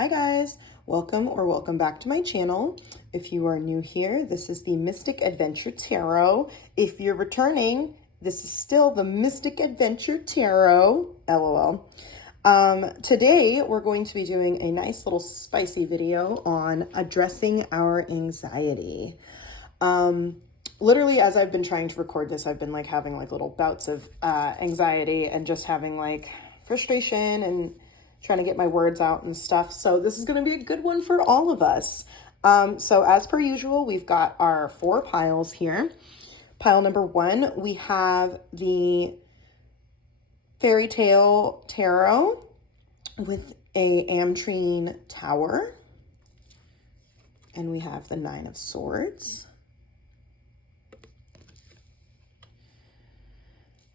Hi guys, welcome back to my channel. If you are new here, this is the Mystic Adventure Tarot. If you're returning, this is still the Mystic Adventure Tarot, LOL. Today we're going to be doing a nice little spicy video on addressing our anxiety. Literally, as I've been trying to record this, I've been like having like little bouts of anxiety and just having like frustration and trying to get my words out and stuff. So this is going to be a good one for all of us. So as per usual, we've got our 4 piles here. Pile number 1, we have the Fairy Tale Tarot with a Ametrine Tower. And we have the 9 of Swords.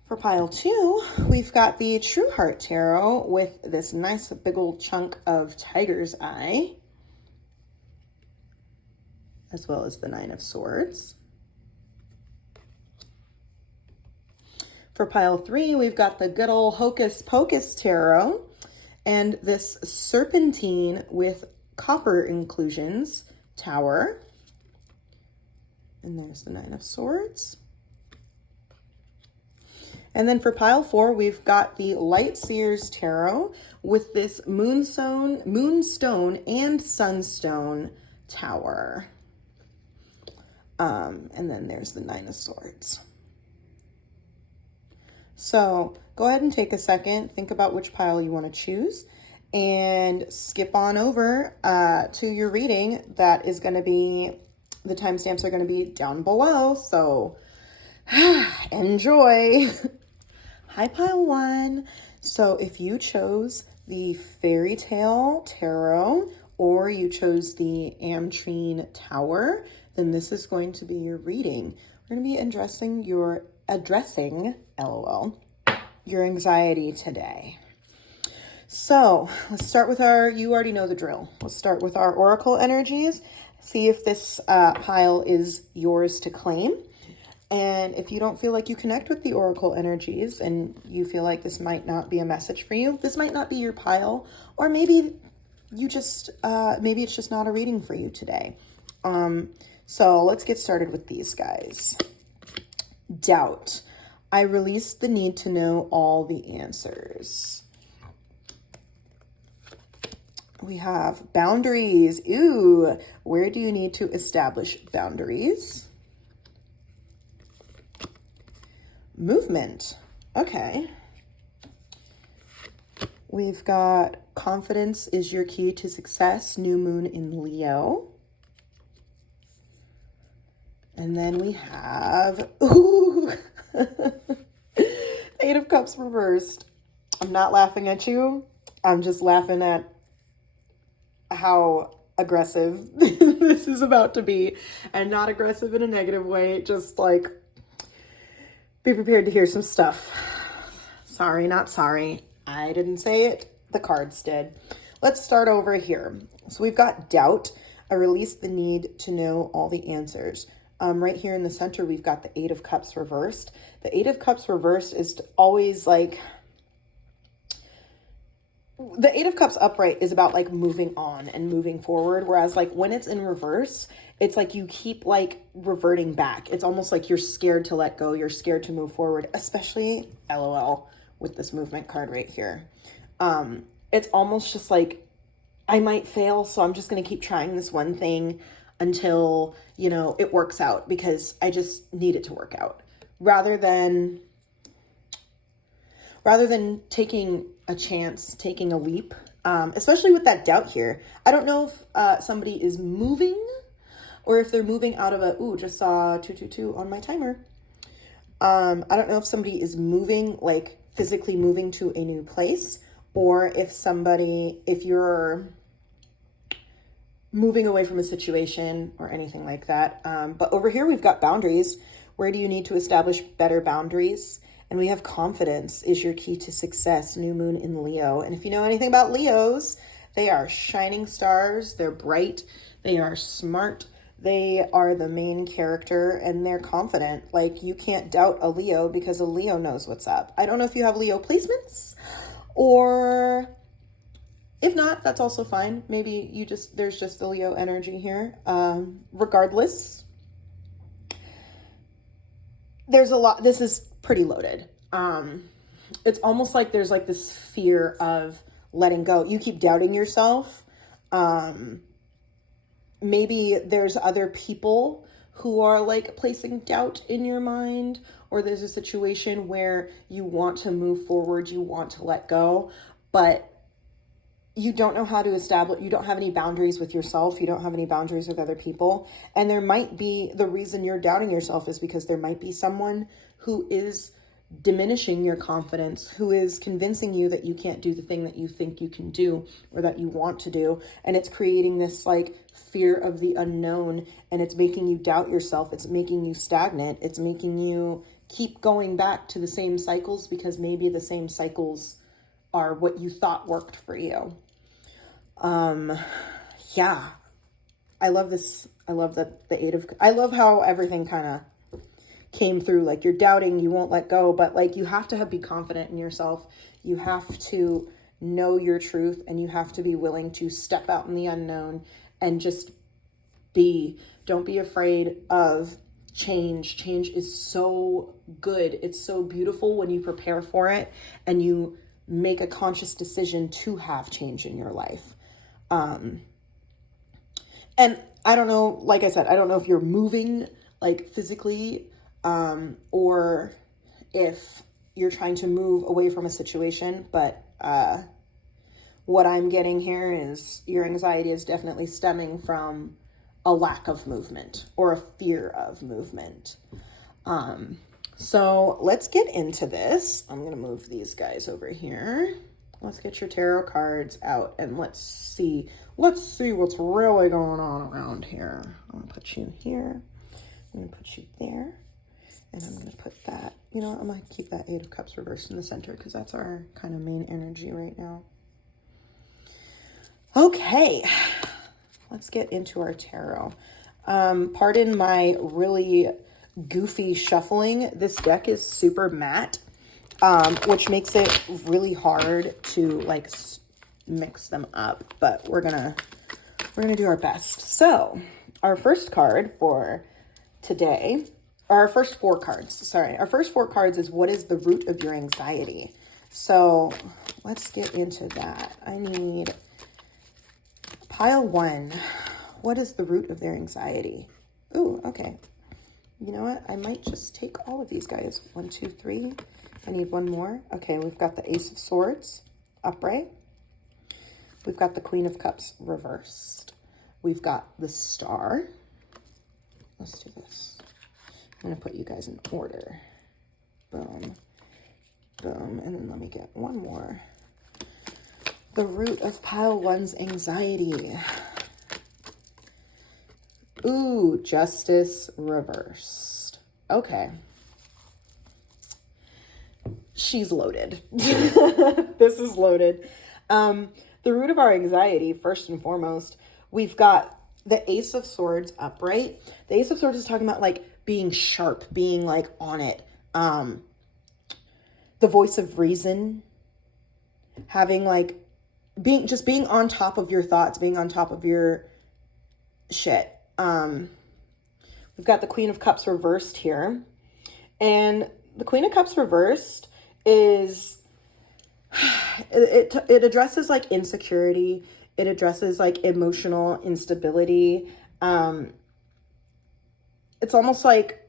For pile 2, we've got the True Heart Tarot with this nice big old chunk of Tiger's Eye, as well as the 9 of Swords. For pile 3, we've got the good old Hocus Pocus Tarot and this Serpentine with copper inclusions tower. And there's the 9 of Swords. And then for pile 4, we've got the Light Seers Tarot with this Moonstone and Sunstone Tower. And then there's the 9 of Swords. So go ahead and take a second, think about which pile you want to choose, and skip on over to your reading. That is going to be, the timestamps are going to be down below, so enjoy. Hi, pile 1. So if you chose the Fairy Tale Tarot or you chose the Ametrine Tower, then this is going to be your reading. We're going to be addressing LOL, your anxiety today. So let's start with you already know the drill. Let's start with our Oracle energies. See if this pile is yours to claim. And if you don't feel like you connect with the Oracle energies and you feel like this might not be a message for you, this might not be your pile, or maybe you just, maybe it's just not a reading for you today. So let's get started with these guys. Doubt. I release the need to know all the answers. We have boundaries. Ooh, where do you need to establish boundaries? Movement. Okay. We've got confidence is your key to success. New moon in Leo. And then we have, ooh, 8 of Cups reversed. I'm not laughing at you. I'm just laughing at how aggressive this is about to be, and not aggressive in a negative way. Just like, be prepared to hear some stuff. Sorry, not sorry. I didn't say it. The cards did. Let's start over here. So we've got doubt. I release the need to know all the answers. Right here in the center, we've got the 8 of Cups reversed. The 8 of Cups reversed is always like, the 8 of Cups upright is about like moving on and moving forward. Whereas like when it's in reverse, it's like you keep like reverting back. It's almost like you're scared to let go. You're scared to move forward, especially LOL with this movement card right here. It's almost just like, I might fail, so I'm just going to keep trying this one thing until, you know, it works out, because I just need it to work out. Rather than taking a chance, taking a leap, especially with that doubt here. I don't know if somebody is moving or if they're moving out of a, ooh, just saw 222 on my timer. I don't know if somebody is moving, like physically moving to a new place, or if you're moving away from a situation or anything like that. But over here, we've got boundaries. Where do you need to establish better boundaries? And we have confidence is your key to success. New moon in Leo. And if you know anything about Leos, they are shining stars. They're bright. They are smart. They are the main character, and they're confident. Like, you can't doubt a Leo because a Leo knows what's up. I don't know if you have Leo placements or If not, that's also fine. Maybe there's just the Leo energy here. Regardless, there's a lot, this is pretty loaded. It's almost like there's like this fear of letting go. You keep doubting yourself. Maybe there's other people who are like placing doubt in your mind, or there's a situation where you want to move forward, you want to let go, but you don't know how to establish, you don't have any boundaries with yourself, you don't have any boundaries with other people. And there might be, the reason you're doubting yourself is because there might be someone who is diminishing your confidence, who is convincing you that you can't do the thing that you think you can do or that you want to do. And it's creating this like fear of the unknown, and it's making you doubt yourself. It's making you stagnant. It's making you keep going back to the same cycles because maybe the same cycles are what you thought worked for you. Yeah, I love this. I love the Eight of, I love how everything kind of came through. Like you're doubting, you won't let go, but like you have to be confident in yourself. You have to know your truth, and you have to be willing to step out in the unknown and just don't be afraid of change. Change is so good. It's so beautiful when you prepare for it and you make a conscious decision to have change in your life. And I don't know, like I said, I don't know if you're moving like physically, or if you're trying to move away from a situation, but, what I'm getting here is your anxiety is definitely stemming from a lack of movement or a fear of movement. So let's get into this. I'm going to move these guys over here. Let's get your tarot cards out and let's see what's really going on around here. I'm going to put you here. I'm going to put you there. And I'm going to put that, you know what, I'm going to keep that Eight of Cups reversed in the center because that's our kind of main energy right now. Okay, let's get into our tarot. Pardon my really goofy shuffling. This deck is super matte, which makes it really hard to like mix them up, but we're gonna do our best. So our first card for today, or our first four cards, our first four cards is what is the root of your anxiety? So let's get into that. I need pile one. What is the root of their anxiety? Ooh, okay. You know what? I might just take all of these guys. 1, 2, 3. I need one more. Okay, we've got the Ace of Swords upright. We've got the Queen of Cups reversed. We've got the Star. Let's do this. I'm going to put you guys in order. Boom. Boom. And then let me get one more. The root of pile one's anxiety. Ooh, Justice reversed. Okay. She's loaded. This is loaded. The root of our anxiety, first and foremost, we've got the Ace of Swords upright. The Ace of Swords is talking about like being sharp, being like on it. The voice of reason, having like being on top of your thoughts, being on top of your shit. We've got the Queen of Cups reversed here. And the Queen of Cups reversed is, it addresses like insecurity. It addresses like emotional instability. It's almost like,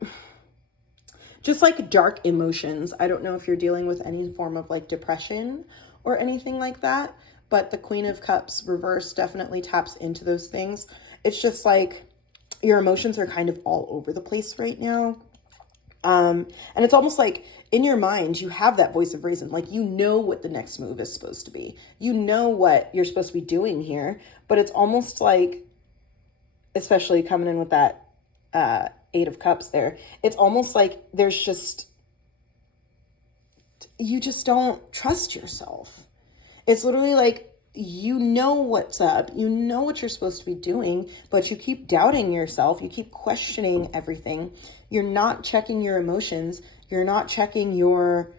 just like dark emotions. I don't know if you're dealing with any form of like depression or anything like that, but the Queen of Cups reversed definitely taps into those things. It's just like your emotions are kind of all over the place right now. And it's almost like in your mind, you have that voice of reason. Like, you know what the next move is supposed to be. You know what you're supposed to be doing here, but it's almost like, especially coming in with that Eight of Cups there, it's almost like there's just, you just don't trust yourself. It's literally like, you know what's up, you know what you're supposed to be doing, but you keep doubting yourself, you keep questioning everything. You're not checking your emotions, you're not checking your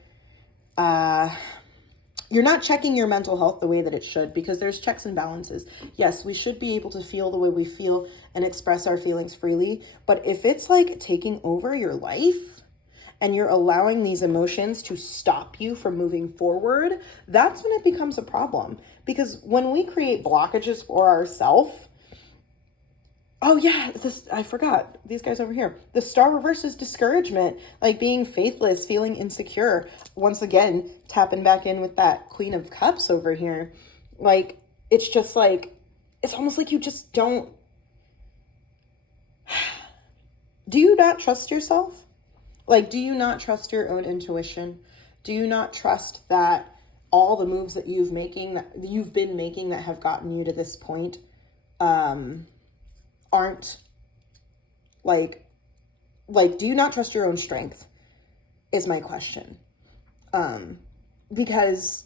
you're not checking your mental health the way that it should, because there's checks and balances. Yes, we should be able to feel the way we feel and express our feelings freely. But if it's like taking over your life and you're allowing these emotions to stop you from moving forward, that's when it becomes a problem. Because when we create blockages for ourselves, oh yeah, I forgot. These guys over here. The star reverse is discouragement, like being faithless, feeling insecure. Once again, tapping back in with that Queen of Cups over here. Like, it's just like, it's almost like you just don't. Do you not trust yourself? Like, do you not trust your own intuition? Do you not trust that all the moves that you've been making that have gotten you to this point, aren't like do you not trust your own strength is my question. Because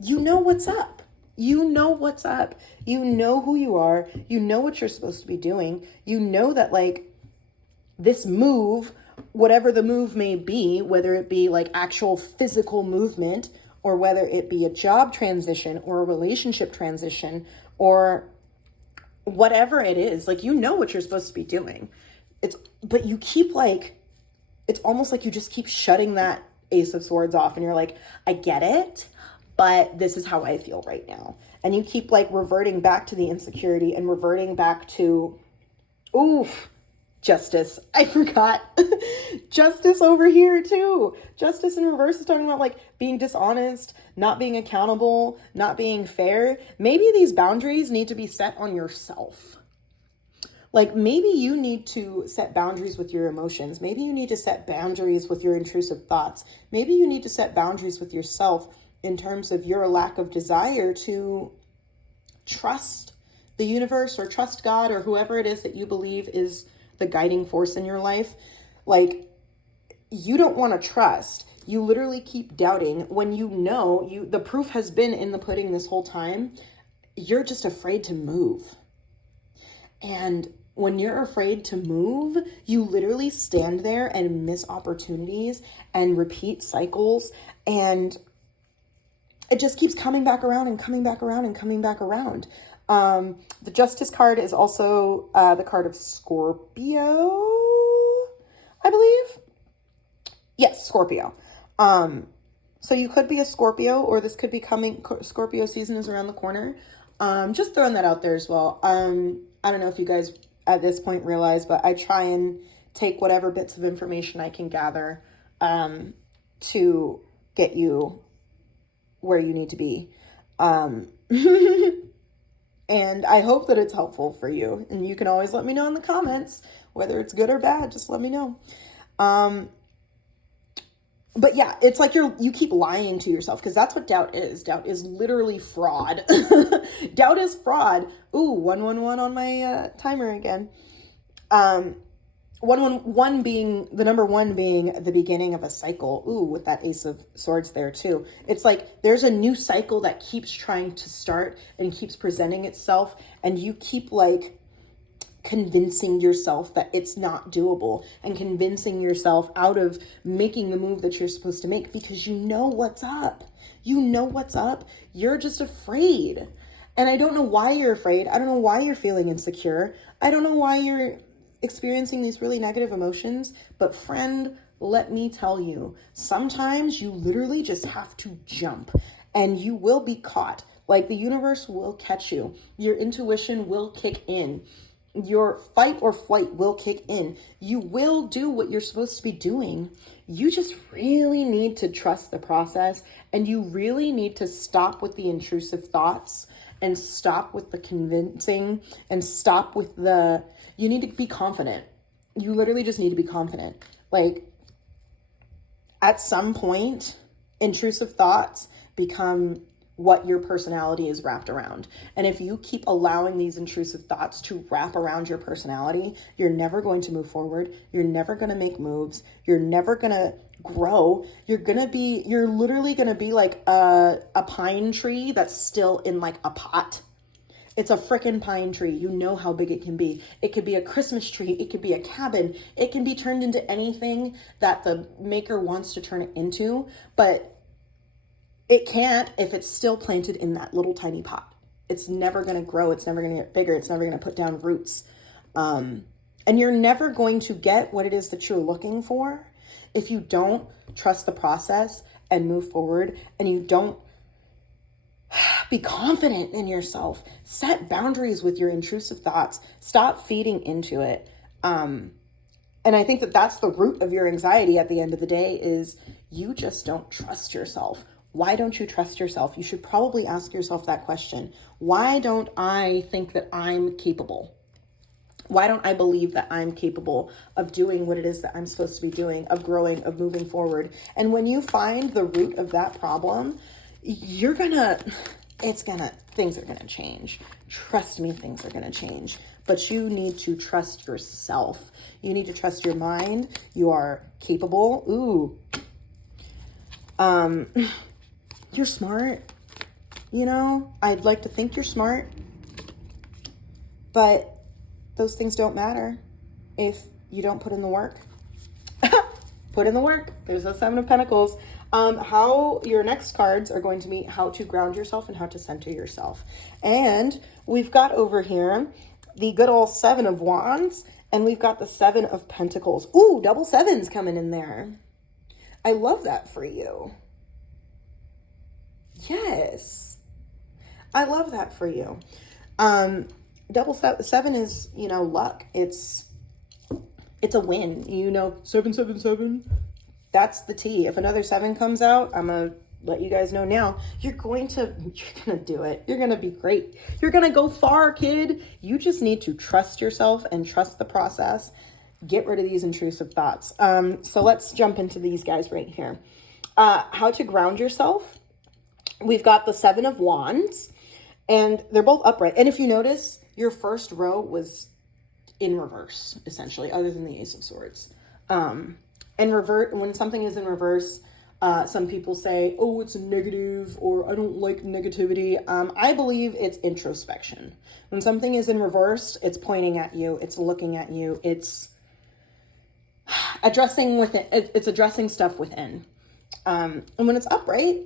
you know what's up. You know what's up. You know who you are. You know what you're supposed to be doing. You know that like this move, whatever the move may be, whether it be like actual physical movement or whether it be a job transition or a relationship transition or whatever it is, like, you know what you're supposed to be doing. But you keep like, it's almost like you just keep shutting that Ace of Swords off and you're like, I get it, but this is how I feel right now. And you keep like reverting back to the insecurity and reverting back to, Justice. I forgot. Justice over here too. Justice in reverse is talking about like being dishonest, not being accountable, not being fair. Maybe these boundaries need to be set on yourself. Like maybe you need to set boundaries with your emotions. Maybe you need to set boundaries with your intrusive thoughts. Maybe you need to set boundaries with yourself in terms of your lack of desire to trust the universe or trust God or whoever it is that you believe is the guiding force in your life. Like, you don't want to trust. You literally keep doubting when you know the proof has been in the pudding this whole time. You're just afraid to move. And when you're afraid to move, you literally stand there and miss opportunities and repeat cycles, and it just keeps coming back around and coming back around and coming back around. The Justice card is also the card of Scorpio, I believe. Yes, Scorpio. So you could be a Scorpio, or this could be coming. Scorpio season is around the corner. Just throwing that out there as well. I don't know if you guys at this point realize, but I try and take whatever bits of information I can gather to get you where you need to be. And I hope that it's helpful for you. And you can always let me know in the comments, whether it's good or bad, just let me know. But yeah, it's like you keep lying to yourself, because that's what doubt is. Doubt is literally fraud. Doubt is fraud. Ooh, 111 on my timer again. 111 being the number 1 being the beginning of a cycle. Ooh, with that Ace of Swords there too. It's like there's a new cycle that keeps trying to start and keeps presenting itself, and you keep like convincing yourself that it's not doable and convincing yourself out of making the move that you're supposed to make, because you know what's up. You know what's up. You're just afraid. And I don't know why you're afraid. I don't know why you're feeling insecure. I don't know why you're experiencing these really negative emotions. But friend, let me tell you, sometimes you literally just have to jump and you will be caught. Like the universe will catch you. Your intuition will kick in. Your fight or flight will kick in. You will do what you're supposed to be doing. You just really need to trust the process, and you really need to stop with the intrusive thoughts and stop with the convincing and stop with you need to be confident. You literally just need to be confident. Like at some point, intrusive thoughts become what your personality is wrapped around. And if you keep allowing these intrusive thoughts to wrap around your personality, you're never going to move forward. You're never going to make moves. You're never going to grow. You're literally going to be like a pine tree that's still in like a pot. It's a freaking pine tree. You know how big it can be. It could be a Christmas tree. It could be a cabin. It can be turned into anything that the maker wants to turn it into. But It can't if it's still planted in that little tiny pot. It's never going to grow. It's never going to get bigger. It's never going to put down roots. And you're never going to get what it is that you're looking for if you don't trust the process and move forward, and you don't be confident in yourself. Set boundaries with your intrusive thoughts. Stop feeding into it. And I think that that's the root of your anxiety at the end of the day, is you just don't trust yourself. Why don't you trust yourself? You should probably ask yourself that question. Why don't I think that I'm capable? Why don't I believe that I'm capable of doing what it is that I'm supposed to be doing, of growing, of moving forward? And when you find the root of that problem, things are gonna change. Trust me, things are gonna change. But you need to trust yourself. You need to trust your mind. You are capable. You're smart. You know, I'd like to think you're smart, but those things don't matter if you don't put in the work. Put in the work. There's the Seven of Pentacles. How your next cards are going to be how to ground yourself and how to center yourself. And we've got over here the good old Seven of Wands, and we've got the Seven of Pentacles. Ooh, double sevens coming in there. I love that for you. Yes. I love that for you. Seven is, luck. It's a win. 777. That's the T. If another 7 comes out, I'm going to let you guys know now. You're going to do it. You're going to be great. You're going to go far, kid. You just need to trust yourself and trust the process. Get rid of these intrusive thoughts. So let's jump into these guys right here. How to ground yourself. We've got the Seven of Wands, and they're both upright. And if you notice, your first row was in reverse, essentially, other than the Ace of Swords. And when something is in reverse, some people say, oh, it's a negative, or I don't like negativity. I believe it's introspection. When something is in reverse, it's pointing at you, it's looking at you, it's addressing stuff within. And when it's upright,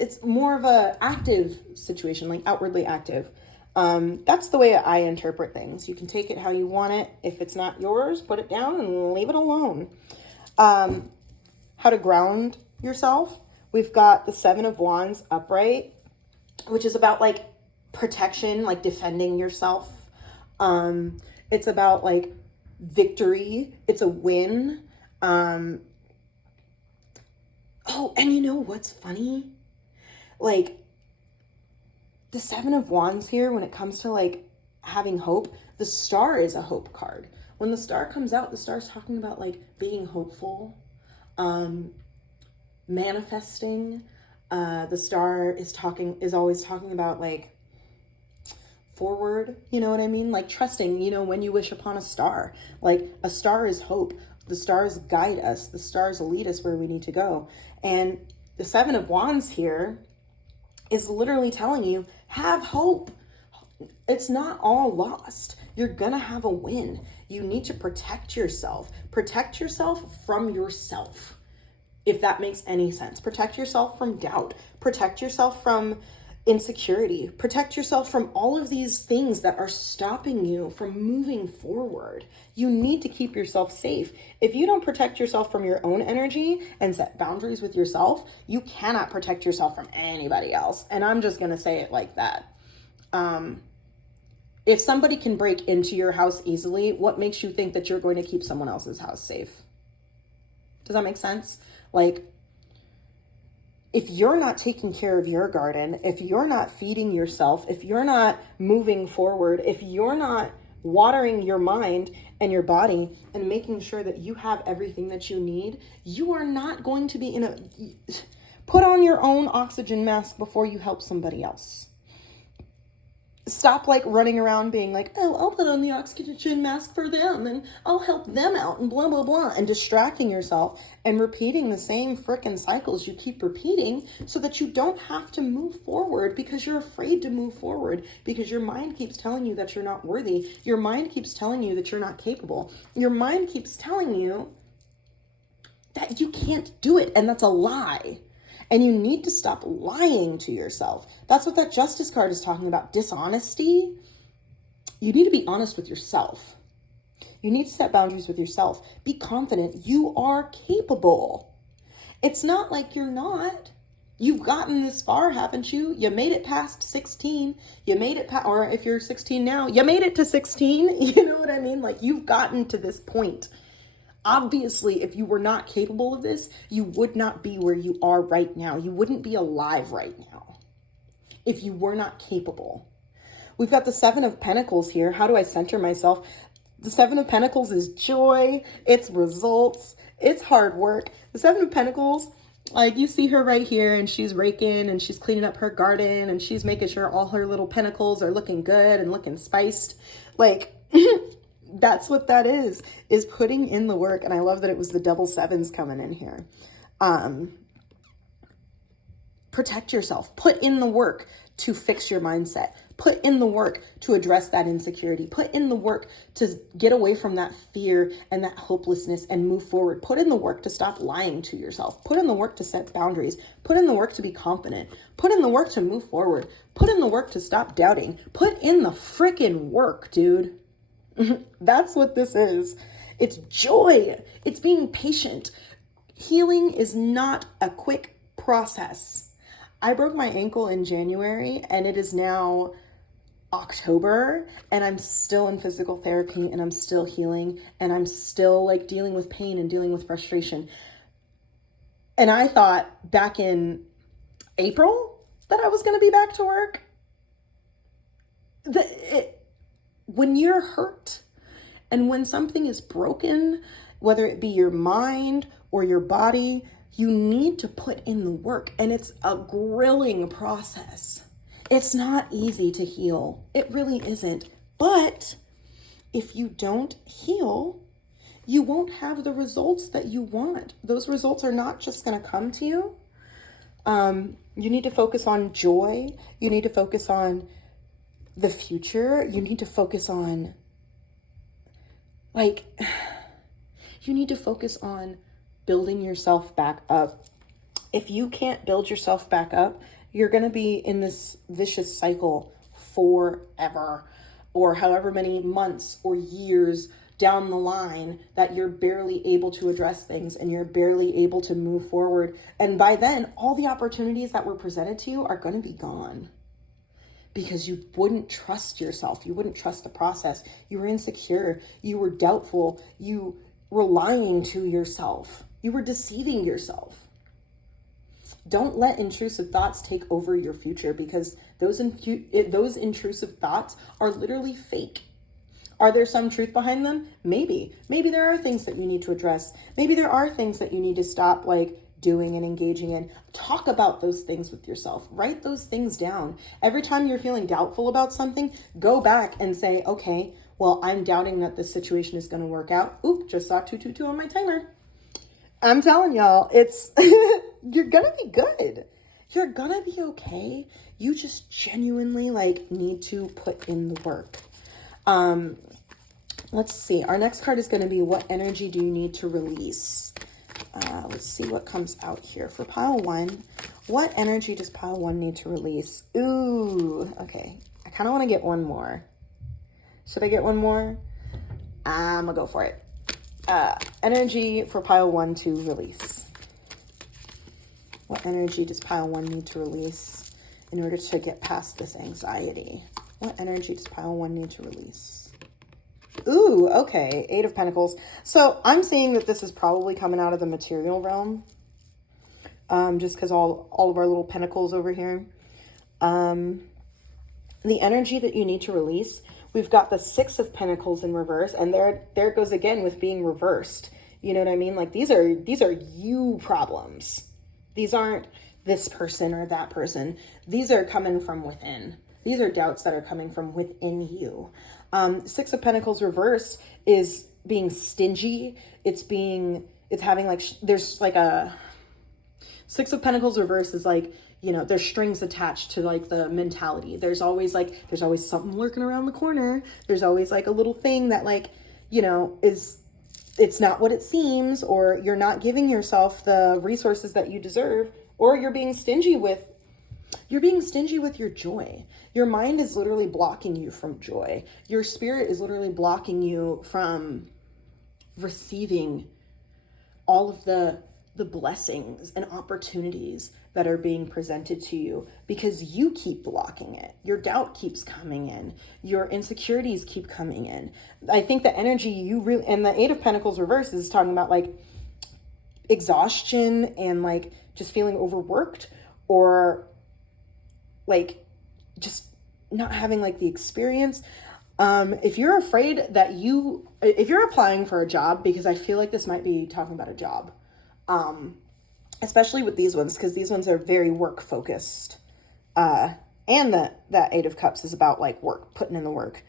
it's more of a active situation, like outwardly active. That's the way I interpret things. You can take it how you want it. If it's not yours, put it down and leave it alone. How to ground yourself. We've got the Seven of Wands upright, which is about like protection, like defending yourself. It's about like victory. It's a win. Oh, and you know what's funny? Like the Seven of Wands here, when it comes to like having hope, the Star is a hope card. When the Star comes out, the Star's talking about like being hopeful, manifesting. The Star is always talking about like forward, you know what I mean? Like trusting, when you wish upon a star, like a star is hope. The stars guide us. The stars lead us where we need to go. And the Seven of Wands here is literally telling you, have hope. It's not all lost. You're gonna have a win. You need to protect yourself. Protect yourself from yourself, if that makes any sense. Protect yourself from doubt. Protect yourself from insecurity. Protect yourself from all of these things that are stopping you from moving forward. You need to keep yourself safe. If you don't protect yourself from your own energy and set boundaries with yourself, you cannot protect yourself from anybody else. And I'm just going to say it like that. If somebody can break into your house easily, what makes you think that you're going to keep someone else's house safe? Does that make sense? Like, if you're not taking care of your garden, if you're not feeding yourself, if you're not moving forward, if you're not watering your mind and your body and making sure that you have everything that you need, you are not going to be put on your own oxygen mask before you help somebody else. Stop like running around being like, oh, I'll put on the oxygen mask for them and I'll help them out and blah, blah, blah, and distracting yourself and repeating the same frickin' cycles you keep repeating so that you don't have to move forward because you're afraid to move forward because your mind keeps telling you that you're not worthy. Your mind keeps telling you that you're not capable. Your mind keeps telling you that you can't do it, and that's a lie. And you need to stop lying to yourself. That's what that Justice card is talking about. Dishonesty. You need to be honest with yourself. You need to set boundaries with yourself. Be confident. You are capable. It's not like you're not. You've gotten this far, haven't you? You made it past 16. You made it or if you're 16 now, you made it to 16. You know what I mean? Like, you've gotten to this point. Obviously, if you were not capable of this, you would not be where you are right now. You wouldn't be alive right now if you were not capable. We've got the Seven of Pentacles here. How do I center myself? The Seven of Pentacles is joy. It's results. It's hard work. The Seven of Pentacles, like, you see her right here, and she's raking and she's cleaning up her garden and she's making sure all her little pentacles are looking good and looking spiced. Like, that's what that is putting in the work. And I love that it was the double sevens coming in here. Protect yourself. Put in the work to fix your mindset. Put in the work to address that insecurity. Put in the work to get away from that fear and that hopelessness and move forward. Put in the work to stop lying to yourself. Put in the work to set boundaries. Put in the work to be confident. Put in the work to move forward. Put in the work to stop doubting. Put in the freaking work, dude. That's what this is. It's joy. It's being patient. Healing is not a quick process. I broke my ankle in January and it is now October and I'm still in physical therapy and I'm still healing and I'm still like dealing with pain and dealing with frustration. And I thought back in April that I was going to be back to work. When you're hurt and when something is broken, whether it be your mind or your body, you need to put in the work, and it's a grilling process. It's not easy to heal. It really isn't. But if you don't heal, you won't have the results that you want. Those results are not just going to come to you. You need to focus on joy. You need to focus on the future. You need to focus on, you need to focus on building yourself back up. If you can't build yourself back up, you're going to be in this vicious cycle forever, or however many months or years down the line that you're barely able to address things and you're barely able to move forward. And by then, all the opportunities that were presented to you are going to be gone because you wouldn't trust yourself. You wouldn't trust the process. You were insecure. You were doubtful. You were lying to yourself. You were deceiving yourself. Don't let intrusive thoughts take over your future, because those intrusive thoughts are literally fake. Are there some truth behind them? Maybe. Maybe there are things that you need to address. Maybe there are things that you need to stop doing and engaging in. Talk about those things with yourself. Write those things down. Every time you're feeling doubtful about something, go back and say, okay, well, I'm doubting that this situation is going to work out. Oop, just saw 222 on my timer. I'm telling y'all, it's, you're going to be good. You're going to be okay. You just genuinely need to put in the work. Let's see. Our next card is going to be, what energy do you need to release? Let's see what comes out here for pile one. What energy does pile one need to release? Ooh, okay. I kind of want to get one more. Should I get one more? I'm gonna go for it. Energy for pile one to release. What energy does pile one need to release in order to get past this anxiety? What energy does pile one need to release? Ooh, okay. 8 of Pentacles. So I'm seeing that this is probably coming out of the material realm. Just because all of our little pentacles over here. The energy that you need to release, we've got the 6 of Pentacles in reverse, and there it goes again with being reversed. You know what I mean? These are you problems. These aren't this person or that person. These are coming from within. These are doubts that are coming from within you. 6 of Pentacles reverse is being stingy. It's having there's a 6 of Pentacles reverse is there's strings attached to the mentality. There's always something lurking around the corner. There's always a little thing that it's not what it seems, or you're not giving yourself the resources that you deserve. Or you're being stingy with your joy. Your mind is literally blocking you from joy. Your spirit is literally blocking you from receiving all of the blessings and opportunities that are being presented to you because you keep blocking it. Your doubt keeps coming in. Your insecurities keep coming in. I think the energy you really, and the Eight of Pentacles reverse is talking about like exhaustion and like just feeling overworked, or like just not having like the experience. If you're afraid that if you're applying for a job, because I feel like this might be talking about a job, especially with these ones, because these ones are very work focused. And that Eight of Cups is about like work, putting in the work.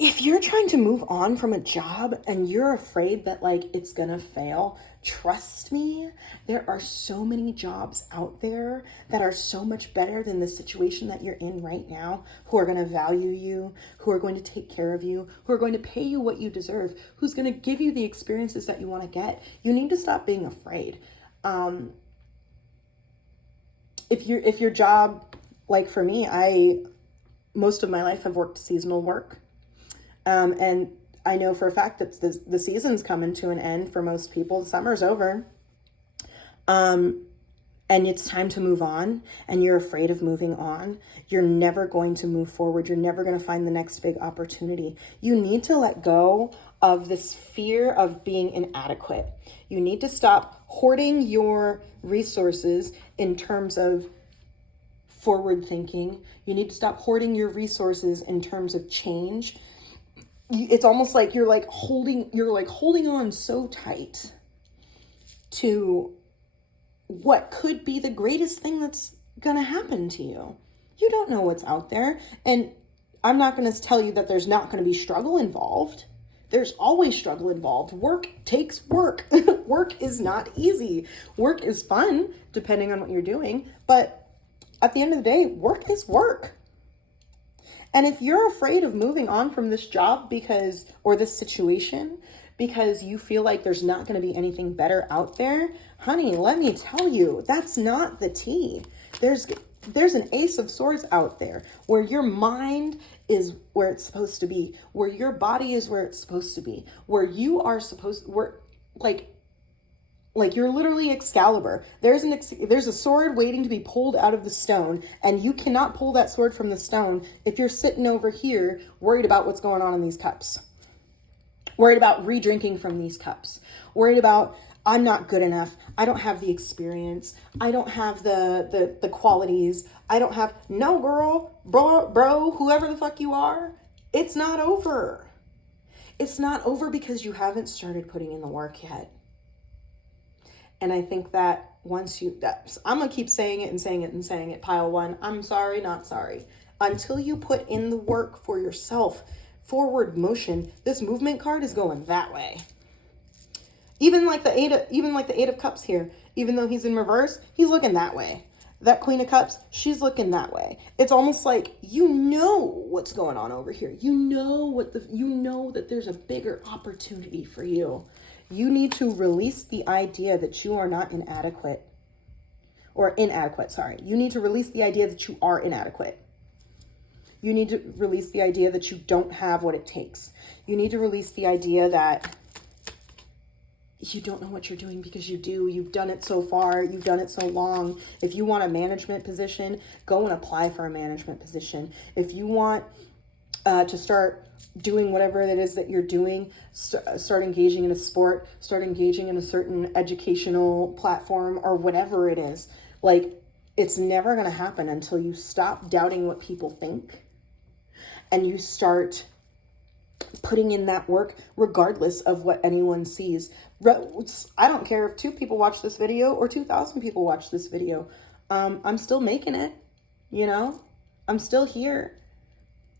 If you're trying to move on from a job and you're afraid that like it's gonna fail, trust me, there are so many jobs out there that are so much better than the situation that you're in right now, who are gonna value you, who are going to take care of you, who are going to pay you what you deserve, who's gonna give you the experiences that you wanna get. You need to stop being afraid. If your job, like for me, most of my life have worked seasonal work. And I know for a fact that the season's coming to an end for most people. Summer's over. And it's time to move on, and you're afraid of moving on. You're never going to move forward. You're never going to find the next big opportunity. You need to let go of this fear of being inadequate. You need to stop hoarding your resources in terms of forward thinking. You need to stop hoarding your resources in terms of change. It's almost like you're holding on so tight to what could be the greatest thing that's gonna happen to you. You don't know what's out there, and I'm not gonna tell you that there's not gonna be struggle involved. There's always struggle involved. Work takes work. Work is not easy. Work is fun, depending on what you're doing, but at the end of the day, work is work. And if you're afraid of moving on from this job or this situation because you feel like there's not going to be anything better out there, honey, let me tell you, that's not the tea. There's an Ace of Swords out there where your mind is where it's supposed to be, where your body is where it's supposed to be, where you are like you're literally Excalibur. There's a sword waiting to be pulled out of the stone, and you cannot pull that sword from the stone if you're sitting over here worried about what's going on in these cups. Worried about re-drinking from these cups. Worried about, I'm not good enough. I don't have the experience. I don't have the qualities. No, girl, bro, whoever the fuck you are, it's not over. It's not over because you haven't started putting in the work yet. And I think that I'm going to keep saying it and saying it and saying it, pile one. I'm sorry, not sorry. Until you put in the work for yourself, forward motion, this movement card is going that way. Even like the Eight of Cups here, even though he's in reverse, he's looking that way. That Queen of Cups, she's looking that way. It's almost like you know what's going on over here. You know that there's a bigger opportunity for you. You need to release the idea that you are not inadequate. Or inadequate, sorry. You need to release the idea that you are inadequate. You need to release the idea that you don't have what it takes. You need to release the idea that you don't know what you're doing, because you do. You've done it so far. You've done it so long. If you want a management position, go and apply for a management position. If you want to start doing whatever it is that you're doing, start engaging in a sport, start engaging in a certain educational platform or whatever it is. Like, it's never going to happen until you stop doubting what people think and you start putting in that work regardless of what anyone sees. I don't care if 2 people watch this video or 2,000 people watch this video. I'm still making it, I'm still here.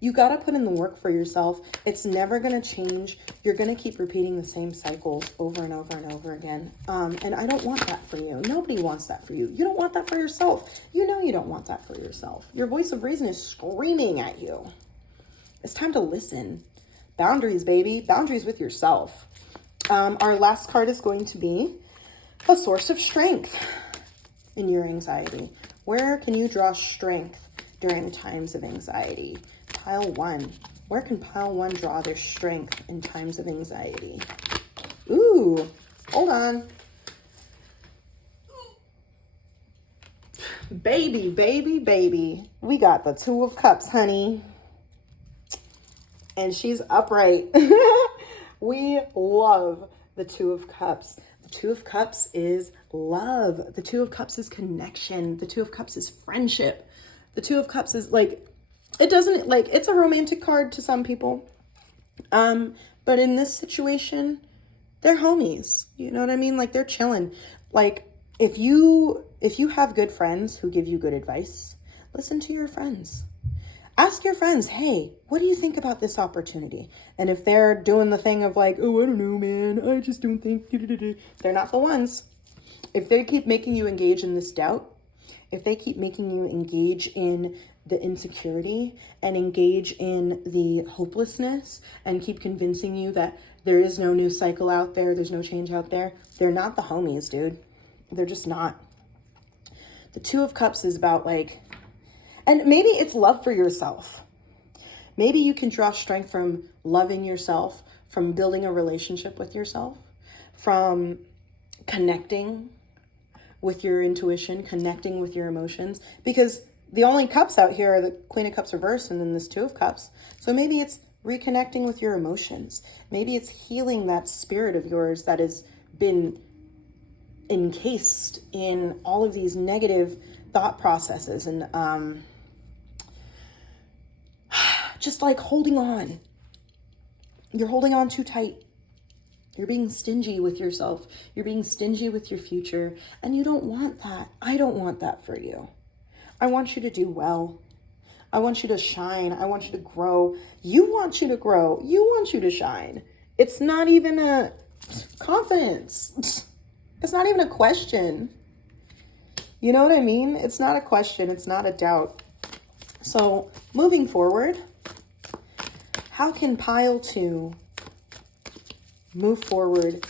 You got to put in the work for yourself. It's never going to change. You're going to keep repeating the same cycles over and over and over again. And I don't want that for you. Nobody wants that for you. You don't want that for yourself. You know you don't want that for yourself. Your voice of reason is screaming at you. It's time to listen. Boundaries, baby. Boundaries with yourself. Our last card is going to be a source of strength in your anxiety. Where can you draw strength during times of anxiety? Pile 1. Where can pile 1 draw their strength in times of anxiety? Ooh, hold on. Baby, baby, baby. We got the Two of Cups, honey. And she's upright. We love the Two of Cups. The Two of Cups is love. The Two of Cups is connection. The Two of Cups is friendship. The Two of Cups is like, it doesn't, like, it's a romantic card to some people. But in this situation, they're homies. You know what I mean? Like, they're chilling. Like, if you have good friends who give you good advice, listen to your friends. Ask your friends, hey, what do you think about this opportunity? And if they're doing the thing of like, oh, I don't know, man, I just don't think, they're not the ones. If they keep making you engage in this doubt, if they keep making you engage in the insecurity and engage in the hopelessness and keep convincing you that there is no new cycle out there, there's no change out there, they're not the homies, dude. They're just not. The Two of Cups is about like, and maybe it's love for yourself. Maybe you can draw strength from loving yourself, from building a relationship with yourself, from connecting with your intuition, connecting with your emotions, because the only cups out here are the Queen of Cups reversed and then this Two of Cups. So maybe it's reconnecting with your emotions. Maybe it's healing that spirit of yours that has been encased in all of these negative thought processes and just like holding on. You're holding on too tight. You're being stingy with yourself. You're being stingy with your future. And you don't want that. I don't want that for you. I want you to do well. I want you to shine. I want you to grow. You want you to grow. You want you to shine. It's not even a confidence. It's not even a question. You know what I mean? It's not a question. It's not a doubt. So moving forward, how can pile 2 move forward?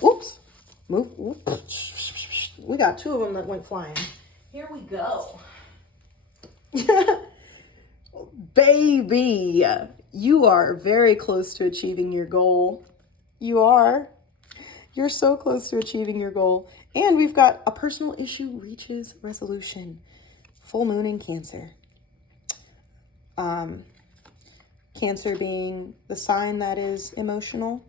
Whoops. We got 2 of them that went flying. Here we go. Baby, you are very close to achieving your goal. You are. You're so close to achieving your goal. And we've got a personal issue reaches resolution. Full moon in Cancer. Cancer being the sign that is emotional.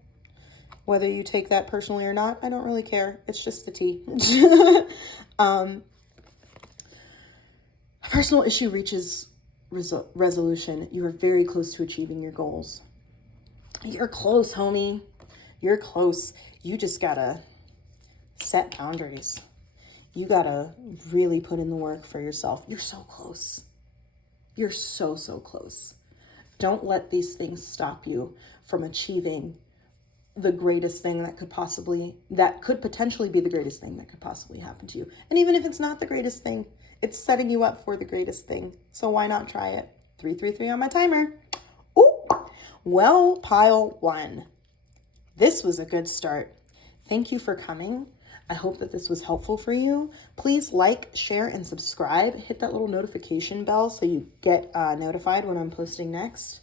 Whether you take that personally or not, I don't really care. It's just the tea. Personal issue reaches resolution. You are very close to achieving your goals. You're close, homie. You're close. You just gotta set boundaries. You gotta really put in the work for yourself. You're so close. You're so, so close. Don't let these things stop you from achieving the greatest thing that could potentially be the greatest thing that could possibly happen to you. And even if it's not the greatest thing, it's setting you up for the greatest thing. So why not try it? 333 on my timer. Ooh, well, pile 1. This was a good start. Thank you for coming. I hope that this was helpful for you. Please like, share, and subscribe. Hit that little notification bell so you get notified when I'm posting next.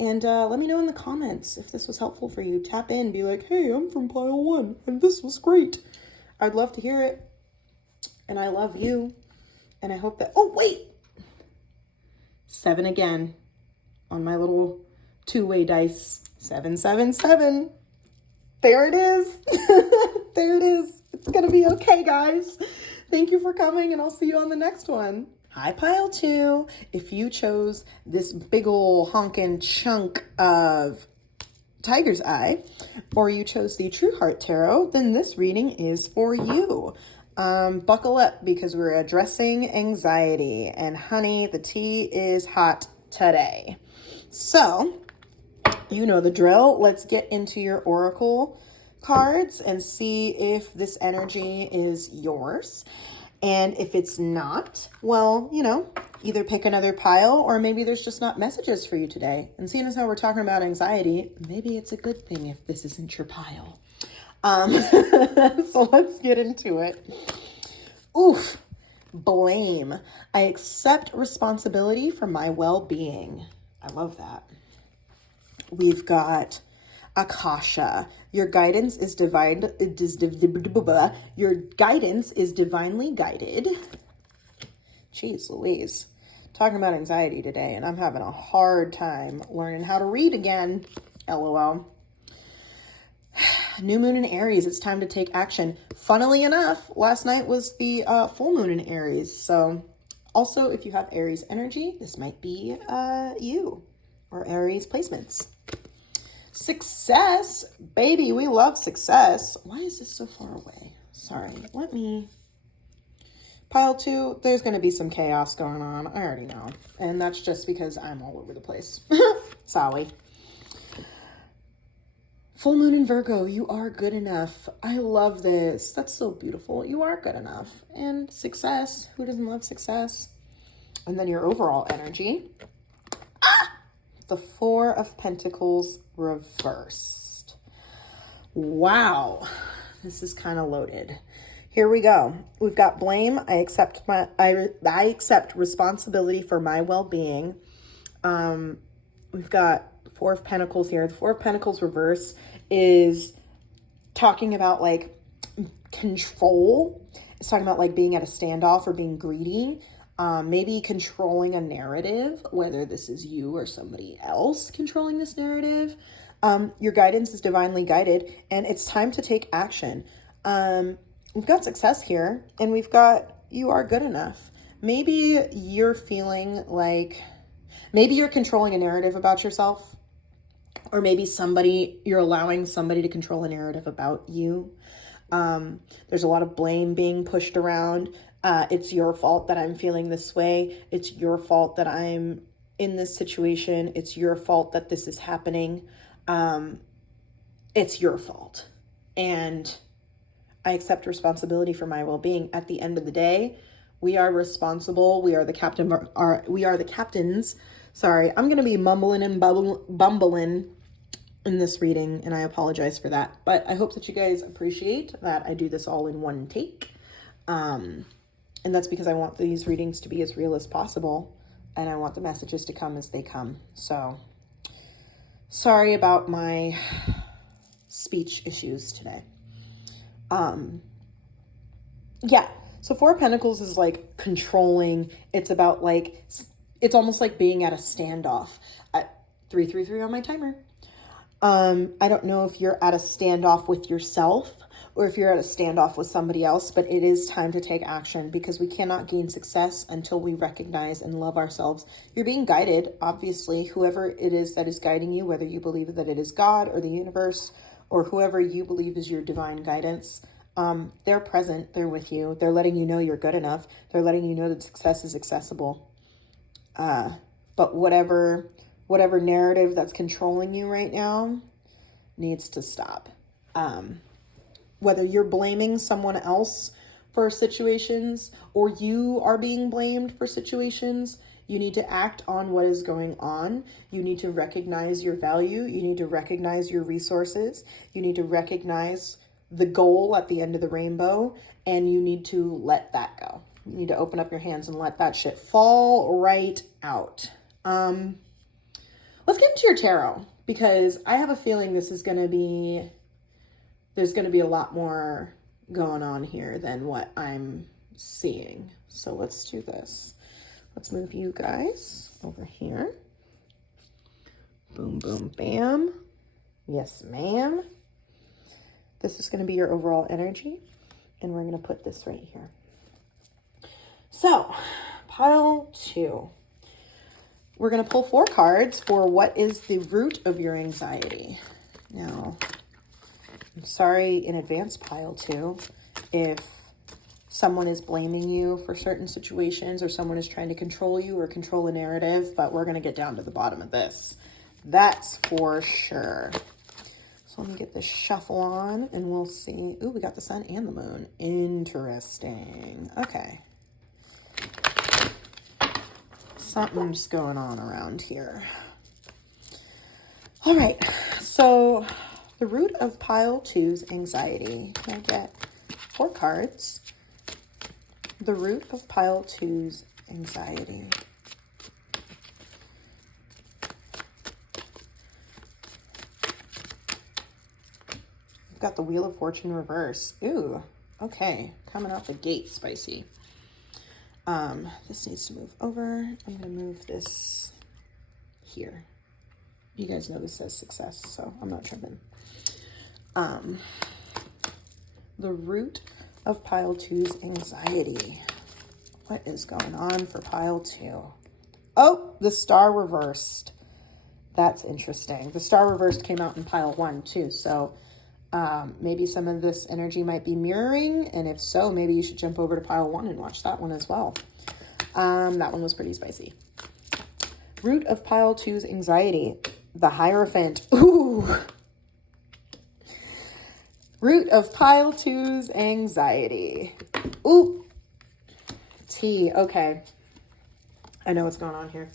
And let me know in the comments if this was helpful for you. Tap in, be like, hey, I'm from pile 1, and this was great. I'd love to hear it. And I love you. And I hope that, oh, wait. 7 again on my little 2-way dice. 777. There it is. There it is. It's going to be okay, guys. Thank you for coming, and I'll see you on the next one. Hi, pile 2. If you chose this big ol' honkin' chunk of Tiger's Eye, or you chose the True Heart Tarot, then this reading is for you. Buckle up because we're addressing anxiety, and honey, the tea is hot today. So, you know the drill. Let's get into your oracle cards and see if this energy is yours. And if it's not, well, you know, either pick another pile, or maybe there's just not messages for you today. And seeing as how we're talking about anxiety, maybe it's a good thing if this isn't your pile. So let's get into it. Oof. Blame. I accept responsibility for my well-being. I love that. We've got Akasha. Your guidance is your guidance is divinely guided. Jeez Louise. Talking about anxiety today, and I'm having a hard time learning how to read again. LOL. New moon in Aries. It's time to take action. Funnily enough, last night was the full moon in Aries. So also, if you have Aries energy, this might be you or Aries placements. Success. Baby, we love success. Why is this so far away? Sorry. Let me... Pile 2, there's going to be some chaos going on. I already know. And that's just because I'm all over the place. Sorry. Full moon in Virgo, you are good enough. I love this. That's so beautiful. You are good enough. And success. Who doesn't love success? And then your overall energy. The 4 of Pentacles reversed. Wow. This is kind of loaded. Here we go. We've got blame. I accept responsibility for my well-being. We've got 4 of Pentacles here. The 4 of Pentacles reverse is talking about like control. It's talking about like being at a standoff or being greedy. Maybe controlling a narrative, whether this is you or somebody else controlling this narrative. Your guidance is divinely guided, and it's time to take action. We've got success here, and we've got you are good enough. Maybe you're feeling like, maybe you're controlling a narrative about yourself, or maybe you're allowing somebody to control a narrative about you. There's a lot of blame being pushed around. It's your fault that I'm feeling this way. It's your fault that I'm in this situation. It's your fault that this is happening. It's your fault. And I accept responsibility for my well-being. At the end of the day, we are responsible. We are the captains. Sorry, I'm going to be mumbling and bumbling in this reading, and I apologize for that. But I hope that you guys appreciate that I do this all in one take. And that's because I want these readings to be as real as possible, and I want the messages to come as they come. So sorry about my speech issues today. Yeah. So 4 of Pentacles is like controlling. It's about like, it's almost like being at a standoff. At 333 on my timer. I don't know if you're at a standoff with yourself or if you're at a standoff with somebody else, but it is time to take action because we cannot gain success until we recognize and love ourselves. You're being guided, obviously, whoever it is that is guiding you, whether you believe that it is God or the universe or whoever you believe is your divine guidance. They're present, they're with you. They're letting you know you're good enough. They're letting you know that success is accessible. But whatever narrative that's controlling you right now needs to stop. Whether you're blaming someone else for situations or you are being blamed for situations, you need to act on what is going on. You need to recognize your value. You need to recognize your resources. You need to recognize the goal at the end of the rainbow, and you need to let that go. You need to open up your hands and let that shit fall right out. Let's get into your tarot, because I have a feeling there's going to be a lot more going on here than what I'm seeing. So let's do this. Let's move you guys over here. Boom, boom, bam. Yes, ma'am. This is going to be your overall energy, and we're going to put this right here. So, pile 2. We're going to pull 4 cards for what is the root of your anxiety. Now, I'm sorry in advance, pile 2, if someone is blaming you for certain situations or someone is trying to control you or control a narrative, but we're going to get down to the bottom of this. That's for sure. So let me get this shuffle on and we'll see. Ooh, we got the sun and the moon. Interesting. Okay. Something's going on around here. All right. So The root of pile two's anxiety. Can I get 4 cards? The root of pile two's anxiety. We've got the Wheel of Fortune reverse. Ooh, okay. Coming out the gate spicy. This needs to move over. I'm going to move this here. You guys know this says success, so I'm not tripping. The root of pile two's anxiety. What is going on for pile two? Oh, the star reversed. That's interesting. The star reversed came out in pile one too, so maybe some of this energy might be mirroring, and if so, maybe you should jump over to pile one and watch that one as well. That one was pretty spicy. Root of pile two's anxiety. The Hierophant. Ooh. Root of pile two's anxiety. Ooh. Tea. Okay. I know what's going on here.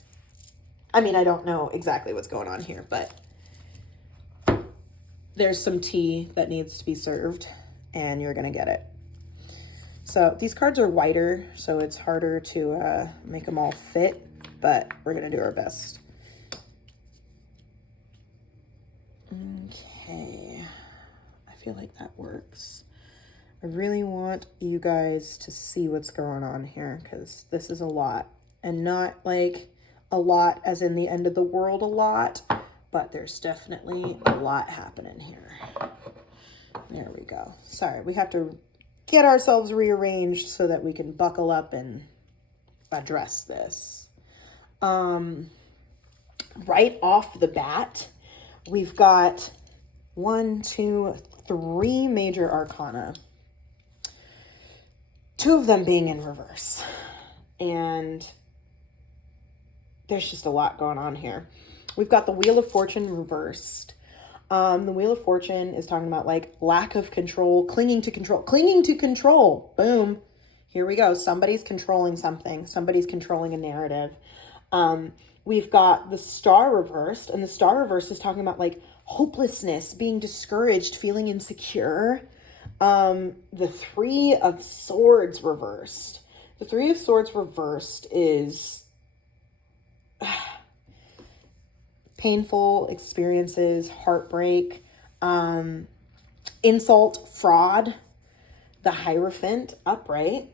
I mean, I don't know exactly what's going on here, but there's some tea that needs to be served, and you're going to get it. So these cards are wider, so it's harder to make them all fit, but we're going to do our best. Okay. I feel like that works. I really want you guys to see what's going on here, because this is a lot, and not like a lot as in the end of the world a lot, but there's definitely a lot happening here. There we go. Sorry, we have to get ourselves rearranged so that we can buckle up and address this. Right off the bat, we've got 1, 2, 3 major arcana. 2 of them being in reverse. And there's just a lot going on here. We've got the Wheel of Fortune reversed. The Wheel of Fortune is talking about like lack of control, clinging to control. Boom. Here we go. Somebody's controlling something. Somebody's controlling a narrative. We've got the Star reversed, and the Star reversed is talking about like hopelessness, being discouraged, feeling insecure. The 3 of Swords reversed. The 3 of Swords reversed is painful experiences, heartbreak, insult, fraud. The Hierophant upright.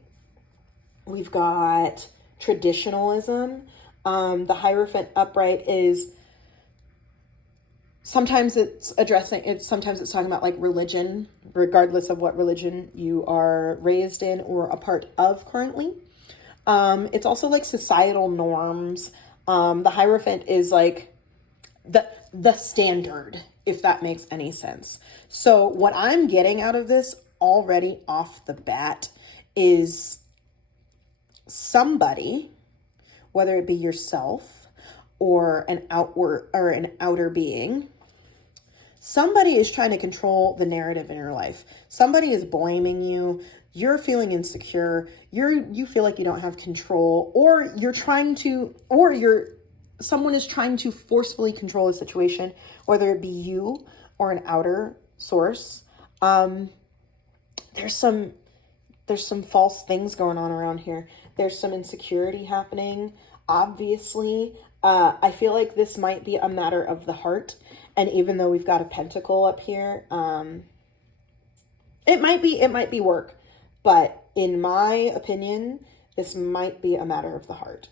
We've got traditionalism. The Hierophant upright is sometimes it's sometimes it's talking about like religion, regardless of what religion you are raised in or a part of currently. It's also like societal norms. The Hierophant is like the standard, if that makes any sense. So what I'm getting out of this already off the bat is somebody, whether it be yourself or an outer being, somebody is trying to control the narrative in your life. Somebody is blaming you. You're feeling insecure. You feel like you don't have control, or someone is trying to forcefully control a situation, whether it be you or an outer source. There's some false things going on around here. There's some insecurity happening. Obviously, I feel like this might be a matter of the heart. And even though we've got a pentacle up here, it might be work. But in my opinion, this might be a matter of the heart.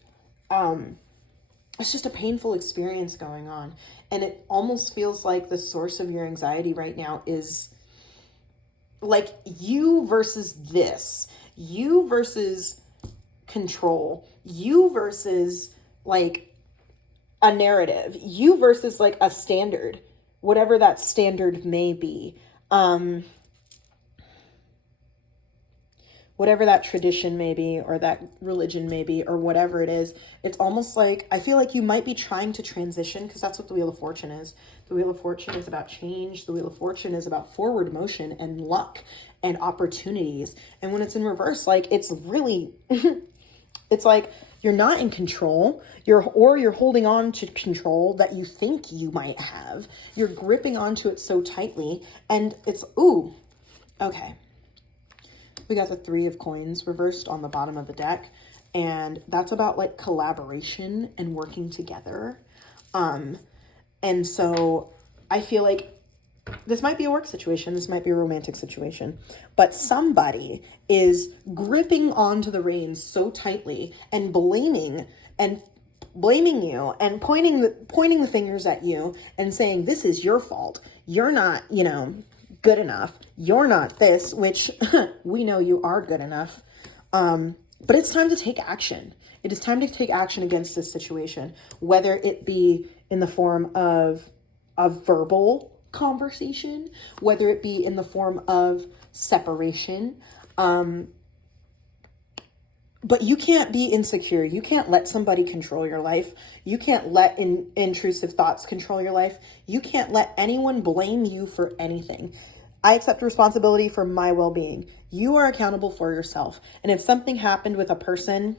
It's just a painful experience going on. And it almost feels like the source of your anxiety right now is like you versus this. You versus control. You versus like a narrative. You versus like a standard. Whatever that standard may be. Whatever that tradition may be, or that religion may be, or whatever it is, it's almost like, I feel like you might be trying to transition, because that's what the Wheel of Fortune is. The Wheel of Fortune is about change. The Wheel of Fortune is about forward motion and luck and opportunities. And when it's in reverse, like, it's really, it's like You're not in control. You're holding on to control that you think you might have. You're gripping onto it so tightly, and it's, ooh, okay. We got the 3 of coins reversed on the bottom of the deck, and that's about like collaboration and working together. And so I feel like this might be a work situation. This might be a romantic situation, but somebody is gripping onto the reins so tightly and blaming you and pointing the fingers at you and saying, this is your fault. You're not, good enough. You're not this, which we know you are good enough. But it's time to take action. It is time to take action against this situation, whether it be in the form of a verbal conversation, whether it be in the form of separation. But you can't be insecure. You can't let somebody control your life. You can't let intrusive thoughts control your life. You can't let anyone blame you for anything. I accept responsibility for my well-being. You are accountable for yourself. And if something happened with a person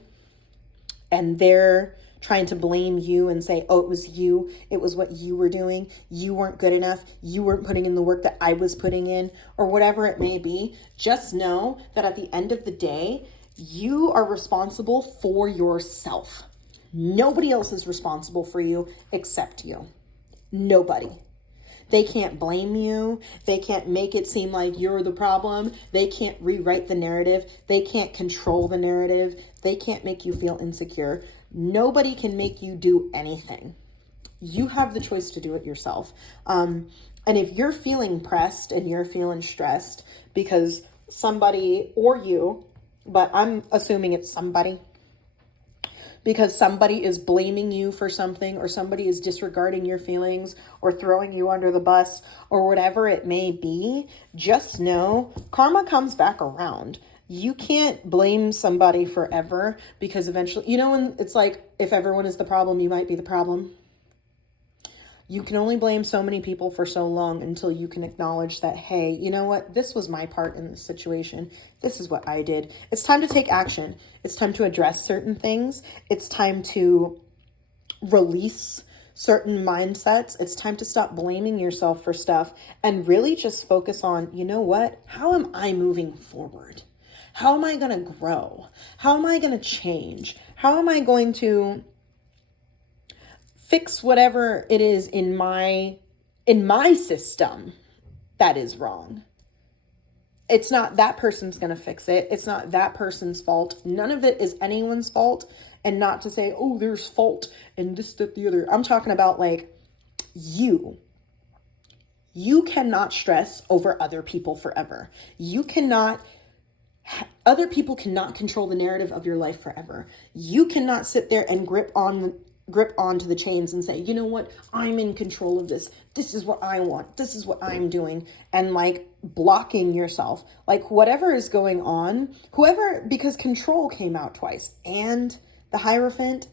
and they're trying to blame you and say, oh, it was you, it was what you were doing, you weren't good enough, you weren't putting in the work that I was putting in, or whatever it may be, just know that at the end of the day, you are responsible for yourself. Nobody else is responsible for you except you. Nobody. They can't blame you. They can't make it seem like you're the problem. They can't rewrite the narrative. They can't control the narrative. They can't make you feel insecure. Nobody can make you do anything. You have the choice to do it yourself. And if you're feeling pressed and you're feeling stressed because somebody or you, but I'm assuming it's somebody, because somebody is blaming you for something, or somebody is disregarding your feelings or throwing you under the bus or whatever it may be, just know karma comes back around. You can't blame somebody forever, because eventually, when it's like, if everyone is the problem, you might be the problem. You can only blame so many people for so long until you can acknowledge that, hey, you know what? This was my part in this situation. This is what I did. It's time to take action. It's time to address certain things. It's time to release certain mindsets. It's time to stop blaming yourself for stuff and really just focus on, you know what? How am I moving forward? How am I going to grow? How am I going to change? How am I going to fix whatever it is in my system that is wrong? It's not that person's going to fix it. It's not that person's fault. None of it is anyone's fault. And not to say, oh, there's fault and this, that, the other. I'm talking about like you. You cannot stress over other people forever. Other people cannot control the narrative of your life forever. You cannot sit there and grip onto the chains and say, you know what, I'm in control of this. This is what I want. This is what I'm doing. And like blocking yourself, like whatever is going on, because control came out twice, and the Hierophant,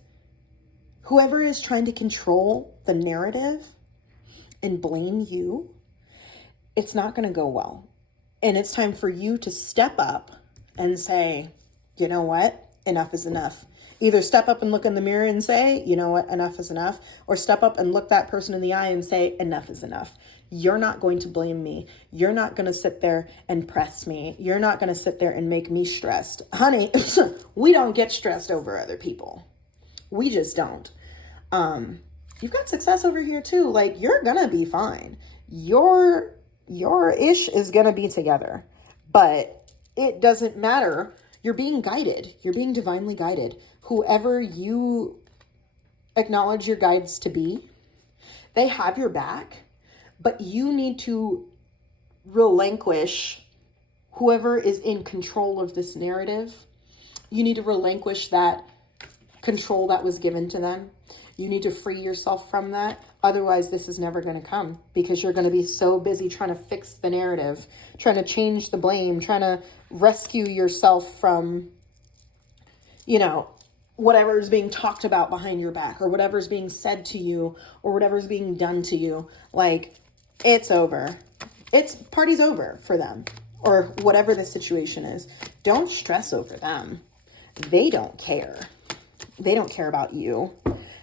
whoever is trying to control the narrative and blame you, it's not going to go well. And it's time for you to step up and say, you know what, enough is enough. Either step up and look in the mirror and say, you know what, enough is enough, or step up and look that person in the eye and say, enough is enough. You're not going to blame me. You're not going to sit there and press me. You're not going to sit there and make me stressed. Honey, we don't get stressed over other people. We just don't. You've got success over here too. Like, you're going to be fine. Your ish is going to be together, but it doesn't matter. You're being guided. You're being divinely guided. Whoever you acknowledge your guides to be, they have your back, but you need to relinquish whoever is in control of this narrative. You need to relinquish that control that was given to them. You need to free yourself from that. Otherwise, this is never going to come, because you're going to be so busy trying to fix the narrative, trying to change the blame, trying to rescue yourself from, whatever is being talked about behind your back, or whatever's being said to you, or whatever's being done to you. Like, it's over. Party's over for them, or whatever the situation is. Don't stress over them. They don't care. They don't care about you.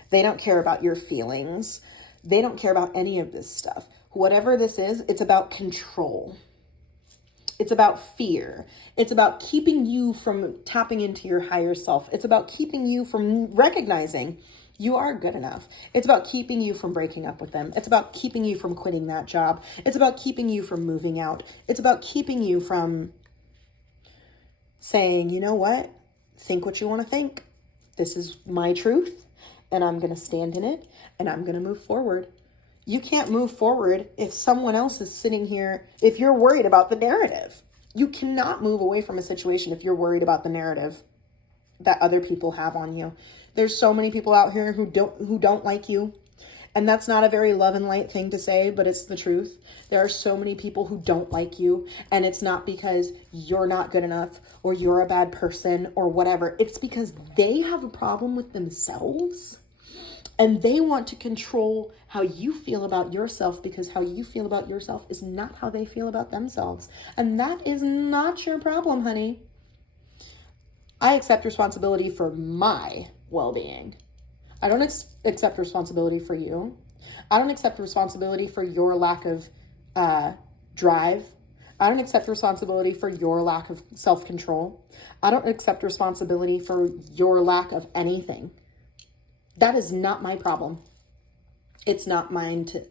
They don't care about your feelings. They don't care about any of this stuff. Whatever this is, it's about control. It's about fear. It's about keeping you from tapping into your higher self. It's about keeping you from recognizing you are good enough. It's about keeping you from breaking up with them. It's about keeping you from quitting that job. It's about keeping you from moving out. It's about keeping you from saying, you know what? Think what you want to think. This is my truth, and I'm going to stand in it, and I'm going to move forward. You can't move forward if someone else is sitting here, if you're worried about the narrative. You cannot move away from a situation if you're worried about the narrative that other people have on you. There's so many people out here who don't like you. And that's not a very love and light thing to say, but it's the truth. There are so many people who don't like you, and it's not because you're not good enough or you're a bad person or whatever. It's because they have a problem with themselves, and they want to control how you feel about yourself, because how you feel about yourself is not how they feel about themselves. And that is not your problem, honey. I accept responsibility for my well-being. I don't accept responsibility for you. I don't accept responsibility for your lack of drive. I don't accept responsibility for your lack of self-control. I don't accept responsibility for your lack of anything. That is not my problem. It's not mine to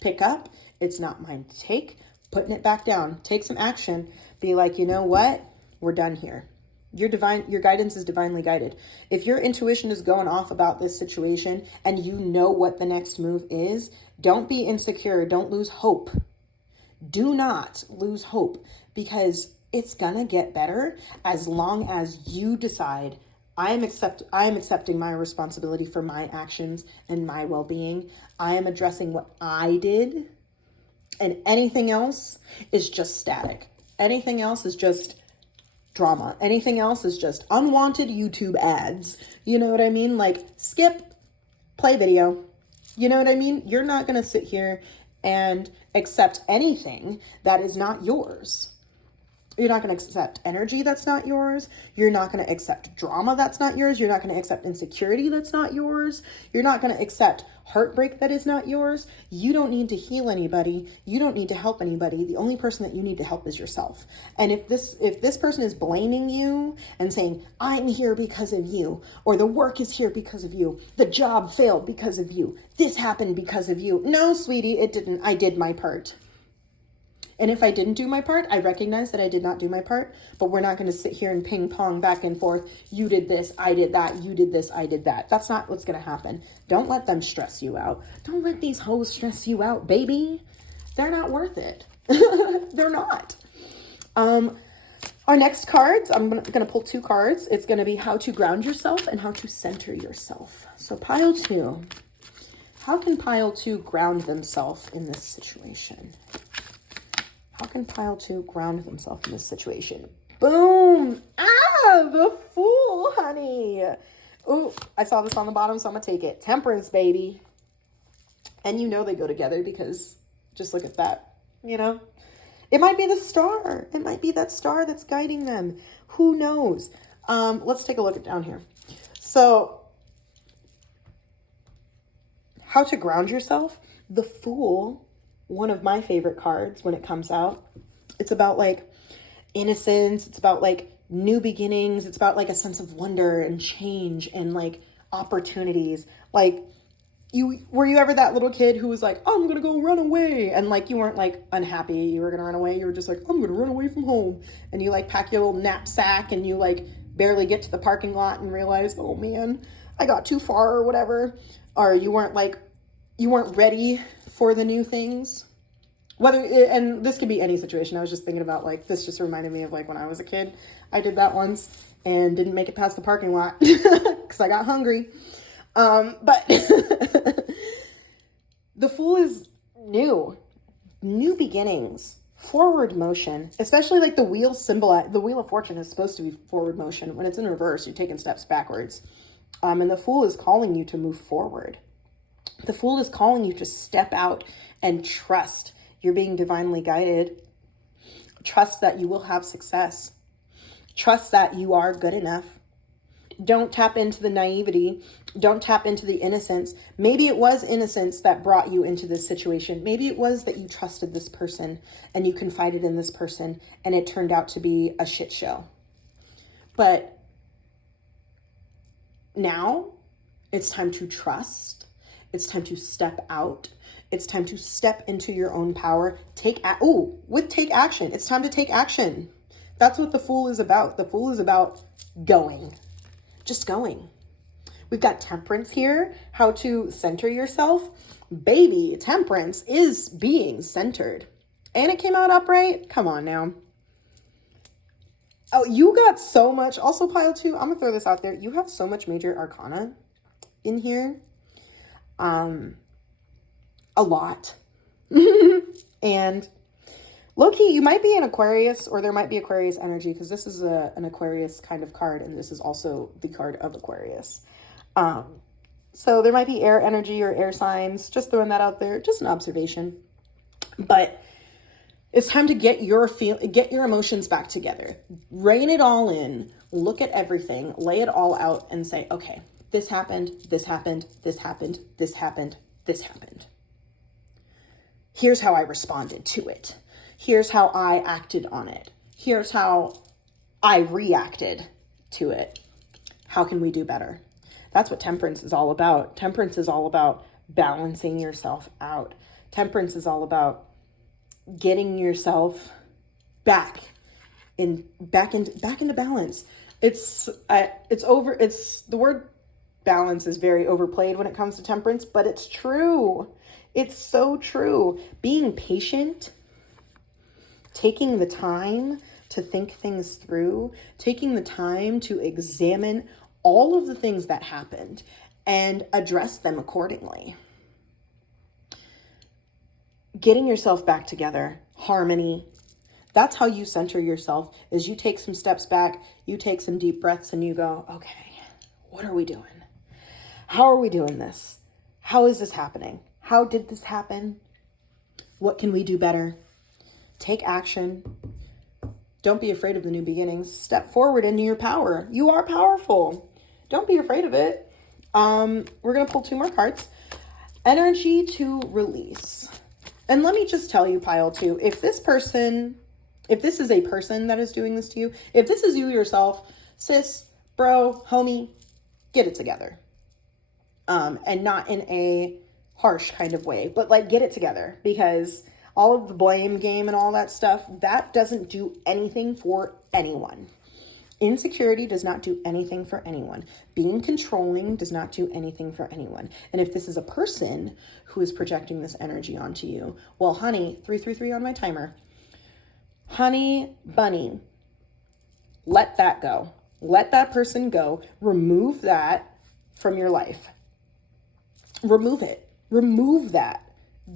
pick up. It's not mine to take. Putting it back down. Take some action. Be like, you know what? We're done here. Your guidance is divinely guided. If your intuition is going off about this situation and you know what the next move is, don't be insecure. Don't lose hope. Do not lose hope, because it's gonna get better as long as you decide, I am accepting my responsibility for my actions and my well-being. I am addressing what I did, and anything else is just static. Anything else is just drama. Anything else is just unwanted YouTube ads. You know what I mean? Like, skip, play video. You know what I mean? You're not going to sit here and accept anything that is not yours. You're not going to accept energy that's not yours. You're not going to accept drama that's not yours. You're not going to accept insecurity that's not yours. You're not going to accept heartbreak that is not yours. You don't need to heal anybody. You don't need to help anybody. The only person that you need to help is yourself. And if this person is blaming you and saying, I'm here because of you, or the work is here because of you, the job failed because of you, this happened because of you. No, sweetie, it didn't. I did my part. And if I didn't do my part, I recognize that I did not do my part, but we're not going to sit here and ping pong back and forth. You did this, I did that. You did this, I did that. That's not what's going to happen. Don't let them stress you out. Don't let these hoes stress you out, baby. They're not worth it. They're not. Our next cards, I'm going to pull 2 cards. It's going to be how to ground yourself and how to center yourself. So pile 2. How can pile 2 ground themselves in this situation? How can pile 2 ground themselves in this situation? Boom! Ah, the Fool, honey. Oh, I saw this on the bottom, so I'm going to take it. Temperance, baby. And you know they go together, because just look at that, you know? It might be the star. It might be that star that's guiding them. Who knows? Let's take a look at down here. So, how to ground yourself? The Fool, one of my favorite cards when it comes out. It's about like innocence. It's about like new beginnings. It's about like a sense of wonder and change and like opportunities. Like, were you ever that little kid who was like, oh, I'm going to go run away? And like, you weren't like unhappy you were going to run away. You were just like, I'm going to run away from home. And you like pack your little knapsack and you like barely get to the parking lot and realize, oh man, I got too far or whatever. Or you weren't ready for the new things. And this could be any situation. I was just thinking about like, this just reminded me of like when I was a kid. I did that once and didn't make it past the parking lot because I got hungry. But the Fool is new beginnings, forward motion, especially like the wheel of fortune is supposed to be forward motion. When it's in reverse, you're taking steps backwards. And the Fool is calling you to move forward. The Fool is calling you to step out and trust you're being divinely guided. Trust that you will have success. Trust that you are good enough. Don't tap into the naivety. Don't tap into the innocence. Maybe it was innocence that brought you into this situation. Maybe it was that you trusted this person and you confided in this person and it turned out to be a shit show. But now it's time to trust. It's time to step out. It's time to step into your own power. Take action. It's time to take action. That's what the Fool is about. The Fool is about going. Just going. We've got Temperance here. How to center yourself. Baby, Temperance is being centered. And it came out upright. Come on now. Oh, you got so much. Also, pile 2, I'm going to throw this out there. You have so much major arcana in here. A lot. And low-key, you might be an Aquarius, or there might be Aquarius energy, because this is an Aquarius kind of card, and this is also the card of Aquarius. So there might be air energy or air signs. Just throwing that out there. Just an observation. But it's time to get your emotions back together. Rein it all in. Look at everything. Lay it all out and say, okay, this happened, this happened, this happened, this happened, this happened. Here's how I responded to it. Here's how I acted on it. Here's how I reacted to it. How can we do better? That's what Temperance is all about. Temperance is all about balancing yourself out. Temperance is all about getting yourself back into balance. The word balance is very overplayed when it comes to Temperance, but it's true. It's so true. Being patient, taking the time to think things through, taking the time to examine all of the things that happened and address them accordingly. Getting yourself back together, harmony. That's how you center yourself, is you take some steps back, you take some deep breaths, and you go, okay, what are we doing? How are we doing this? How is this happening? How did this happen? What can we do better? Take action. Don't be afraid of the new beginnings. Step forward into your power. You are powerful. Don't be afraid of it. We're going to pull 2 more cards. Energy to release. And let me just tell you, pile 2, if this is a person that is doing this to you, if this is you yourself, sis, bro, homie, get it together. And not in a harsh kind of way, but like get it together, because all of the blame game and all that stuff, that doesn't do anything for anyone. Insecurity does not do anything for anyone. Being controlling does not do anything for anyone. And if this is a person who is projecting this energy onto you, well, honey, 333 on my timer. Honey bunny, let that go. Let that person go. Remove that from your life. Remove it. Remove that.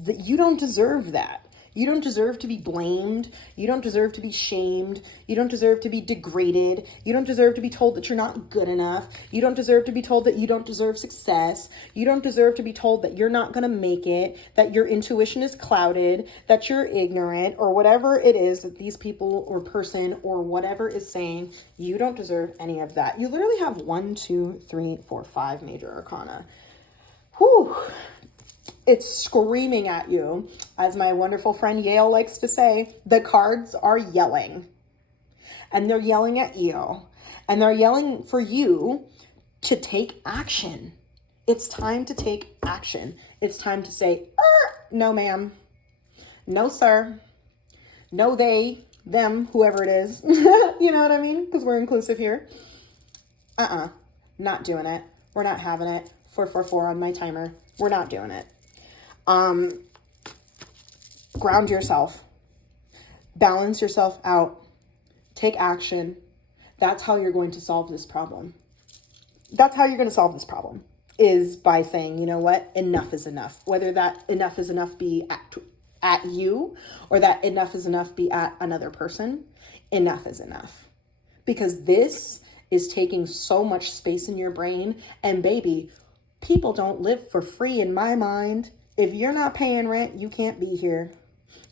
You don't deserve that. You don't deserve to be blamed. You don't deserve to be shamed. You don't deserve to be degraded. You don't deserve to be told that you're not good enough. You don't deserve to be told that you don't deserve success. You don't deserve to be told that you're not going to make it, that your intuition is clouded, that you're ignorant, or whatever it is that these people or person or whatever is saying. You don't deserve any of that. You literally have 1, 2, 3, 4, 5 major arcana. Whew. It's screaming at you. As my wonderful friend Yale likes to say, the cards are yelling. And they're yelling at you. And they're yelling for you to take action. It's time to take action. It's time to say, no ma'am. No sir. No they, them, whoever it is. You know what I mean? Because we're inclusive here. Not doing it. We're not having it. 444 on my timer. We're not doing it. Ground yourself, balance yourself out, take action. That's how you're going to solve this problem. That's how you're going to solve this problem, is by saying, you know what, enough is enough. Whether that enough is enough be at you, or that enough is enough be at another person, enough is enough. Because this is taking so much space in your brain, and baby, people don't live for free in my mind. If you're not paying rent, you can't be here.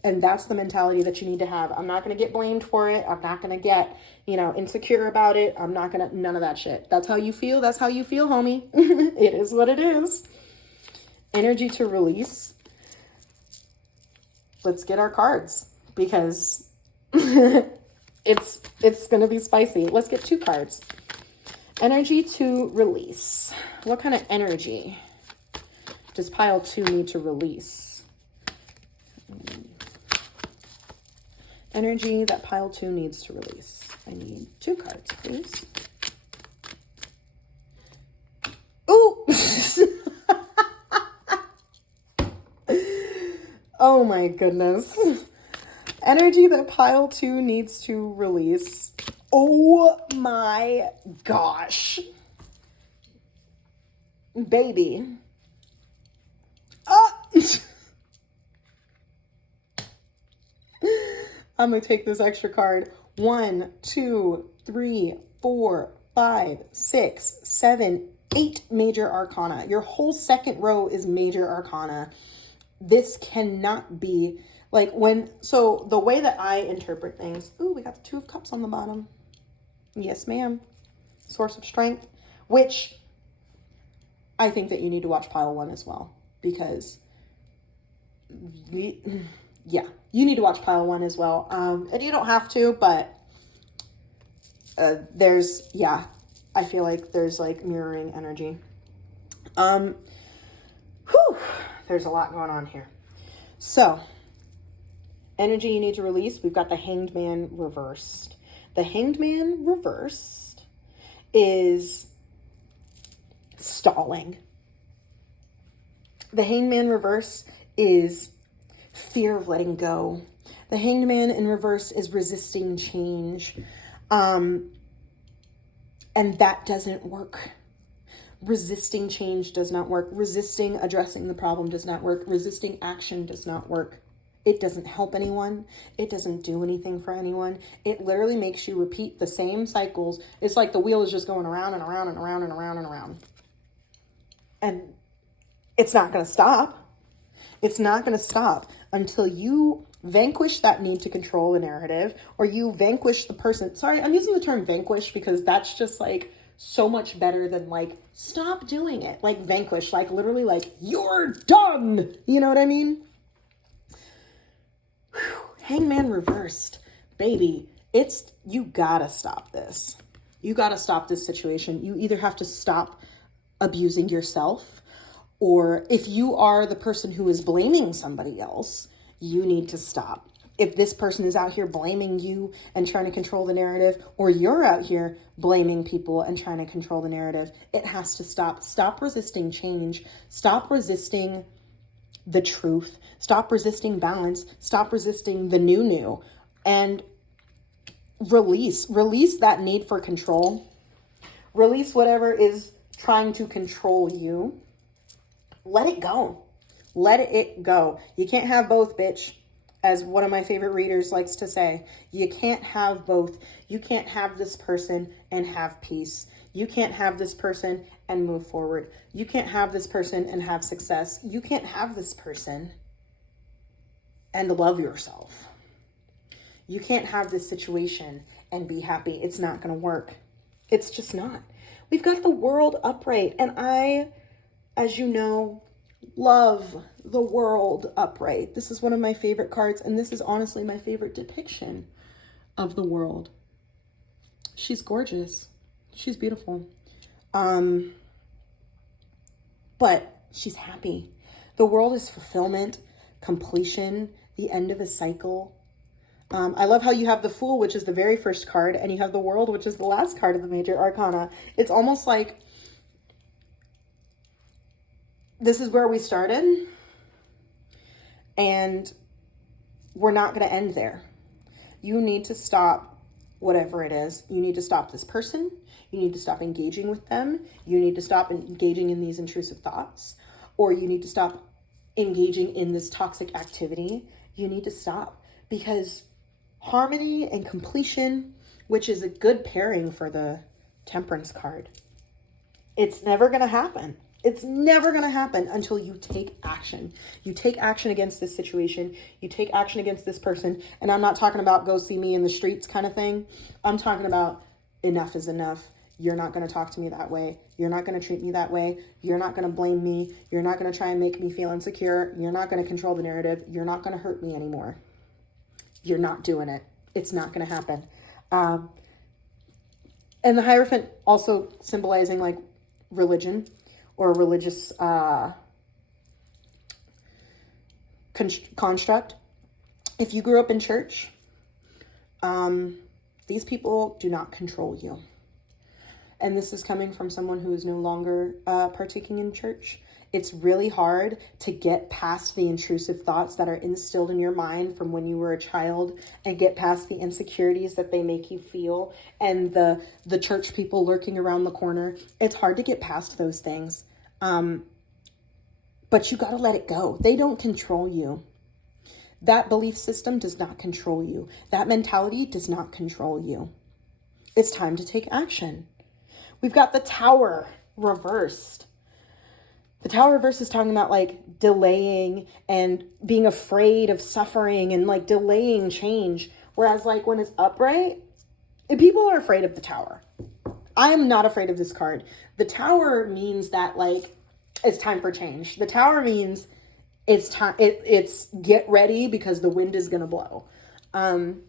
And that's the mentality that you need to have. I'm not going to get blamed for it. I'm not going to get, insecure about it. I'm not going to, none of that shit. That's how you feel. That's how you feel, homie. It is what it is. Energy to release. Let's get our cards because it's going to be spicy. Let's get 2 cards. Energy to release. What kind of energy does pile 2 need to release? Energy that pile 2 needs to release. I need 2 cards, please. Ooh! Oh my goodness. Energy that pile 2 needs to release. Oh my gosh. Baby. Ah! I'm going to take this extra card. 1, 2, 3, 4, 5, 6, 7, 8 major arcana. Your whole second row is major arcana. This cannot be like so the way that I interpret things. Ooh, we got the 2 of Cups on the bottom. Yes, ma'am. Source of strength, which I think that you need to watch pile 1 as well, because you need to watch pile 1 as well. And you don't have to, but I feel like there's like mirroring energy. There's a lot going on here. So, energy you need to release. We've got the Hanged Man reversed. The Hanged Man reversed is stalling. The Hanged Man reverse is fear of letting go. The Hanged Man in reverse is resisting change. And that doesn't work. Resisting change does not work. Resisting addressing the problem does not work. Resisting action does not work. It doesn't help anyone. It doesn't do anything for anyone. It literally makes you repeat the same cycles. It's like the wheel is just going around and around and around and around and around. And it's not going to stop. It's not going to stop until you vanquish that need to control the narrative, or you vanquish the person. Sorry, I'm using the term vanquish because that's just like so much better than like stop doing it. Like vanquish, like literally like you're done. You know what I mean? Hangman reversed, baby. You gotta stop this. You gotta stop this situation. You either have to stop abusing yourself, or if you are the person who is blaming somebody else, you need to stop. If this person is out here blaming you and trying to control the narrative, or you're out here blaming people and trying to control the narrative, it has to stop. Stop resisting change. Stop resisting the truth. Stop resisting balance. Stop resisting the new. And release that need for control. Release whatever is trying to control you. Let it go. Let it go. You can't have both, bitch. As one of my favorite readers likes to say, you can't have both. You can't have this person and have peace. You can't have this person and move forward. You can't have this person and have success. You can't have this person and love yourself. You can't have this situation and be happy. It's not going to work. It's just not. We've got the World upright, and I, as you know, love the World upright. This is one of my favorite cards, and this is honestly my favorite depiction of the World. She's gorgeous. She's beautiful. But she's happy. The World is fulfillment, completion, the end of a cycle. I love how you have the Fool, which is the very first card, and you have the World, which is the last card of the Major Arcana. It's almost like this is where we started, and we're not going to end there. You need to stop whatever it is. You need to stop this person. You need to stop engaging with them. You need to stop engaging in these intrusive thoughts, or you need to stop engaging in this toxic activity. You need to stop, because harmony and completion, which is a good pairing for the Temperance card, it's never going to happen. It's never going to happen until you take action. You take action against this situation. You take action against this person. And I'm not talking about go see me in the streets kind of thing. I'm talking about enough is enough. You're not going to talk to me that way. You're not going to treat me that way. You're not going to blame me. You're not going to try and make me feel insecure. You're not going to control the narrative. You're not going to hurt me anymore. You're not doing it. It's not going to happen. And the Hierophant also symbolizing like religion or religious construct. If you grew up in church, these people do not control you. And this is coming from someone who is no longer partaking in church. It's really hard to get past the intrusive thoughts that are instilled in your mind from when you were a child and get past the insecurities that they make you feel and the church people lurking around the corner. It's hard to get past those things. But you got to let it go. They don't control you. That belief system does not control you. That mentality does not control you. It's time to take action. We've got the Tower reversed. The Tower reverse is talking about like delaying and being afraid of suffering and like delaying change. Whereas like when it's upright, people are afraid of the Tower. I am not afraid of this card. The Tower means that like it's time for change. The Tower means it's time. It's get ready because the wind is going to blow. And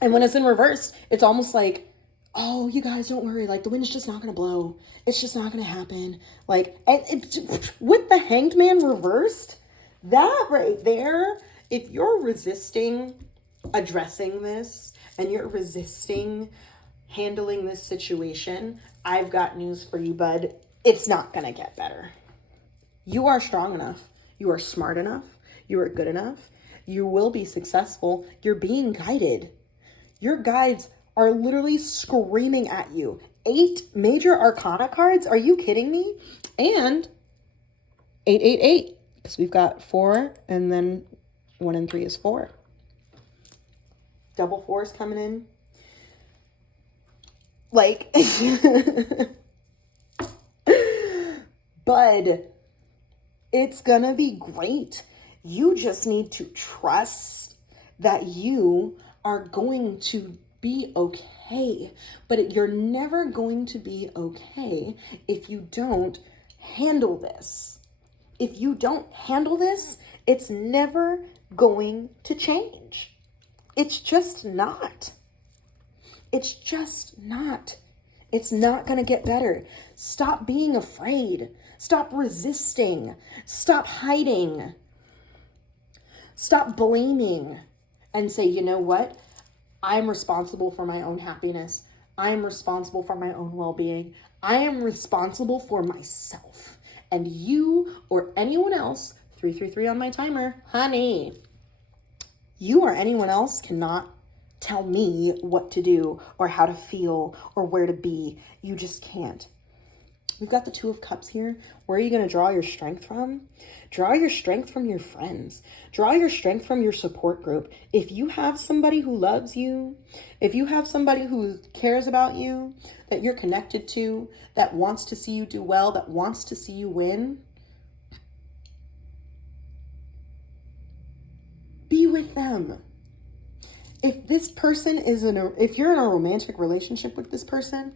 when it's in reverse, it's almost like, oh, you guys don't worry. Like the wind's just not going to blow. It's just not going to happen. Like with the Hanged Man reversed, that right there, if you're resisting addressing this and you're resisting handling this situation, I've got news for you, bud. It's not going to get better. You are strong enough. You are smart enough. You are good enough. You will be successful. You're being guided. Your guides are literally screaming at you. 8 major arcana cards? Are you kidding me? And 888, because we've got 4 and then 1 and 3 is 4. Double 4 is coming in. Like, bud, it's gonna be great. You just need to trust that you are going to be okay. But you're never going to be okay if you don't handle this. If you don't handle this, it's never going to change. It's just not. It's just not. It's not going to get better. Stop being afraid. Stop resisting. Stop hiding. Stop blaming and say, you know what? I'm responsible for my own happiness. I am responsible for my own well-being. I am responsible for myself. And you or anyone else, 333 on my timer, honey, you or anyone else cannot tell me what to do or how to feel or where to be. You just can't. We've got the 2 of Cups here. Where are you going to draw your strength from? Draw your strength from your friends. Draw your strength from your support group. If you have somebody who loves you, if you have somebody who cares about you, that you're connected to, that wants to see you do well, that wants to see you win, be with them. If this person if you're in a romantic relationship with this person,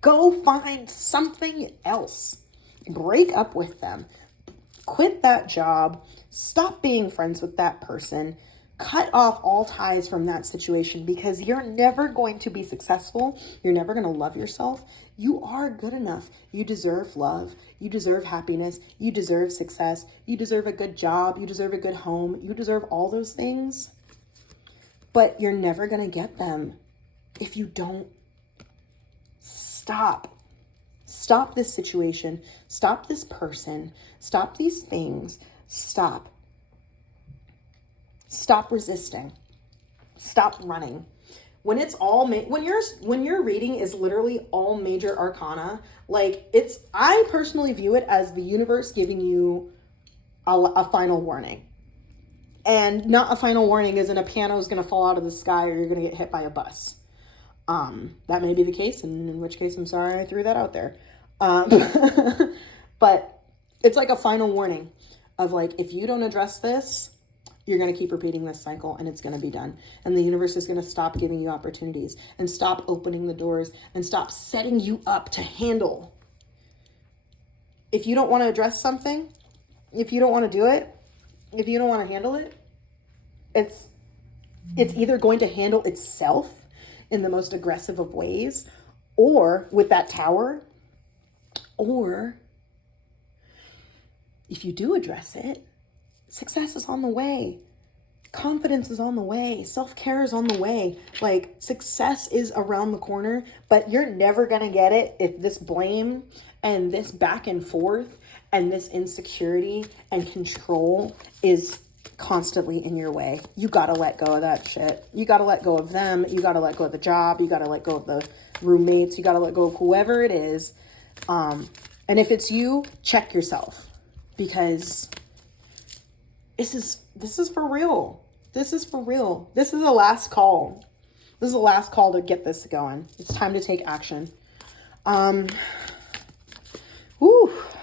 go find something else. Break up with them. Quit that job. Stop being friends with that person. Cut off all ties from that situation because you're never going to be successful. You're never going to love yourself. You are good enough. You deserve love. You deserve happiness. You deserve success. You deserve a good job. You deserve a good home. You deserve all those things. But you're never going to get them if you don't stop. Stop this situation. Stop this person. Stop these things. Stop. Stop resisting. Stop running. When it's all when your reading is literally all major arcana, like I personally view it as the universe giving you a final warning. And not a final warning as in a piano is going to fall out of the sky or you're going to get hit by a bus. That may be the case, and in which case I'm sorry I threw that out there. But It's like a final warning of like, if you don't address this, you're going to keep repeating this cycle and it's going to be done. And the universe is going to stop giving you opportunities and stop opening the doors and stop setting you up to handle. If you don't want to address something, if you don't want to do it, if you don't want to handle it, it's either going to handle itself in the most aggressive of ways, or with that tower, or if you do address it, success is on the way. Confidence is on the way. Self-care is on the way. Like, success is around the corner, but you're never going to get it if this blame and this back and forth and this insecurity and control is constantly in your way. You got to let go of that shit. You got to let go of them. You got to let go of the job. You got to let go of the roommates. You got to let go of whoever it is. And if it's you, check yourself, because this is for real. This is for real. This is the last call. This is the last call to get this going. It's time to take action.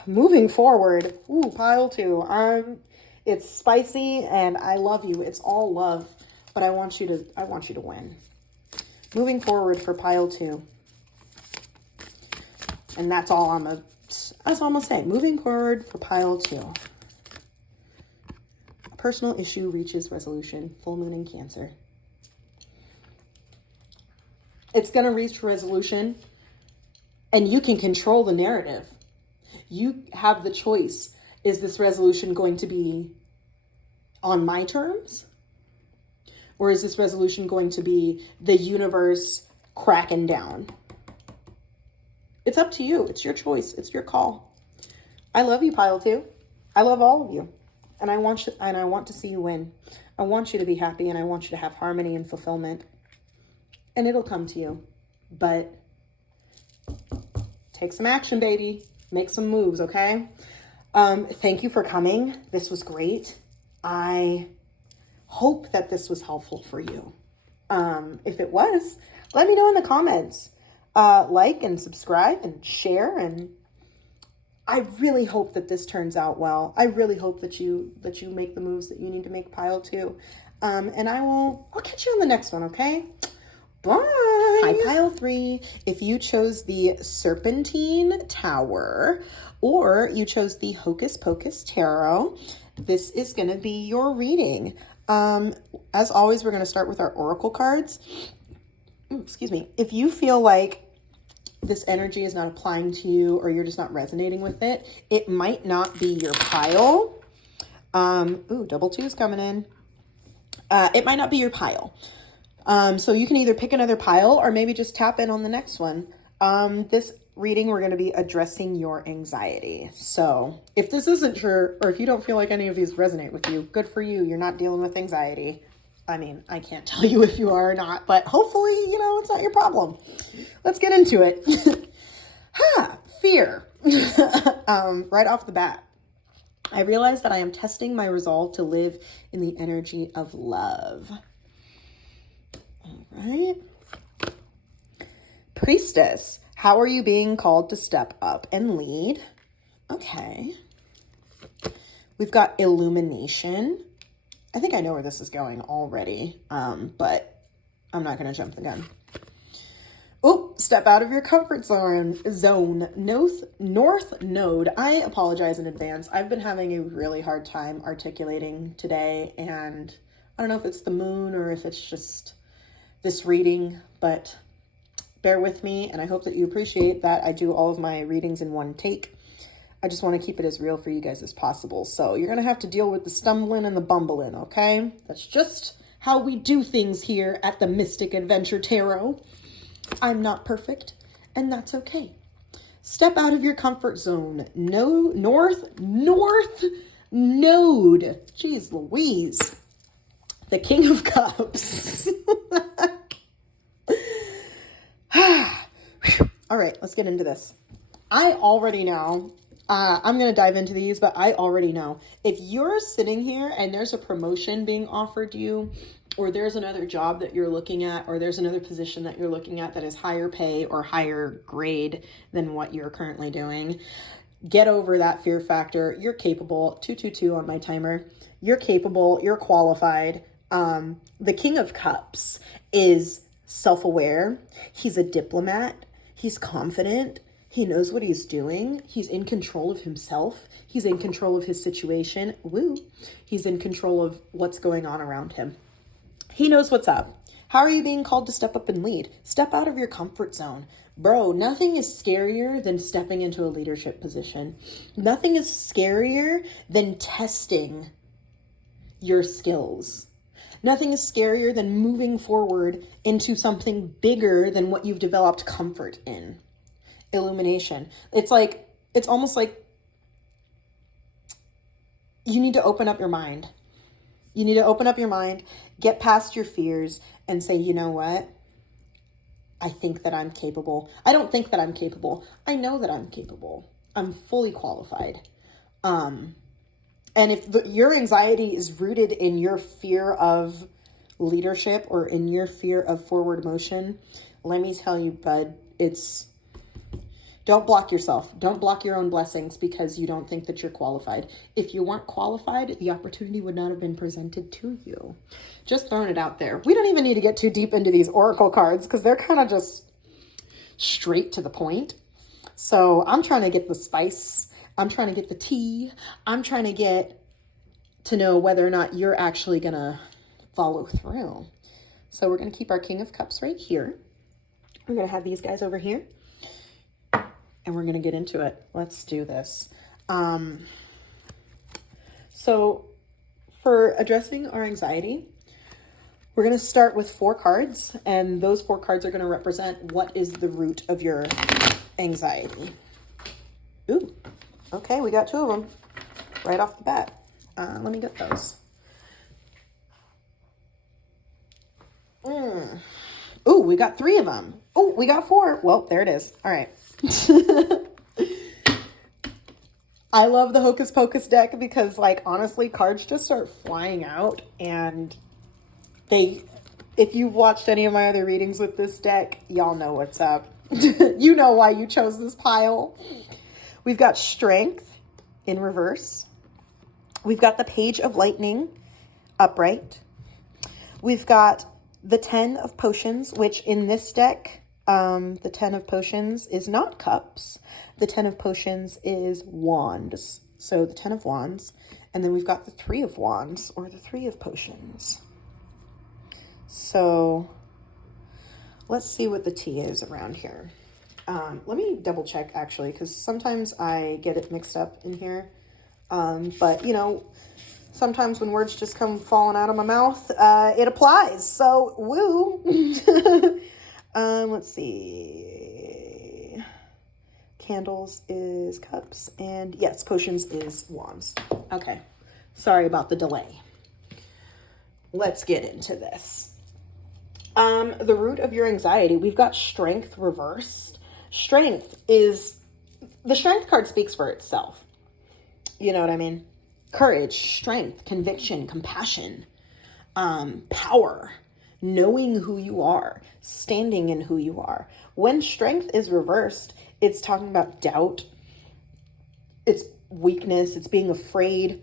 Moving forward. Pile 2. It's spicy and I love you. It's all love, but I want you to win. Moving forward for pile 2. And that's all I'm gonna say. Moving forward for pile 2. A personal issue reaches resolution. Full moon in Cancer. It's going to reach resolution, and you can control the narrative. You have the choice. Is this resolution going to be on my terms? Or is this resolution going to be the universe cracking down? It's up to you. It's your choice. It's your call. I love you, pile 2. I love all of you. And I want to see you win. I want you to be happy, and I want you to have harmony and fulfillment. And it'll come to you. But take some action, baby. Make some moves, okay? Thank you for coming. This was great. I hope that this was helpful for you. If it was, let me know in the comments. Like and subscribe and share, and I really hope that this turns out well. I really hope that you make the moves that you need to make, pile 2. And I'll catch you on the next one, okay? Bye. Hi, pile 3. If you chose the Serpentine Tower or you chose the Hocus Pocus Tarot, this is going to be your reading. As always, we're going to start with our Oracle cards. Excuse me. If you feel like this energy is not applying to you or you're just not resonating with it, it might not be your pile. Double 2's coming in. It might not be your pile. So you can either pick another pile or maybe just tap in on the next one. This reading, we're going to be addressing your anxiety. So if this isn't or if you don't feel like any of these resonate with you, good for you. You're not dealing with anxiety. I mean, I can't tell you if you are or not, but hopefully, it's not your problem. Let's get into it. Fear. Right off the bat, I realize that I am testing my resolve to live in the energy of love. All right. Priestess, how are you being called to step up and lead? Okay. We've got Illumination. I think I know where this is going already, but I'm not going to jump the gun. Oh, step out of your comfort zone. North Node. I apologize in advance. I've been having a really hard time articulating today, and I don't know if it's the moon or if it's just this reading, but bear with me, and I hope that you appreciate that I do all of my readings in one take. I just want to keep it as real for you guys as possible. So you're going to have to deal with the stumbling and the bumbling, okay? That's just how we do things here at the Mystic Adventure Tarot. I'm not perfect, and that's okay. Step out of your comfort zone. North Node. Jeez Louise. The King of Cups. All right, let's get into this. I already know. I'm going to dive into these, but I already know. If you're sitting here and there's a promotion being offered you, or there's another job that you're looking at, or there's another position that you're looking at that is higher pay or higher grade than what you're currently doing, Get over that fear factor. You're capable. 222 on my timer. You're capable. You're qualified. The King of Cups is self-aware. He's a diplomat. He's confident. He knows what he's doing. He's in control of himself. He's in control of his situation. Woo. He's in control of what's going on around him. He knows what's up. How are you being called to step up and lead? Step out of your comfort zone. Bro, nothing is scarier than stepping into a leadership position. Nothing is scarier than testing your skills. Nothing is scarier than moving forward into something bigger than what you've developed comfort in. Illumination. It's almost like you need to open up your mind. You need to open up your mind, get past your fears, and say, you know what? I think that I'm capable. I don't think that I'm capable. I know that I'm capable. I'm fully qualified. And if your anxiety is rooted in your fear of leadership or in your fear of forward motion, let me tell you, bud, don't block yourself. Don't block your own blessings because you don't think that you're qualified. If you weren't qualified, the opportunity would not have been presented to you. Just throwing it out there. We don't even need to get too deep into these oracle cards because they're kind of just straight to the point. So I'm trying to get the spice. I'm trying to get the tea. I'm trying to get to know whether or not you're actually going to follow through. So we're going to keep our King of Cups right here. We're going to have these guys over here. And we're going to get into it. Let's do this. So for addressing our anxiety, we're going to start with 4 cards. And those 4 cards are going to represent what is the root of your anxiety. Ooh, okay, we got 2 of them right off the bat. Let me get those. Ooh, we got 3 of them. Oh, we got 4. Well, there it is. All right. I love the Hocus Pocus deck because, like, honestly, cards just start flying out, and if you've watched any of my other readings with this deck, y'all know what's up. You know why you chose this pile. We've got Strength in reverse. We've got the Page of Lightning upright. We've got the 10 of Potions, which in this deck, the 10 of Potions is not cups. The 10 of Potions is wands. So the 10 of Wands. And then we've got the 3 of Wands, or the 3 of Potions. So let's see what the tea is around here. Let me double check, actually, because sometimes I get it mixed up in here. But, you know, sometimes when words just come falling out of my mouth, it applies. So, woo! Let's see. Candles is cups, and yes, potions is wands. Okay. Sorry about the delay. Let's get into this. The root of your anxiety, we've got strength reversed. The strength card speaks for itself. You know what I mean? Courage, strength, conviction, compassion, power, knowing who you are, standing in who you are. When strength is reversed, it's talking about doubt. It's weakness. It's being afraid.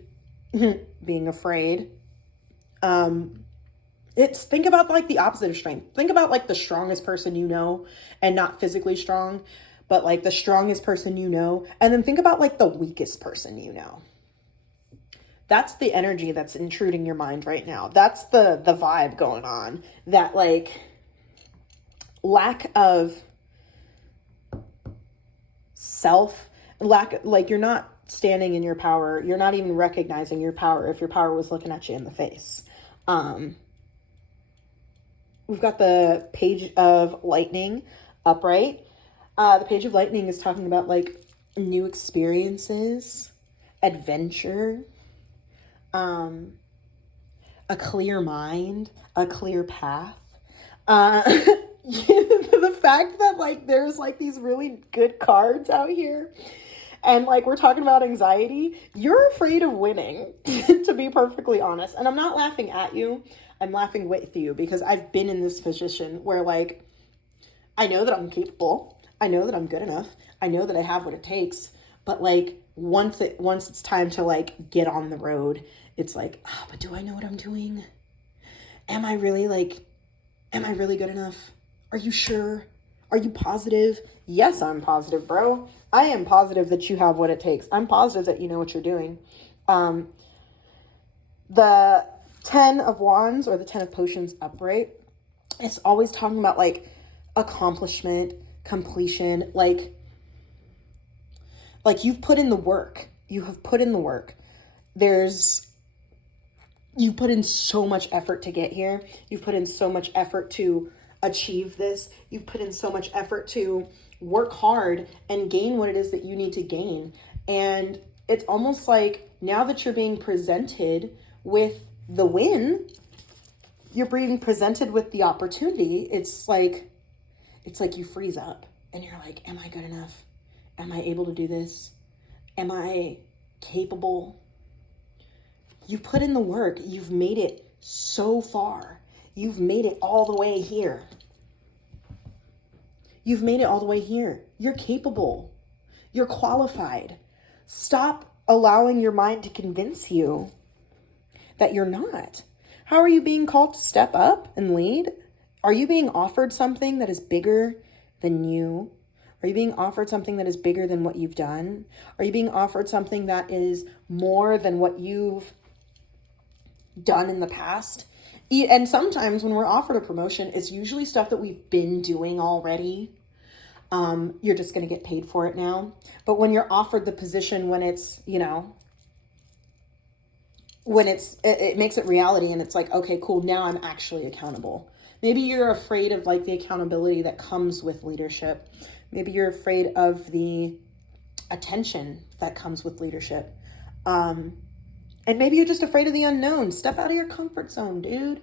It's think about like the opposite of strength. Think about like the strongest person you know, and not physically strong, but like the strongest person you know. And then think about like the weakest person you know. That's the energy that's intruding your mind right now. That's the vibe going on. That like lack of like you're not standing in your power. You're not even recognizing your power if your power was looking at you in the face. We've got the Page of Lightning upright. The Page of Lightning is talking about like new experiences, adventure, a clear mind, a clear path. The fact that like there's like these really good cards out here and like we're talking about anxiety, you're afraid of winning, to be perfectly honest. And I'm not laughing at you. I'm laughing with you because I've been in this position where like I know that I'm capable. I know that I'm good enough. I know that I have what it takes. But like, once it's time to like get on the road, it's like, oh, but do I know what I'm doing? Am I really good enough? Are you sure? Are you positive? Yes, I'm positive, bro. I am positive that you have what it takes. I'm positive that you know what you're doing. The 10 of Wands or the 10 of Potions upright, it's always talking about like accomplishment, completion, like you've put in the work. You have put in the work. You've put in so much effort to get here. You've put in so much effort to achieve this. You've put in so much effort to work hard and gain what it is that you need to gain. And it's almost like now that you're being presented with the win, you're being presented with the opportunity. It's like you freeze up and you're like, am I good enough? Am I able to do this? Am I capable? You've put in the work. You've made it so far. You've made it all the way here. You've made it all the way here. You're capable. You're qualified. Stop allowing your mind to convince you that you're not. How are you being called to step up and lead? Are you being offered something that is bigger than you? Are you being offered something that is bigger than what you've done? Are you being offered something that is more than what you've done in the past? And sometimes when we're offered a promotion, it's usually stuff that we've been doing already. You're just going to get paid for it now. But when you're offered the position, when it's, it makes it reality and it's like, okay, cool. Now I'm actually accountable. Maybe you're afraid of like the accountability that comes with leadership. Maybe you're afraid of the attention that comes with leadership. And maybe you're just afraid of the unknown. Step out of your comfort zone, dude.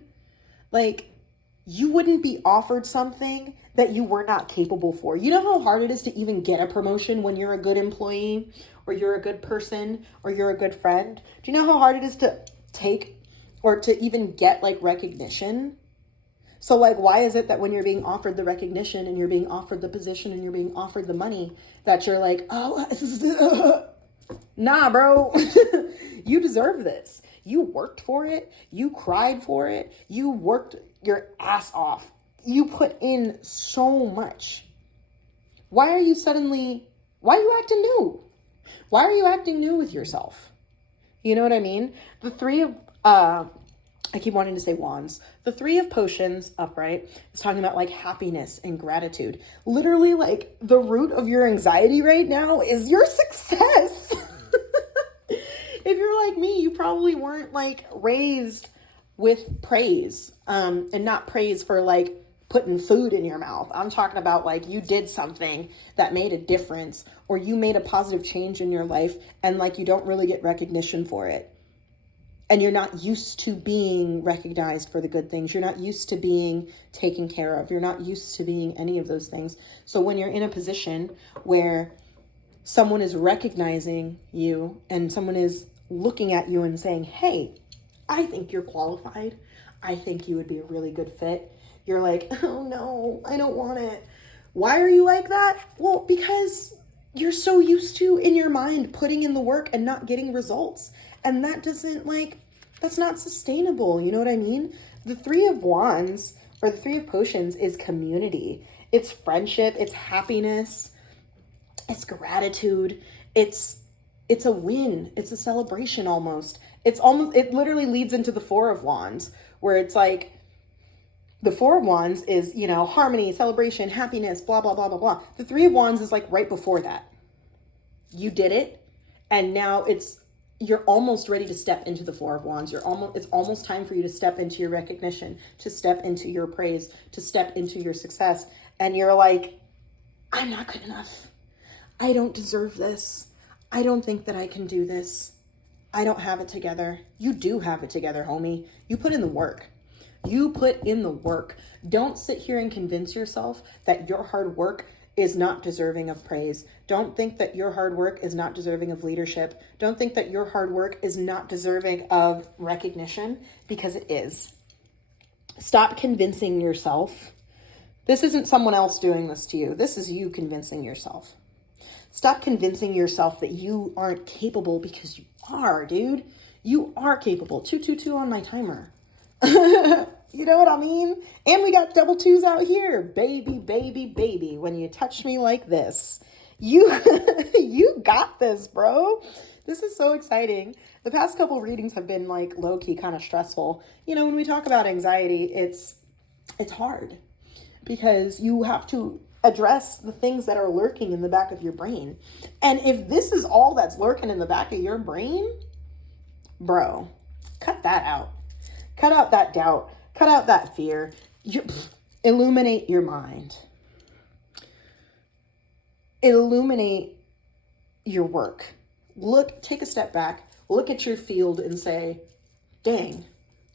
Like, you wouldn't be offered something that you were not capable for. You know how hard it is to even get a promotion when you're a good employee or you're a good person or you're a good friend? Do you know how hard it is to take or to even get like recognition? So like, why is it that when you're being offered the recognition and you're being offered the position and you're being offered the money that you're like, oh, nah, bro, you deserve this. You worked for it. You cried for it. You worked your ass off. You put in so much. Why are you acting new? Why are you acting new with yourself? You know what I mean? The three of, I keep wanting to say wands. The 3 of Potions upright is talking about like happiness and gratitude. Literally like the root of your anxiety right now is your success. If you're like me, you probably weren't like raised with praise, and not praise for like putting food in your mouth. I'm talking about like you did something that made a difference or you made a positive change in your life and like you don't really get recognition for it. And you're not used to being recognized for the good things. You're not used to being taken care of. You're not used to being any of those things. So when you're in a position where someone is recognizing you and someone is looking at you and saying, hey, I think you're qualified. I think you would be a really good fit. You're like, oh no, I don't want it. Why are you like that? Well, because you're so used to, in your mind, putting in the work and not getting results. And that doesn't that's not sustainable. You know what I mean? The 3 of Wands or the 3 of Potions is community. It's friendship. It's happiness. It's gratitude. It's a win. It's a celebration almost. It literally leads into the 4 of Wands where it's like, the 4 of Wands is, harmony, celebration, happiness, blah, blah, blah, blah, blah. The 3 of Wands is like right before that. You did it. And now you're almost ready to step into the 4 of Wands. It's almost time for you to step into your recognition, to step into your praise, to step into your success. And you're like, I'm not good enough. I don't deserve this. I don't think that I can do this. I don't have it together. You do have it together, homie. You put in the work. You put in the work. Don't sit here and convince yourself that your hard work is not deserving of praise. Don't think that your hard work is not deserving of leadership. Don't think that your hard work is not deserving of recognition, because it is. Stop convincing yourself. This isn't someone else doing this to you. This is you convincing yourself. Stop convincing yourself that you aren't capable, because you are, dude. You are capable. 222 on my timer. You know what I mean? And we got double twos out here. Baby, baby, baby. When you touch me like this, you you got this, bro. This is so exciting. The past couple readings have been like low-key kind of stressful. You know, when we talk about anxiety, it's hard because you have to address the things that are lurking in the back of your brain. And if this is all that's lurking in the back of your brain, bro, cut that out. Cut out that doubt. Cut out that fear. Illuminate your mind. Illuminate your work. Take a step back, look at your field and say, dang,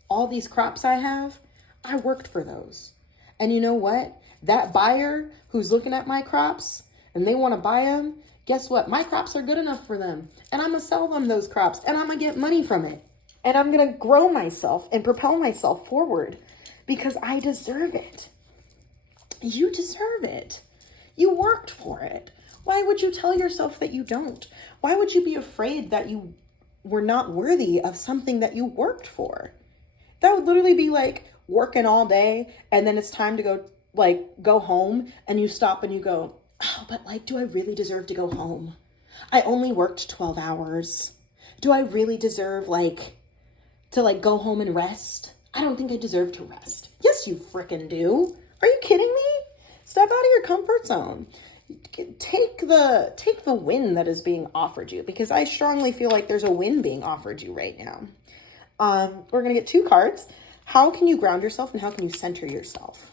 all these crops I have, I worked for those. And you know what? That buyer who's looking at my crops and they want to buy them, guess what? My crops are good enough for them. And I'm going to sell them those crops and I'm going to get money from it. And I'm going to grow myself and propel myself forward because I deserve it. You deserve it. You worked for it. Why would you tell yourself that you don't? Why would you be afraid that you were not worthy of something that you worked for? That would literally be like working all day and then it's time to go home and you stop and you go, oh, but like, do I really deserve to go home? I only worked 12 hours. Do I really deserve to go home and rest? I don't think I deserve to rest. Yes, you frickin' do. Are you kidding me? Step out of your comfort zone. Take the win that is being offered you, because I strongly feel like there's a win being offered you right now. We're going to get 2 cards. How can you ground yourself and how can you center yourself?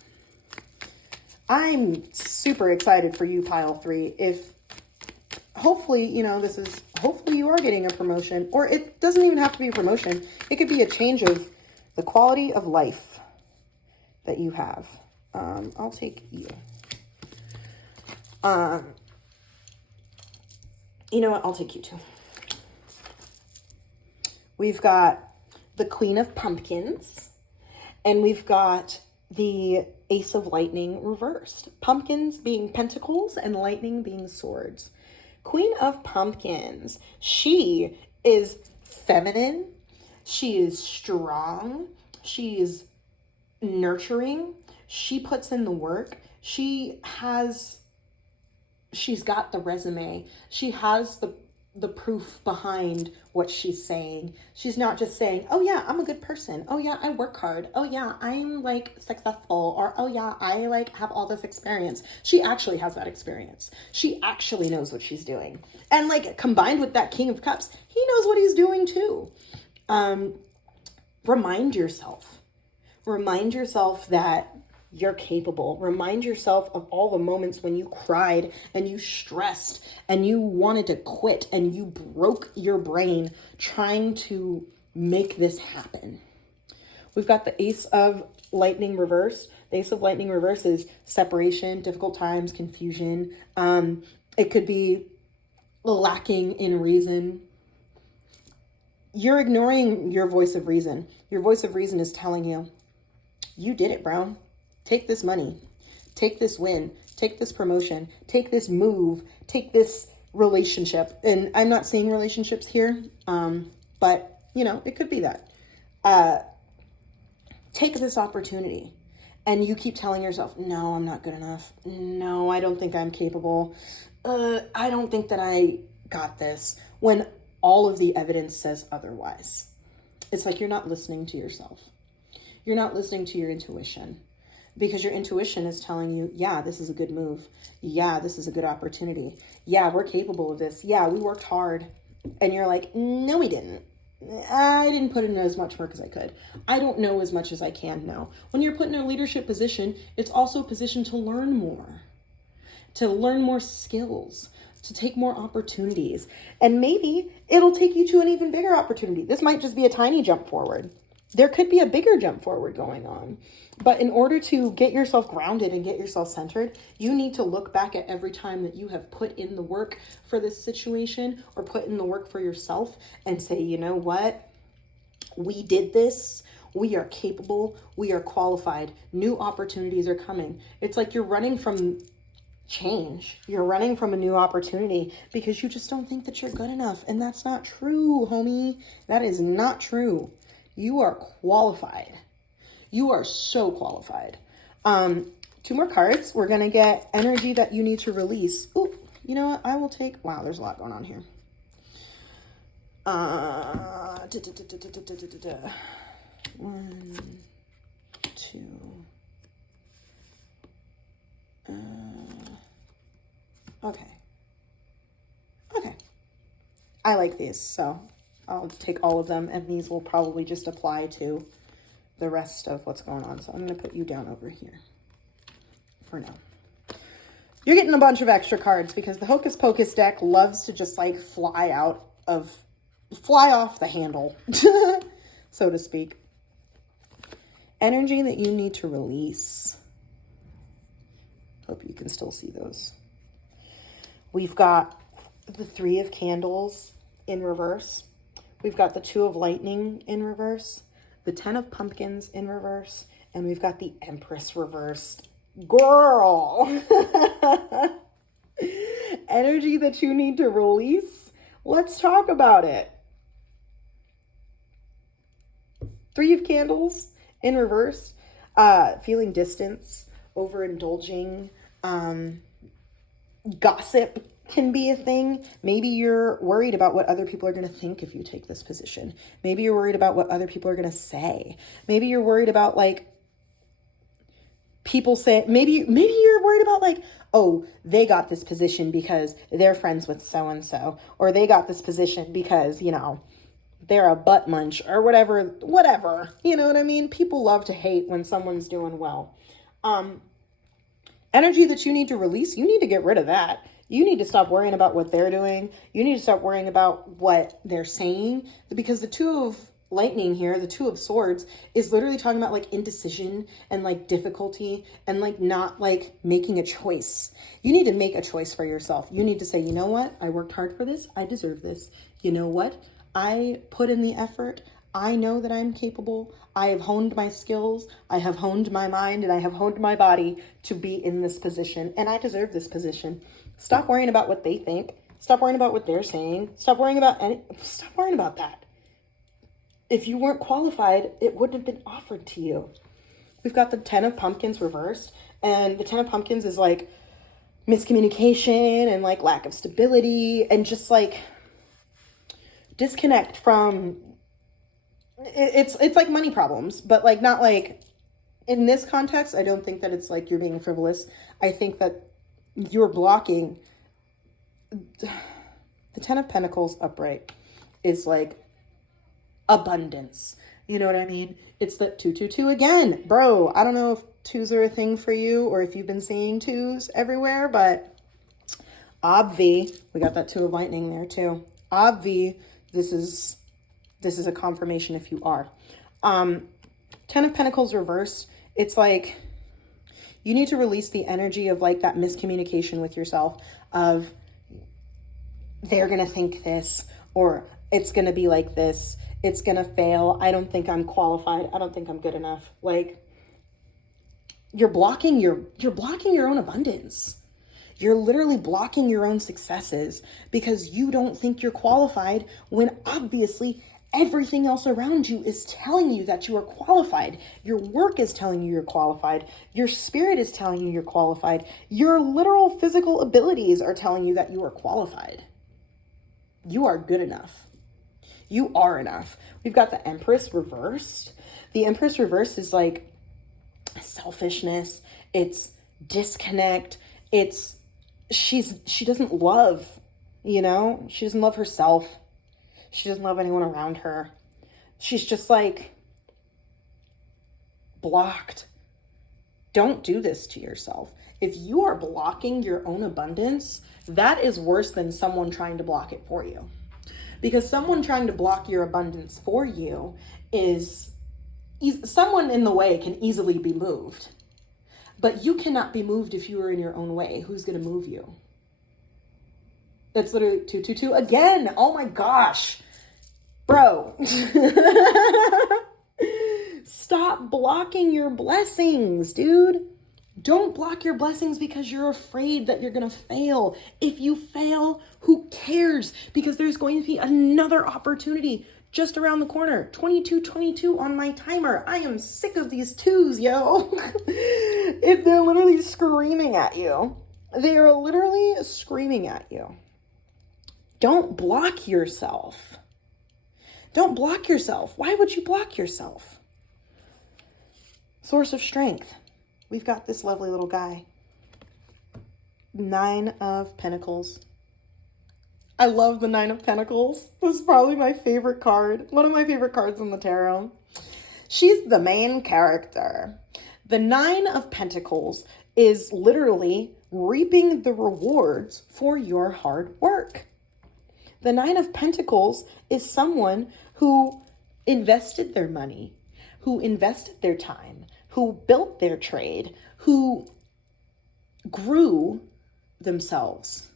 I'm super excited for you, pile 3. If hopefully, hopefully you are getting a promotion, or it doesn't even have to be a promotion. It could be a change of the quality of life that you have. I'll take you. You know what? I'll take you too. We've got the Queen of Pumpkins, and we've got the Ace of Lightning reversed. Pumpkins being pentacles and lightning being swords. Queen of Pumpkins. She is feminine. She is strong. She is nurturing. She puts in the work. She's got the resume. She has the proof behind what she's saying. She's not just saying, oh yeah, I'm a good person. Oh yeah, I work hard. Oh yeah, I'm successful. Or oh yeah, I have all this experience. She actually has that experience. She actually knows what she's doing. And combined with that King of Cups, he knows what he's doing too. Remind yourself that you're capable. Remind yourself of all the moments when you cried and you stressed and you wanted to quit and you broke your brain trying to make this happen. We've got the Ace of Lightning reversed. The Ace of Lightning reverse is separation, difficult times, confusion. It could be lacking in reason. You're ignoring your voice of reason. Your voice of reason is telling you, you did it, bro. Take this money, take this win, take this promotion, take this move, take this relationship. And I'm not saying relationships here, but it could be that. Take this opportunity. And you keep telling yourself, no, I'm not good enough. No, I don't think I'm capable. I don't think that I got this. When all of the evidence says otherwise. It's like you're not listening to yourself. You're not listening to your intuition. Because your intuition is telling you, yeah, this is a good move. Yeah, this is a good opportunity. Yeah, we're capable of this. Yeah, we worked hard. And you're like, no, we didn't. I didn't put in as much work as I could. I don't know as much as I can know. When you're put in a leadership position, it's also a position to learn more skills, to take more opportunities. And maybe it'll take you to an even bigger opportunity. This might just be a tiny jump forward. There could be a bigger jump forward going on. But in order to get yourself grounded and get yourself centered, you need to look back at every time that you have put in the work for this situation or put in the work for yourself and say, you know what? We did this. We are capable. We are qualified. New opportunities are coming. It's like you're running from change. You're running from a new opportunity because you just don't think that you're good enough. And that's not true, homie. That is not true. You are qualified. You are so qualified. 2 more cards. We're going to get energy that you need to release. Ooh, you know what? I will take... Wow, there's a lot going on here. 1, 2... Okay. I like these, so I'll take all of them, and these will probably just apply to the rest of what's going on. So I'm going to put you down over here for now. You're getting a bunch of extra cards because the Hocus Pocus deck loves to just like fly off the handle, so to speak. Energy that you need to release. Hope you can still see those. We've got the 3 of Candles in reverse. We've got the 2 of Lightning in reverse, the 10 of Pumpkins in reverse, and we've got the Empress reversed. Girl! Energy that you need to release. Let's talk about it. 3 of Candles in reverse. Feeling distance, overindulging, gossip can be a thing. Maybe you're worried about what other people are going to think if you take this position. Maybe you're worried about what other people are going to say. Maybe you're worried about like people say, maybe you're worried about like, oh, they got this position because they're friends with so-and-so, or they got this position because, you know, they're a butt munch or whatever, you know what I mean? People love to hate when someone's doing well. Energy that you need to release, you need to get rid of that. You need to stop worrying about what they're doing. You need to stop worrying about what they're saying, because the 2 of Lightning here, the 2 of Swords, is literally talking about like indecision and like difficulty and like not like making a choice. You need to make a choice for yourself. You need to say, you know what? I worked hard for this. I deserve this. You know what? I put in the effort. I know that I'm capable. I have honed my skills. I have honed my mind, and I have honed my body to be in this position, and I deserve this position. Stop worrying about what they think. Stop worrying about what they're saying. Stop worrying about that. If you weren't qualified, it wouldn't have been offered to you. We've got the 10 of Pumpkins reversed, and the 10 of Pumpkins is like miscommunication and like lack of stability and just like disconnect from... It's like money problems, but like not like in this context. I don't think that it's like you're being frivolous. I think that you're blocking. The 10 of Pentacles upright is like abundance. You know what I mean? It's the 222 again, bro. I don't know if 2s are a thing for you or if you've been seeing 2s everywhere, but obvi, we got that 2 of Lightning there too. Obvi, this is a confirmation if you are. 10 of Pentacles reversed. It's like you need to release the energy of like that miscommunication with yourself of they're going to think this, or it's going to be like this. It's going to fail. I don't think I'm qualified. I don't think I'm good enough. Like you're blocking your own abundance. You're literally blocking your own successes because you don't think you're qualified when obviously everything else around you is telling you that you are qualified. Your work is telling you you're qualified. Your spirit is telling you you're qualified. Your literal physical abilities are telling you that you are qualified. You are good enough. You are enough. We've got the Empress reversed. The Empress reversed is like selfishness. It's disconnect. She doesn't love, you know? She doesn't love herself. She doesn't love anyone around her. She's just like blocked. Don't do this to yourself. If you are blocking your own abundance, that is worse than someone trying to block it for you. Because someone trying to block your abundance for you is someone in the way can easily be moved. But you cannot be moved if you are in your own way. Who's going to move you? That's literally 222 again. Oh my gosh. Bro. Stop blocking your blessings, dude. Don't block your blessings because you're afraid that you're going to fail. If you fail, who cares? Because there's going to be another opportunity just around the corner. 22:22 on my timer. I am sick of these twos, yo. If they're literally screaming at you. They are literally screaming at you. Don't block yourself. Don't block yourself. Why would you block yourself? Source of strength. We've got this lovely little guy. 9 of Pentacles. I love the 9 of Pentacles. This is probably my favorite card. One of my favorite cards in the tarot. She's the main character. The 9 of Pentacles is literally reaping the rewards for your hard work. The 9 of Pentacles is someone who invested their money, who invested their time, who built their trade, who grew themselves.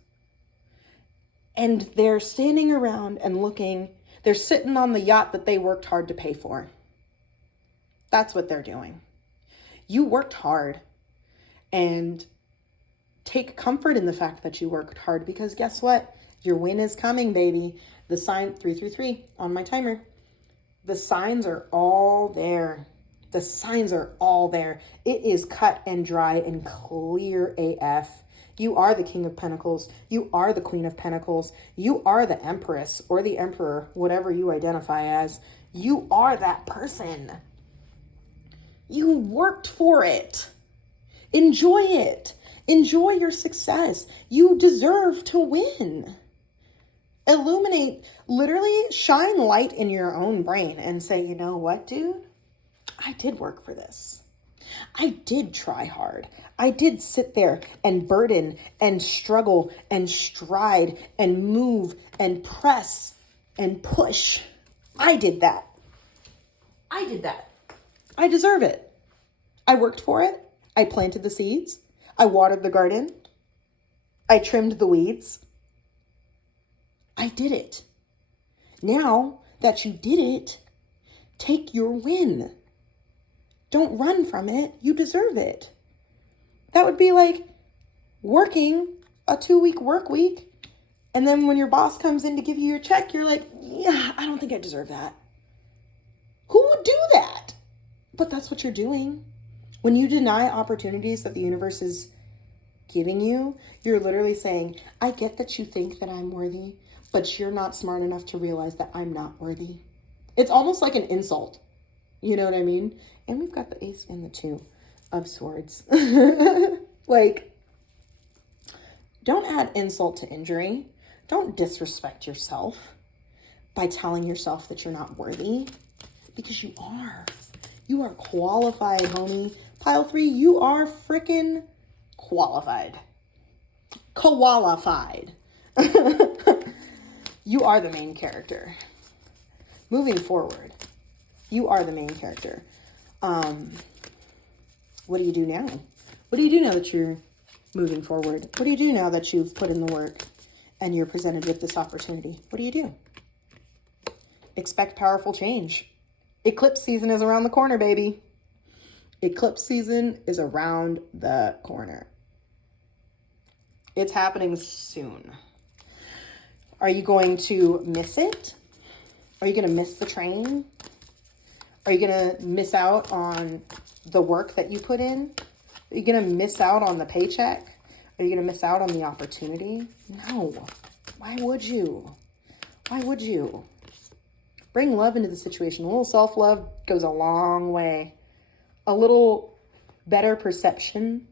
And they're standing around and looking, they're sitting on the yacht that they worked hard to pay for. That's what they're doing. You worked hard, and take comfort in the fact that you worked hard, because guess what? Your win is coming, baby. The sign 333 on my timer. The signs are all there. The signs are all there. It is cut and dry and clear AF. You are the King of Pentacles. You are the Queen of Pentacles. You are the Empress or the Emperor, whatever you identify as. You are that person. You worked for it. Enjoy it. Enjoy your success. You deserve to win. Illuminate, literally shine light in your own brain and say, you know what, dude? I did work for this. I did try hard. I did sit there and burden and struggle and stride and move and press and push. I did that. I did that. I deserve it. I worked for it. I planted the seeds. I watered the garden. I trimmed the weeds. I did it. Now that you did it, take your win. Don't run from it. You deserve it. That would be like working a 2-week work week, and then when your boss comes in to give you your check, you're like, yeah, I don't think I deserve that. Who would do that? But that's what you're doing. When you deny opportunities that the universe is giving you, you're literally saying, I get that you think that I'm worthy, but you're not smart enough to realize that I'm not worthy. It's almost like an insult. You know what I mean? And we've got the Ace and the 2 of Swords. Like, don't add insult to injury. Don't disrespect yourself by telling yourself that you're not worthy, because you are. You are qualified, homie. Pile 3, you are freaking qualified. Qualified. You are the main character. Moving forward, you are the main character. What do you do now? What do you do now that you're moving forward? What do you do now that you've put in the work and you're presented with this opportunity? What do you do? Expect powerful change. Eclipse season is around the corner, baby. Eclipse season is around the corner. It's happening soon. Are you going to miss it? Are you going to miss the train? Are you going to miss out on the work that you put in? Are you going to miss out on the paycheck? Are you going to miss out on the opportunity? No. Why would you? Why would you? Bring love into the situation. A little self-love goes a long way. A little better perception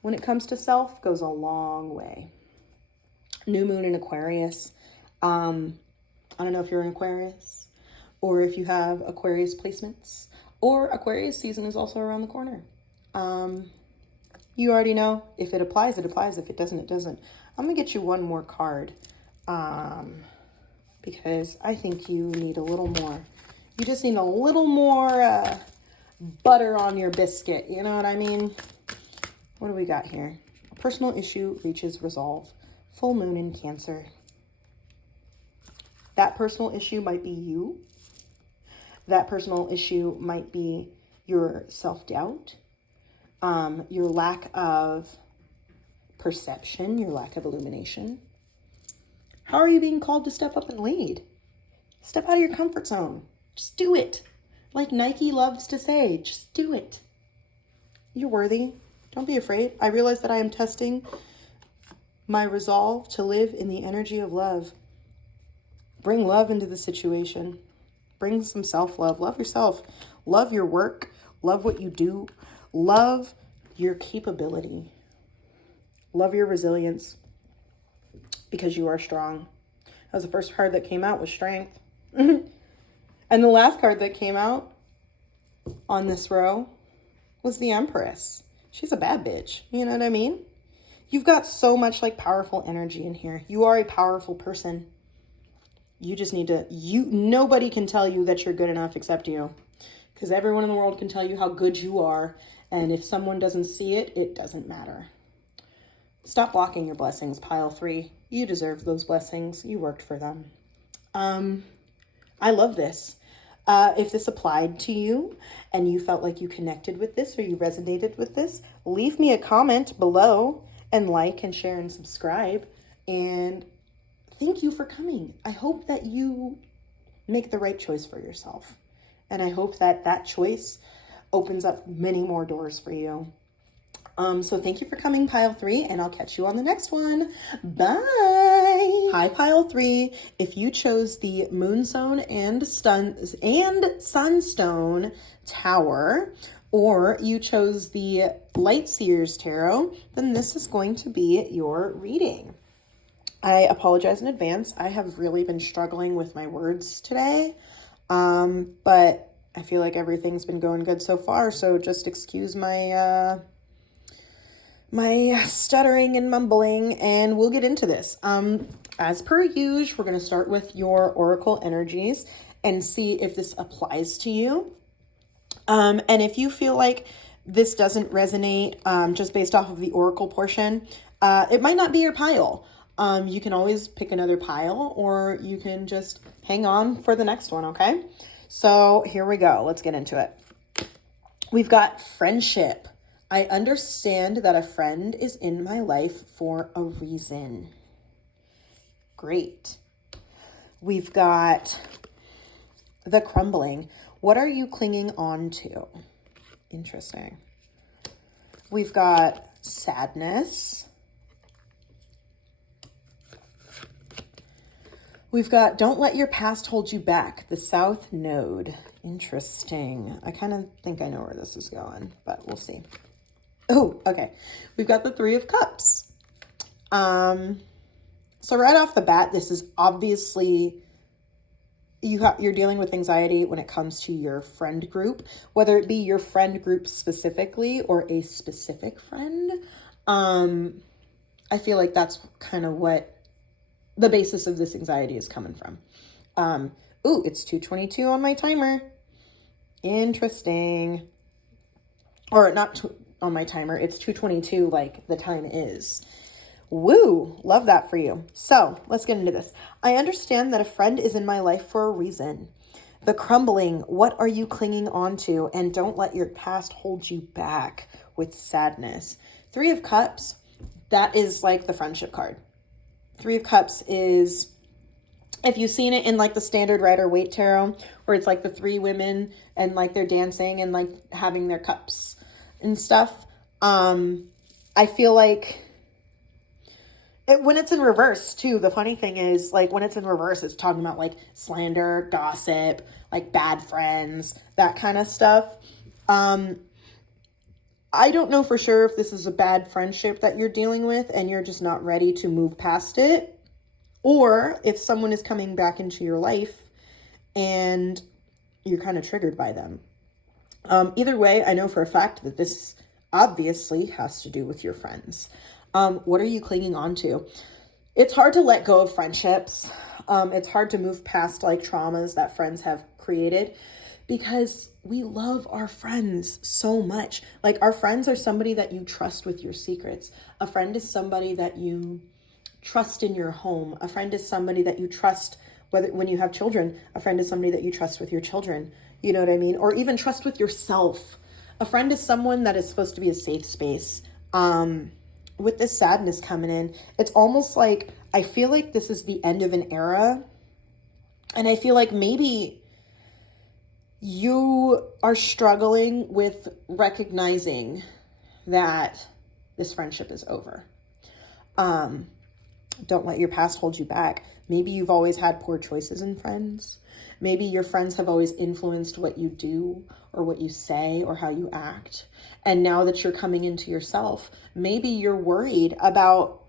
when it comes to self goes a long way. New moon in Aquarius. I don't know if you're an Aquarius or if you have Aquarius placements, or Aquarius season is also around the corner. You already know. If it applies, it applies. If it doesn't, it doesn't. I'm going to get you one more card because I think you need a little more. You just need a little more butter on your biscuit. You know what I mean? What do we got here? A personal issue reaches resolve. Full moon in Cancer. That personal issue might be you. That personal issue might be your self-doubt. your lack of perception, your lack of illumination. How are you being called to step up and lead? Step out of your comfort zone. Just do it. Like Nike loves to say, just do it. You're worthy. Don't be afraid. I realize that I am testing my resolve to live in the energy of love. Bring love into the situation. Bring some self-love. Love yourself. Love your work. Love what you do. Love your capability. Love your resilience. Because you are strong. That was the first card that came out was strength. And the last card that came out on this row was the Empress. She's a bad bitch. You know what I mean? You've got so much like powerful energy in here. You are a powerful person. You just need to, nobody can tell you that you're good enough except you. Because everyone in the world can tell you how good you are. And if someone doesn't see it, it doesn't matter. Stop blocking your blessings, pile 3. You deserve those blessings. You worked for them. I love this. If this applied to you and you felt like you connected with this or you resonated with this, leave me a comment below and like and share and subscribe. And thank you for coming. I hope that you make the right choice for yourself. And I hope that that choice opens up many more doors for you. So thank you for coming, pile 3, and I'll catch you on the next one. Bye. Hi, pile 3. If you chose the Moonstone and Sunstone Tower, or you chose the Light Seers Tarot, then this is going to be your reading. I apologize in advance. I have really been struggling with my words today, but I feel like everything's been going good so far, so just excuse my stuttering and mumbling, and we'll get into this. As per usual, we're going to start with your oracle energies and see if this applies to you. And if you feel like this doesn't resonate just based off of the oracle portion, it might not be your pile. You can always pick another pile, or you can just hang on for the next one, okay? So here we go. Let's get into it. We've got friendship. I understand that a friend is in my life for a reason. Great. We've got the crumbling. What are you clinging on to? Interesting. We've got sadness. We've got don't let your past hold you back. The South Node. Interesting. I kind of think I know where this is going, but we'll see. Oh, okay. We've got the 3 of Cups. So right off the bat, this is obviously you're dealing with anxiety when it comes to your friend group, whether it be your friend group specifically or a specific friend. I feel like that's kind of what the basis of this anxiety is coming from. Ooh, it's 2:22 on my timer. Interesting. Or not on my timer. It's 2:22 like the time is. Woo! Love that for you. So let's get into this. I understand that a friend is in my life for a reason. The crumbling. What are you clinging on to? And don't let your past hold you back with sadness. 3 of Cups. That is like the friendship card. 3 of Cups is, if you've seen it in like the standard Rider-Waite tarot, where it's like the 3 women and like they're dancing and like having their cups and stuff. I feel like when it's in reverse too, the funny thing is like when it's in reverse, it's talking about like slander, gossip, like bad friends, that kind of stuff. I don't know for sure if this is a bad friendship that you're dealing with and you're just not ready to move past it, or if someone is coming back into your life and you're kind of triggered by them. Either way, I know for a fact that this obviously has to do with your friends. What are you clinging on to? It's hard to let go of friendships. It's hard to move past like traumas that friends have created because we love our friends so much. Like our friends are somebody that you trust with your secrets. A friend is somebody that you trust in your home. A friend is somebody that you trust when you have children. A friend is somebody that you trust with your children. You know what I mean? Or even trust with yourself. A friend is someone that is supposed to be a safe space. With this sadness coming in, it's almost like, I feel like this is the end of an era. And I feel like maybe you are struggling with recognizing that this friendship is over. Don't let your past hold you back. Maybe you've always had poor choices in friends. Maybe your friends have always influenced what you do or what you say or how you act. And now that you're coming into yourself, maybe you're worried about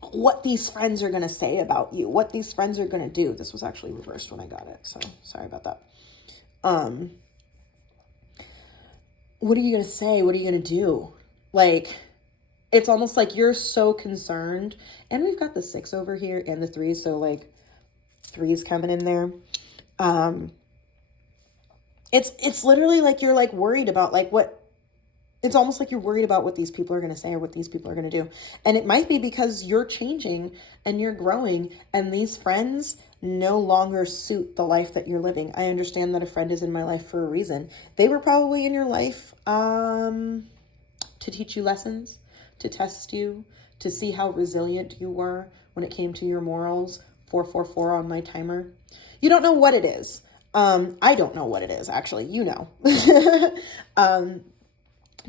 what these friends are going to say about you, what these friends are going to do. This was actually reversed when I got it, so sorry about that. What are you going to say? What are you going to do? Like, it's almost like you're so concerned. And we've got the 6 over here and the 3. So like 3's coming in there. It's literally like you're like worried about like what, it's almost like you're worried about what these people are going to say or what these people are going to do. And it might be because you're changing and you're growing and these friends no longer suit the life that you're living. I understand that a friend is in my life for a reason. They were probably in your life to teach you lessons, to test you, to see how resilient you were when it came to your morals. 444 on my timer. You don't know what it is. I don't know what it is, actually. You know.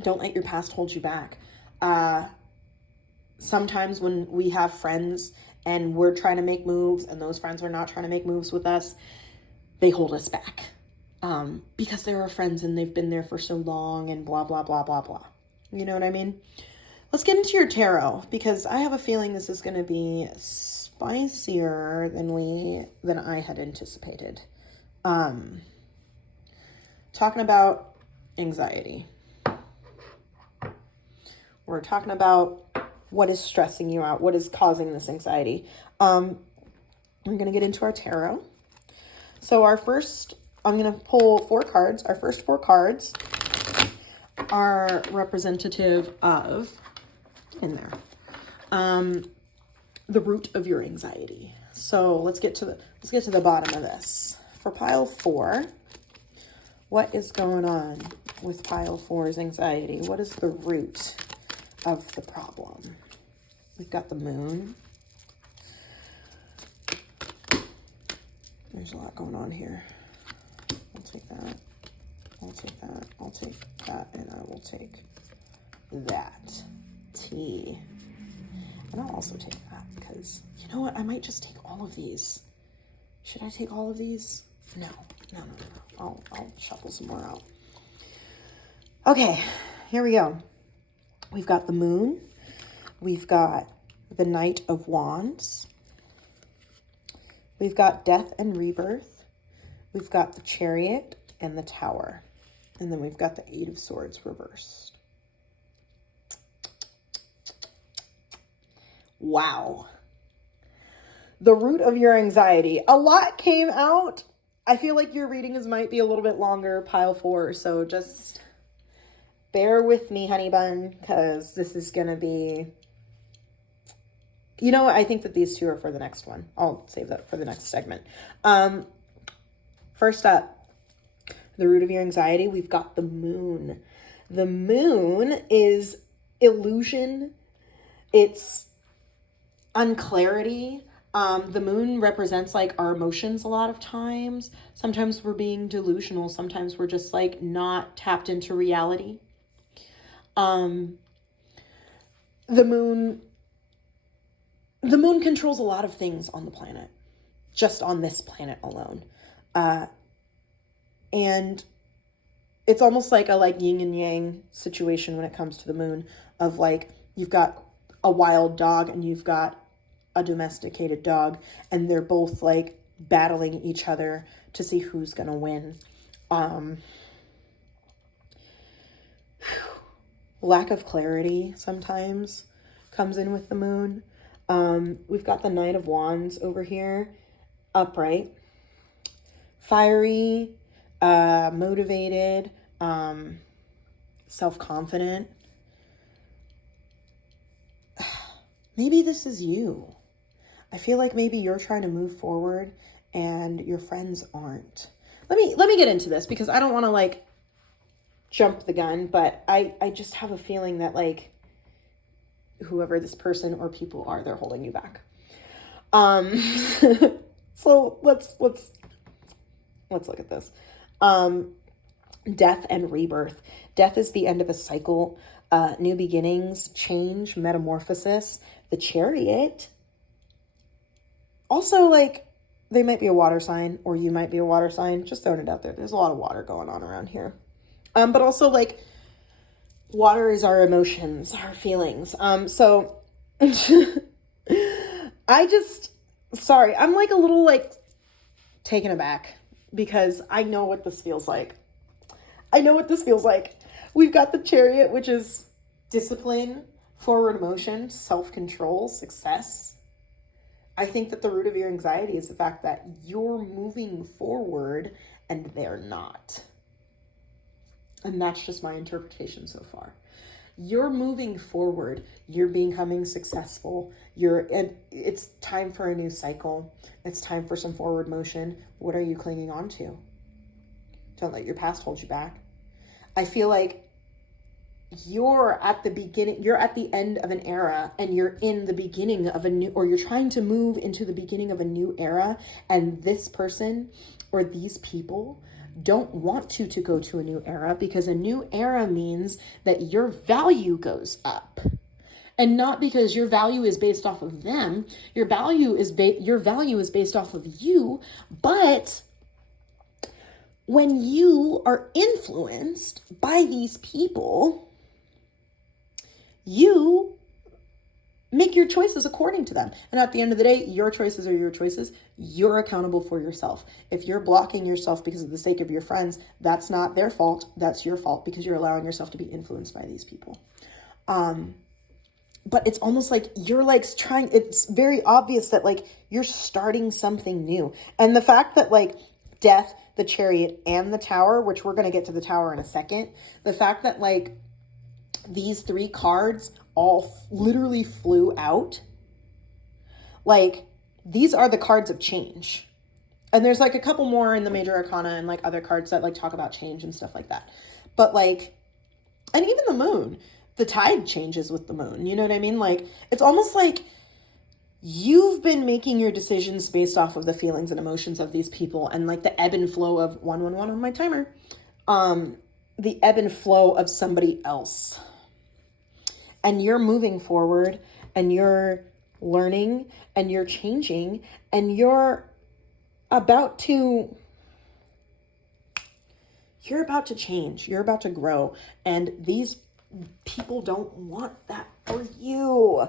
Don't let your past hold you back. Sometimes when we have friends and we're trying to make moves and those friends are not trying to make moves with us, they hold us back. Because they're our friends and they've been there for so long and blah, blah, blah, blah, blah. You know what I mean? Let's get into your tarot because I have a feeling this is going to be spicier than I had anticipated. Talking about anxiety. We're talking about what is stressing you out, what is causing this anxiety. We're going to get into our tarot. So I'm going to pull 4 cards. Our first 4 cards are representative of, in there, the root of your anxiety. So let's get to the bottom of this. For pile 4, what is going on with pile 4's anxiety? What is the root of the problem? We've got the moon. There's a lot going on here. I'll take that. I'll take that. I'll take that. And I will take that. T. And I'll also take that because, you know what? I might just take all of these. Should I take all of these? No. I'll shuffle some more out. Okay, here we go. We've got the moon. We've got the Knight of Wands. We've got death and rebirth. We've got the Chariot and the Tower. And then we've got the 8 of Swords reversed. Wow. The root of your anxiety. A lot came out. I feel like your readings might be a little bit longer, pile 4. So just bear with me, honey bun, because this is going to be... You know what? I think that these 2 are for the next one. I'll save that for the next segment. First up, the root of your anxiety, we've got the moon. The moon is illusion. It's unclarity. The moon represents like our emotions a lot of times. Sometimes we're being delusional. Sometimes we're just like not tapped into reality. The moon controls a lot of things on the planet, just on this planet alone. And it's almost like a like yin and yang situation when it comes to the moon of like, you've got a wild dog and you've got a domesticated dog and they're both like battling each other to see who's going to win. Lack of clarity sometimes comes in with the moon. We've got the Knight of Wands over here, upright, fiery, motivated, self-confident. Maybe this is you. I feel like maybe you're trying to move forward and your friends aren't. Let me get into this because I don't want to like jump the gun, but I just have a feeling that like whoever this person or people are, they're holding you back. So let's look at this. Death and rebirth. Death is the end of a cycle, new beginnings, change, metamorphosis. The Chariot. Also, like, they might be a water sign, or you might be a water sign. Just throwing it out there. There's a lot of water going on around here. But also, like, water is our emotions, our feelings. So sorry, I'm like a little like taken aback because I know what this feels like. We've got the Chariot, which is discipline, forward motion, self-control, success. I think that the root of your anxiety is the fact that you're moving forward and they're not. And that's just my interpretation so far. You're moving forward. You're becoming successful. It's time for a new cycle. It's time for some forward motion. What are you clinging on to? Don't let your past hold you back. I feel like you're at the end of an era and you're in the beginning of a new, or you're trying to move into the beginning of a new era, and this person or these people don't want you to go to a new era, because a new era means that your value goes up. And not because your value is based off of them. Your value is based off of you, but when you are influenced by these people, you make your choices according to them. And at the end of the day, your choices are your choices. You're accountable for yourself. If you're blocking yourself because of the sake of your friends, that's not their fault. That's your fault, because you're allowing yourself to be influenced by these people. But it's almost like you're like it's very obvious that like you're starting something new. And the fact that like Death, the Chariot, and the Tower, which we're going to get to the Tower in a second, the fact that like these three cards all literally flew out, like these are the cards of change. And there's like a couple more in the major arcana and like other cards that like talk about change and stuff like that. But like, and even the moon, the tide changes with the moon. You know what I mean? Like, it's almost like you've been making your decisions based off of the feelings and emotions of these people, and like the ebb and flow of 111 on my timer. The ebb and flow of somebody else. And you're moving forward, and you're learning, and you're changing, and you're about to change. You're about to grow. And these people don't want that for you.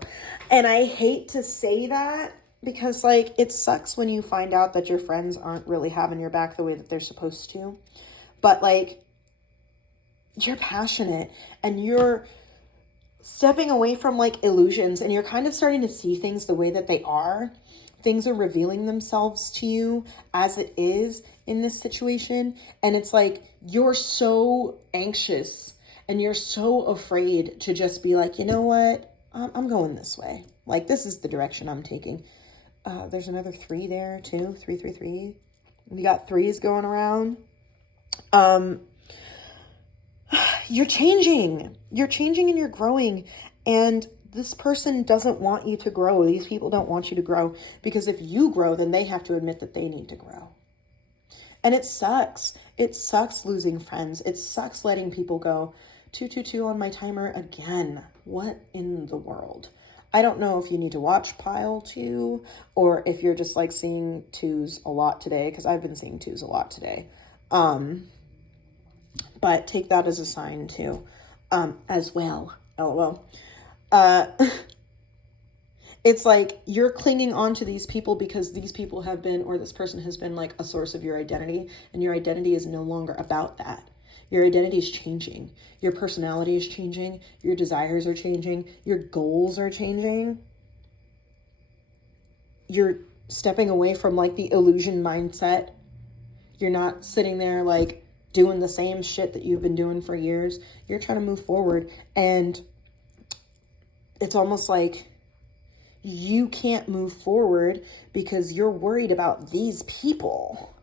And I hate to say that, because like it sucks when you find out that your friends aren't really having your back the way that they're supposed to. But like, you're passionate, and you're stepping away from like illusions, and you're kind of starting to see things the way that they are. Things are revealing themselves to you as it is in this situation. And it's like, you're so anxious and you're so afraid to just be like, you know what? I'm going this way. Like, this is the direction I'm taking. There's another 3 there too. 3, 3, 3. We got 3s going around. You're changing and you're growing, and this person doesn't want you to grow. These people don't want you to grow, because if you grow, then they have to admit that they need to grow. And it sucks. It sucks losing friends. It sucks letting people go. 222 on my timer again. What in the world? I don't know if you need to watch pile 2, or if you're just like seeing 2s a lot today, because I've been seeing 2s a lot today. But take that as a sign too, as well. LOL. It's like you're clinging on to these people because these people have been, or this person has been like a source of your identity, and your identity is no longer about that. Your identity is changing. Your personality is changing. Your desires are changing. Your goals are changing. You're stepping away from like the illusion mindset. You're not sitting there like doing the same shit that you've been doing for years. You're trying to move forward, and it's almost like you can't move forward because you're worried about these people.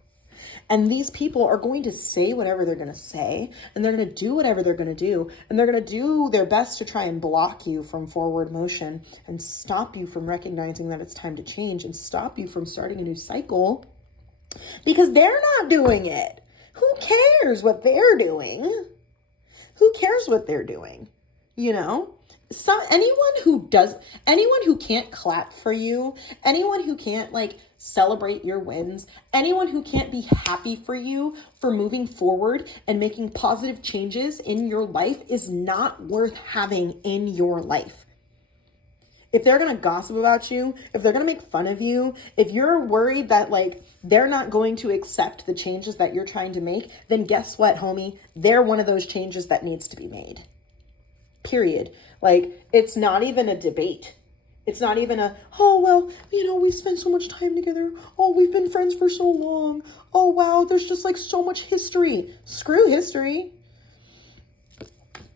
And these people are going to say whatever they're going to say, and they're going to do whatever they're going to do, and they're going to do their best to try and block you from forward motion and stop you from recognizing that it's time to change and stop you from starting a new cycle because they're not doing it. Who cares what they're doing? Who cares what they're doing? You know? Anyone who can't clap for you, anyone who can't like celebrate your wins, anyone who can't be happy for you for moving forward and making positive changes in your life is not worth having in your life. If they're going to gossip about you, if they're going to make fun of you, if you're worried that like they're not going to accept the changes that you're trying to make, then guess what, homie? They're one of those changes that needs to be made. Period. Like, it's not even a debate. It's not even a, oh, well, you know, we've spent so much time together. Oh, we've been friends for so long. Oh, wow, there's just like so much history. Screw history.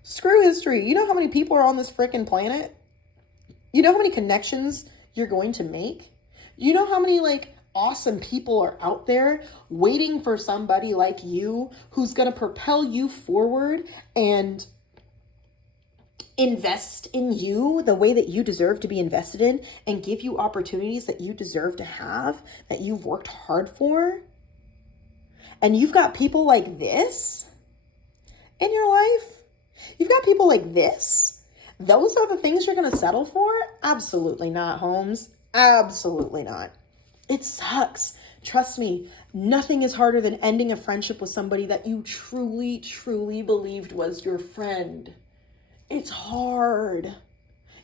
Screw history. You know how many people are on this freaking planet? You know how many connections you're going to make? You know how many like awesome people are out there waiting for somebody like you who's going to propel you forward and invest in you the way that you deserve to be invested in and give you opportunities that you deserve to have, that you've worked hard for. And you've got people like this in your life. You've got people like this. Those are the things you're going to settle for? Absolutely not, Holmes. Absolutely not. It sucks. Trust me, nothing is harder than ending a friendship with somebody that you truly, truly believed was your friend. It's hard.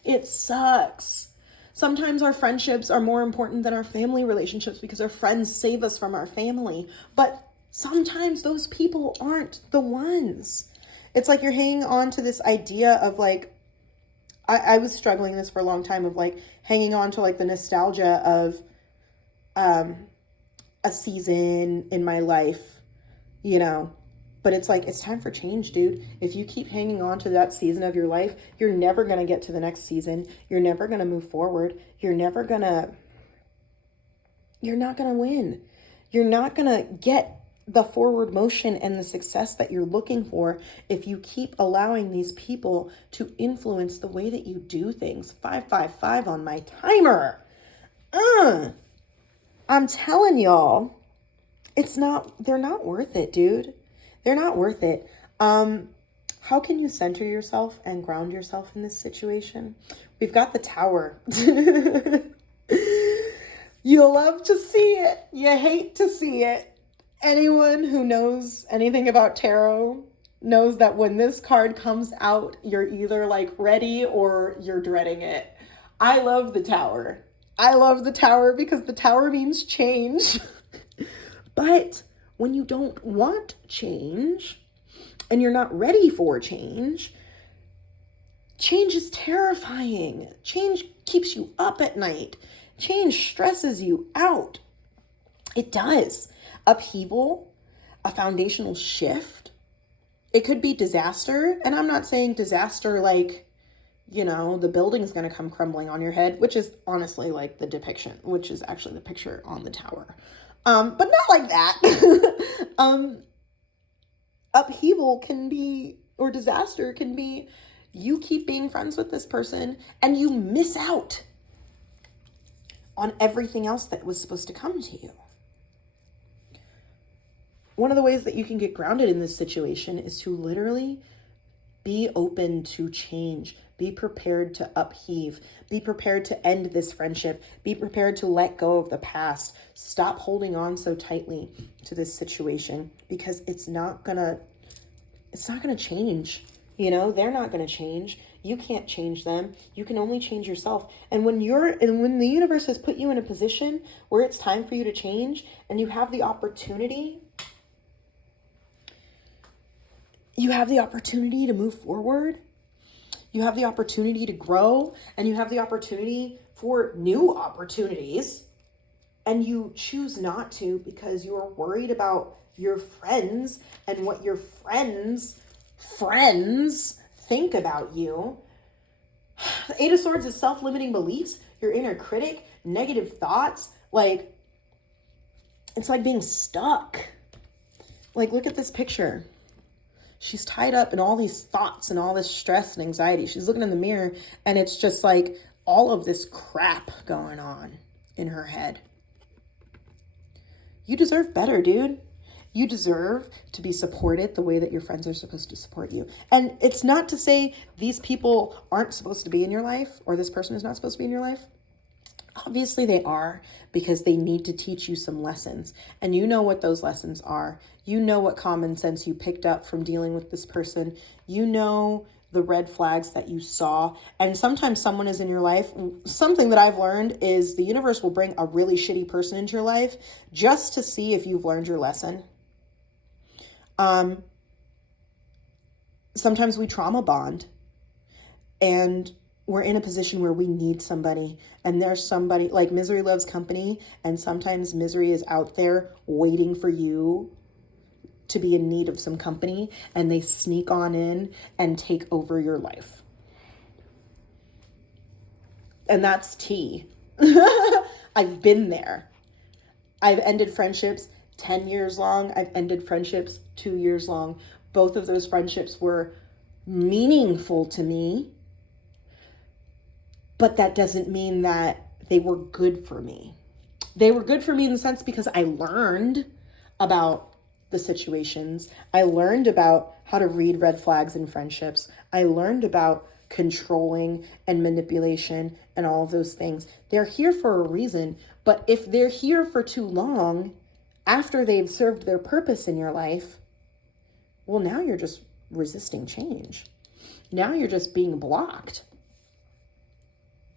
It sucks. Sometimes our friendships are more important than our family relationships because our friends save us from our family. But sometimes those people aren't the ones. It's like you're hanging on to this idea of like, I was struggling this for a long time of like hanging on to like the nostalgia of a season in my life, you know. But it's like, it's time for change, dude. If you keep hanging on to that season of your life, you're never going to get to the next season. You're never going to move forward. You're not going to win. You're not going to get the forward motion and the success that you're looking for if you keep allowing these people to influence the way that you do things. 555 on my timer. I'm telling y'all, they're not worth it, dude. They're not worth it. How can you center yourself and ground yourself in this situation? We've got the Tower. You love to see it. You hate to see it. Anyone who knows anything about tarot knows that when this card comes out, you're either like ready or you're dreading it. I love the Tower. I love the Tower because the Tower means change. But when you don't want change and you're not ready for change, change is terrifying. Change keeps you up at night. Change stresses you out. It does. Upheaval, a foundational shift. It could be disaster. And I'm not saying disaster like, you know, the building's going to come crumbling on your head, which is honestly like the depiction, which is actually the picture on the Tower. But not like that. Upheaval can be, or disaster can be, you keep being friends with this person and you miss out on everything else that was supposed to come to you. One of the ways that you can get grounded in this situation is to literally be open to change. Be prepared to upheave. Be prepared to end this friendship. Be prepared to let go of the past. Stop holding on so tightly to this situation because it's not gonna change. You know, they're not gonna change. You can't change them. You can only change yourself. And when the universe has put you in a position where it's time for you to change and you have the opportunity to move forward, you have the opportunity to grow, and you have the opportunity for new opportunities, and you choose not to because you are worried about your friends and what your friends think about you. The Eight of Swords is self-limiting beliefs, your inner critic, negative thoughts. Like, it's like being stuck. Like, look at this picture. She's tied up in all these thoughts and all this stress and anxiety. She's looking in the mirror and it's just like all of this crap going on in her head. You deserve better, dude. You deserve to be supported the way that your friends are supposed to support you. And it's not to say these people aren't supposed to be in your life or this person is not supposed to be in your life. Obviously they are, because they need to teach you some lessons. And you know what those lessons are. You know what common sense you picked up from dealing with this person. You know the red flags that you saw. And sometimes someone is in your life. Something that I've learned is the universe will bring a really shitty person into your life just to see if you've learned your lesson. Sometimes we trauma bond and we're in a position where we need somebody, and there's somebody like misery loves company. And sometimes misery is out there waiting for you to be in need of some company, and they sneak on in and take over your life. And that's tea. I've been there. I've ended friendships 10 years long. I've ended friendships 2 years long. Both of those friendships were meaningful to me, but that doesn't mean that they were good for me. They were good for me in the sense because I learned about the situations. I learned about how to read red flags in friendships. I learned about controlling and manipulation and all of those things. They're here for a reason, but if they're here for too long, after they've served their purpose in your life, well, now you're just resisting change. Now you're just being blocked.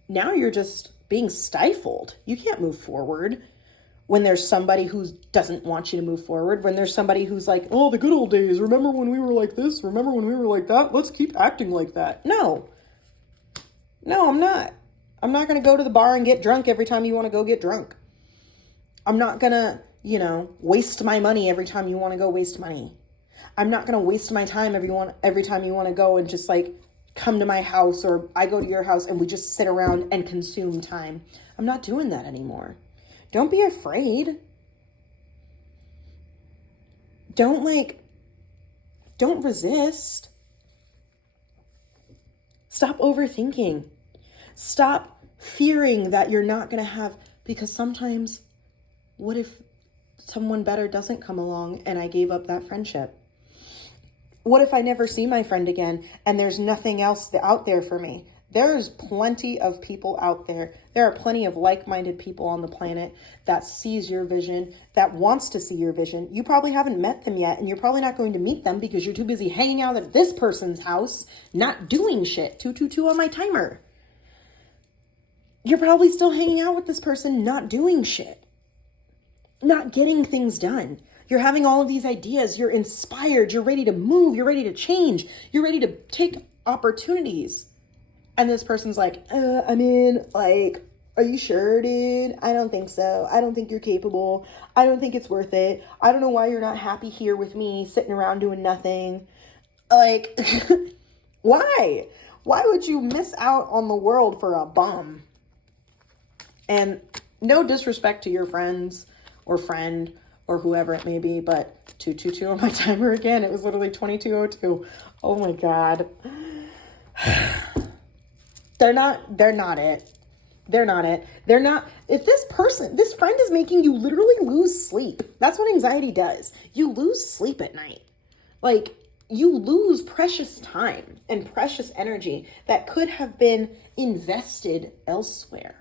Now you're just being stifled. You can't move forward when there's somebody who doesn't want you to move forward, when there's somebody who's like, oh, the good old days. Remember when we were like this? Remember when we were like that? Let's keep acting like that. No, I'm not. I'm not going to go to the bar and get drunk every time you want to go get drunk. I'm not going to, waste my money every time you want to go waste money. I'm not going to waste my time every time you want to go and just like come to my house, or I go to your house and we just sit around and consume time. I'm not doing that anymore. Don't be afraid. Don't resist. Stop overthinking. Stop fearing that you're not going to have, because sometimes what if someone better doesn't come along and I gave up that friendship? What if I never see my friend again and there's nothing else out there for me? There's plenty of people out there. There are plenty of like-minded people on the planet that sees your vision, that wants to see your vision. You probably haven't met them yet, and you're probably not going to meet them because you're too busy hanging out at this person's house, not doing shit. 222 on my timer. You're probably still hanging out with this person, not doing shit, not getting things done. You're having all of these ideas. You're inspired. You're ready to move. You're ready to change. You're ready to take opportunities. And this person's like, are you sure, dude? I don't think so. I don't think you're capable. I don't think it's worth it. I don't know why you're not happy here with me, sitting around doing nothing. Like, why? Why would you miss out on the world for a bum? And no disrespect to your friends or friend or whoever it may be, but 222 on my timer again. It was literally 22:02. Oh my God. They're not it. They're not it. They're not, if this friend is making you literally lose sleep. That's what anxiety does. You lose sleep at night. Like, you lose precious time and precious energy that could have been invested elsewhere.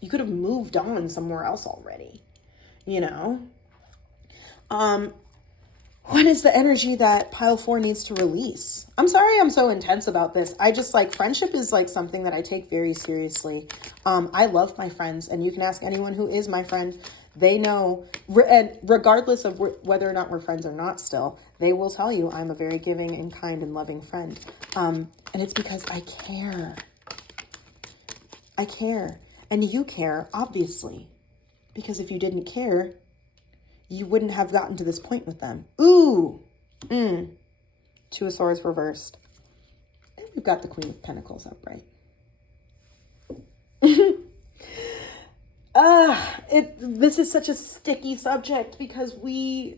You could have moved on somewhere else already, When is the energy that pile 4 needs to release? I'm sorry I'm so intense about this. I just friendship is something that I take very seriously. I love my friends, and you can ask anyone who is my friend. They know, and regardless of whether or not we're friends or not still, they will tell you I'm a very giving and kind and loving friend. And it's because I care. I care. And you care, obviously. Because if you didn't care, you wouldn't have gotten to this point with them. Ooh. 2 of Swords reversed. And we've got the Queen of Pentacles upright. This is such a sticky subject because we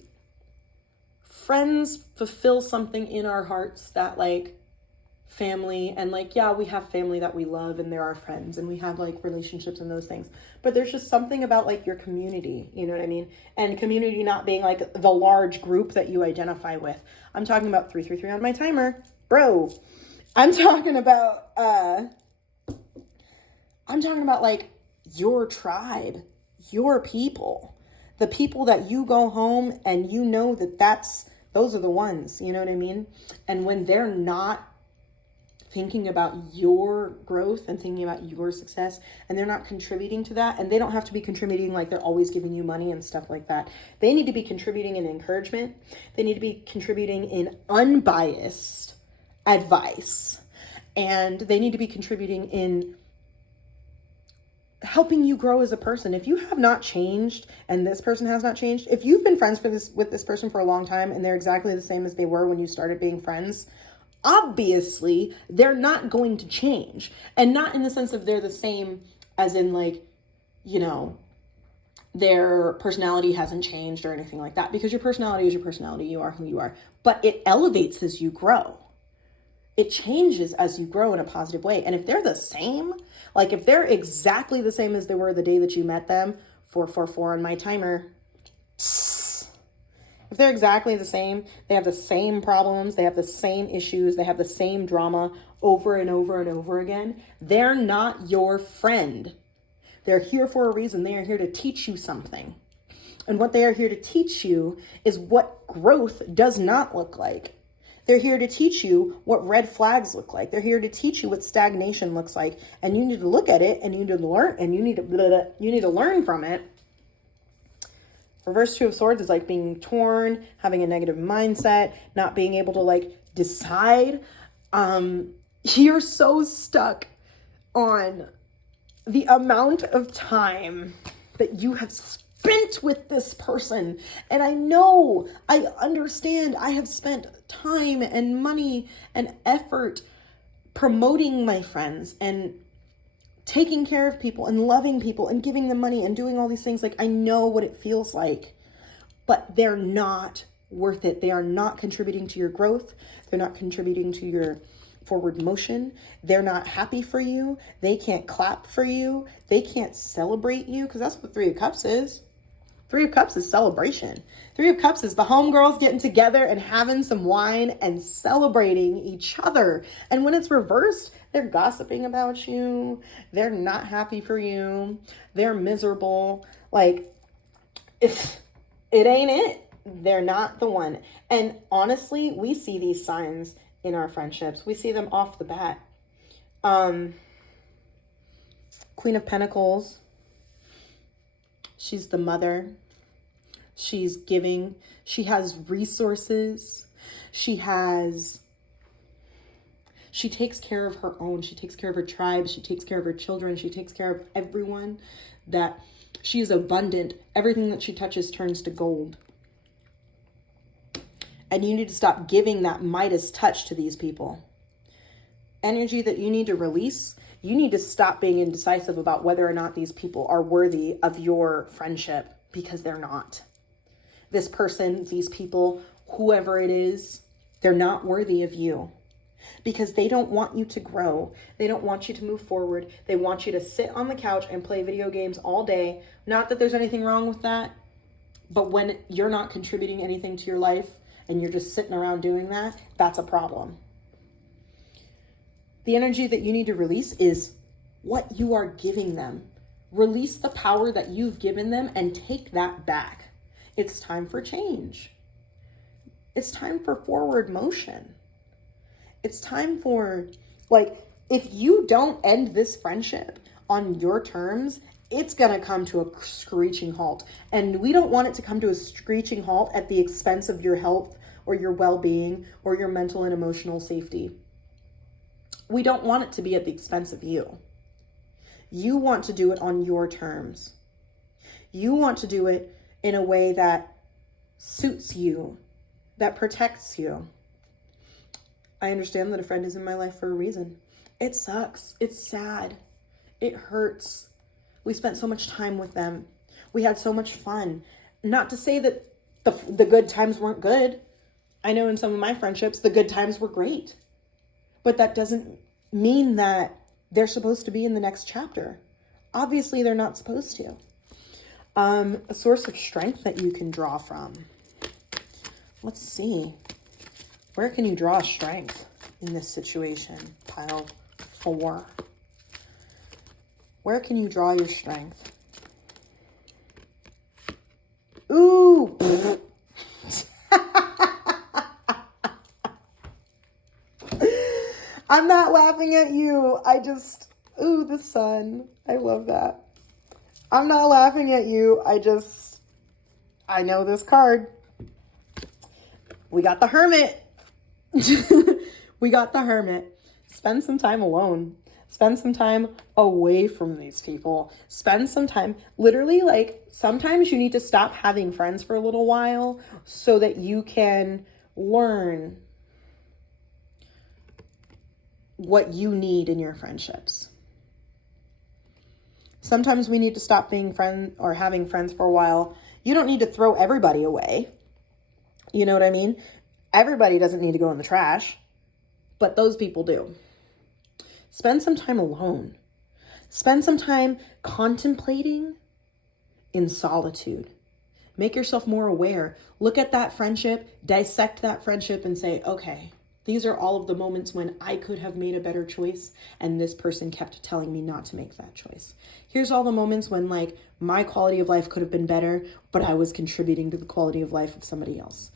friends fulfill something in our hearts that like family, and like, yeah, we have family that we love and they're our friends and we have like relationships and those things, but there's just something about like your community, you know what I mean? And community not being like the large group that you identify with. I'm talking about 333 on my timer, bro. I'm talking about like your tribe, your people, the people that you go home and you know those are the ones, you know what I mean? And when they're not thinking about your growth and thinking about your success, and they're not contributing to that, and they don't have to be contributing like they're always giving you money and stuff like that. They need to be contributing in encouragement. They need to be contributing in unbiased advice, and they need to be contributing in helping you grow as a person. If you have not changed and this person has not changed, if you've been friends with this person for a long time and they're exactly the same as they were when you started being friends, obviously they're not going to change. And not in the sense of they're the same as in like, you know, their personality hasn't changed or anything like that, because your personality is your personality. You are who you are, but it elevates as you grow. It changes as you grow in a positive way. And if they're the same, like if they're exactly the same as they were the day that you met them, 444 on my timer, if they're exactly the same, they have the same problems, they have the same issues, they have the same drama over and over and over again, they're not your friend. They're here for a reason. They are here to teach you something. And what they are here to teach you is what growth does not look like. They're here to teach you what red flags look like. They're here to teach you what stagnation looks like. And you need to look at it and you need to learn, and you need to learn from it. Reverse Two of Swords is like being torn, having a negative mindset, not being able to like decide. You're so stuck on the amount of time that you have spent with this person. And I know, I understand, I have spent time and money and effort promoting my friends and taking care of people and loving people and giving them money and doing all these things. Like, I know what it feels like, but they're not worth it. They are not contributing to your growth. They're not contributing to your forward motion. They're not happy for you. They can't clap for you. They can't celebrate you, because that's what Three of Cups is. Three of Cups is celebration. Three of Cups is the homegirls getting together and having some wine and celebrating each other. And when it's reversed, they're gossiping about you. They're not happy for you. They're miserable. Like, if it ain't it, they're not the one. And honestly, we see these signs in our friendships. We see them off the bat. Queen of Pentacles. She's the mother. She's giving. She has resources. She takes care of her own. She takes care of her tribe. She takes care of her children. She takes care of everyone. That she is abundant. Everything that she touches turns to gold. And you need to stop giving that Midas touch to these people. Energy that you need to release. You need to stop being indecisive about whether or not these people are worthy of your friendship, because they're not. This person, these people, whoever it is, they're not worthy of you, because they don't want you to grow. They don't want you to move forward. They want you to sit on the couch and play video games all day. Not that there's anything wrong with that, but when you're not contributing anything to your life and you're just sitting around doing that, that's a problem. The energy that you need to release is what you are giving them. Release the power that you've given them and take that back. It's time for change. It's time for forward motion. It's time for, like, if you don't end this friendship on your terms, it's going to come to a screeching halt. And we don't want it to come to a screeching halt at the expense of your health or your well-being or your mental and emotional safety. We don't want it to be at the expense of you. You want to do it on your terms. You want to do it in a way that suits you, that protects you. I understand that a friend is in my life for a reason. It sucks. It's sad. It hurts. We spent so much time with them. We had so much fun. Not to say that the good times weren't good. I know in some of my friendships, the good times were great, but that doesn't mean that they're supposed to be in the next chapter. Obviously, they're not supposed to. A source of strength that you can draw from. Let's see. Where can you draw strength in this situation? Pile 4. Where can you draw your strength? Ooh! I'm not laughing at you. Ooh, the sun. I love that. I'm not laughing at you. I know this card. We got the Hermit. We got the Hermit. Spend some time alone. Spend some time away from these people. Spend some time, literally, like, sometimes you need to stop having friends for a little while so that you can learn what you need in your friendships. Sometimes we need to stop being friends or having friends for a while. You don't need to throw everybody away. You know what I mean? Everybody doesn't need to go in the trash, but those people do. Spend some time alone. Spend some time contemplating in solitude. Make yourself more aware. Look at that friendship, dissect that friendship and say, okay, these are all of the moments when I could have made a better choice and this person kept telling me not to make that choice. Here's all the moments when, like, my quality of life could have been better, but I was contributing to the quality of life of somebody else.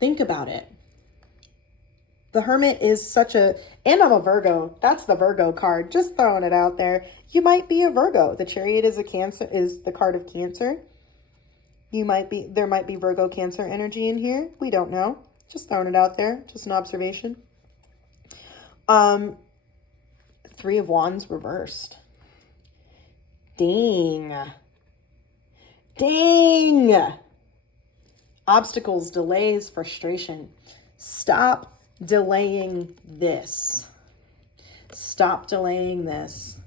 Think about it. The Hermit is and I'm a Virgo. That's the Virgo card. Just throwing it out there. You might be a Virgo. The Chariot is the card of Cancer. There might be Virgo Cancer energy in here. We don't know. Just throwing it out there. Just an observation. 3 of Wands reversed. Ding. Obstacles, delays, frustration. Stop delaying this. Stop delaying this.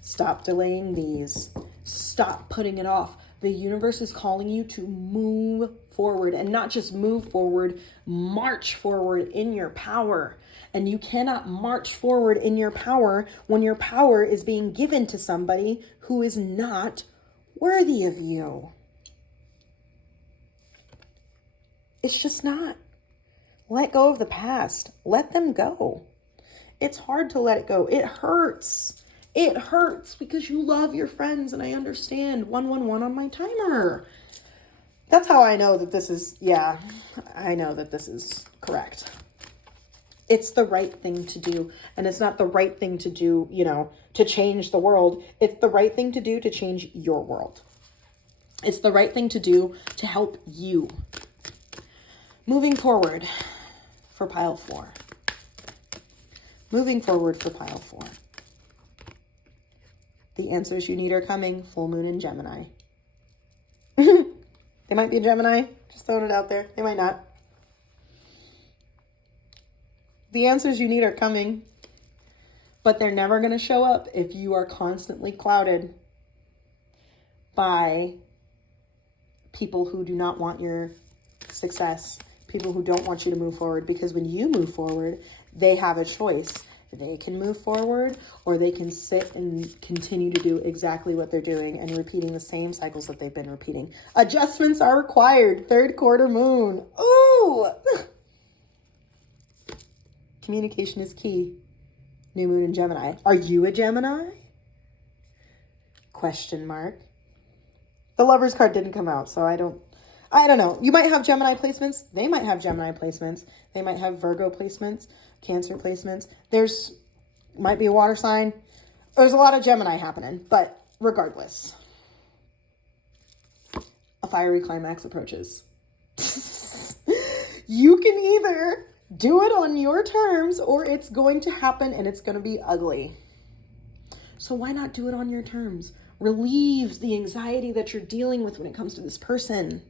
Stop delaying these. Stop putting it off. The universe is calling you to move forward, and not just move forward, march forward in your power. And you cannot march forward in your power when your power is being given to somebody who is not worthy of you. It's just not. Let go of the past. Let them go. It's hard to let it go. It hurts. It hurts because you love your friends, and I understand. 111 on my timer. That's how I know that this is, I know that this is correct. It's the right thing to do. And it's not the right thing to do, to change the world. It's the right thing to do to change your world. It's the right thing to do to help you. Moving forward for pile 4. Moving forward for pile 4. The answers you need are coming. Full moon in Gemini. They might be a Gemini. Just throwing it out there. They might not. The answers you need are coming. But they're never going to show up if you are constantly clouded by people who do not want your success. People who don't want you to move forward. Because when you move forward, they have a choice. They can move forward, or they can sit and continue to do exactly what they're doing and repeating the same cycles that they've been repeating. Adjustments are required. 3rd quarter moon. Ooh! Communication is key. New moon in Gemini. Are you a Gemini? Question mark. The Lover's card didn't come out, so I don't know. You might have Gemini placements. They might have Gemini placements. They might have Virgo placements, Cancer placements. Might be a water sign. There's a lot of Gemini happening, but regardless, a fiery climax approaches. You can either do it on your terms, or it's going to happen and it's going to be ugly. So why not do it on your terms? Relieve the anxiety that you're dealing with when it comes to this person.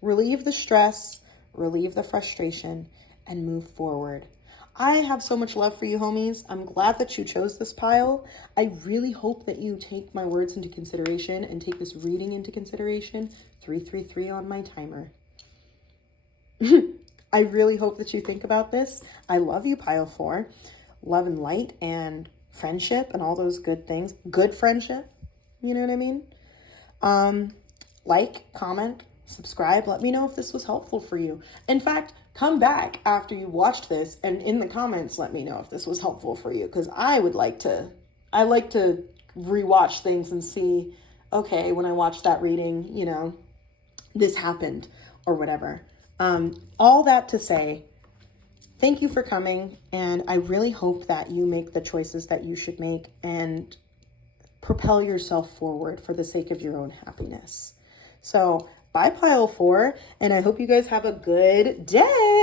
Relieve the stress, relieve the frustration, and move forward. I have so much love for you, homies. I'm glad that you chose this pile. I really hope that you take my words into consideration and take this reading into consideration. 333 on my timer. I really hope that you think about this. I love you, pile 4. Love and light and friendship and all those good things. Good friendship. You know what I mean? Like, comment, subscribe. Let me know if this was helpful for you. In fact, come back after you watched this and in the comments, let me know if this was helpful for you. Because I like to rewatch things and see, okay, when I watched that reading, you know, this happened or whatever. All that to say, thank you for coming. And I really hope that you make the choices that you should make and propel yourself forward for the sake of your own happiness. So bye, pile 4, and I hope you guys have a good day.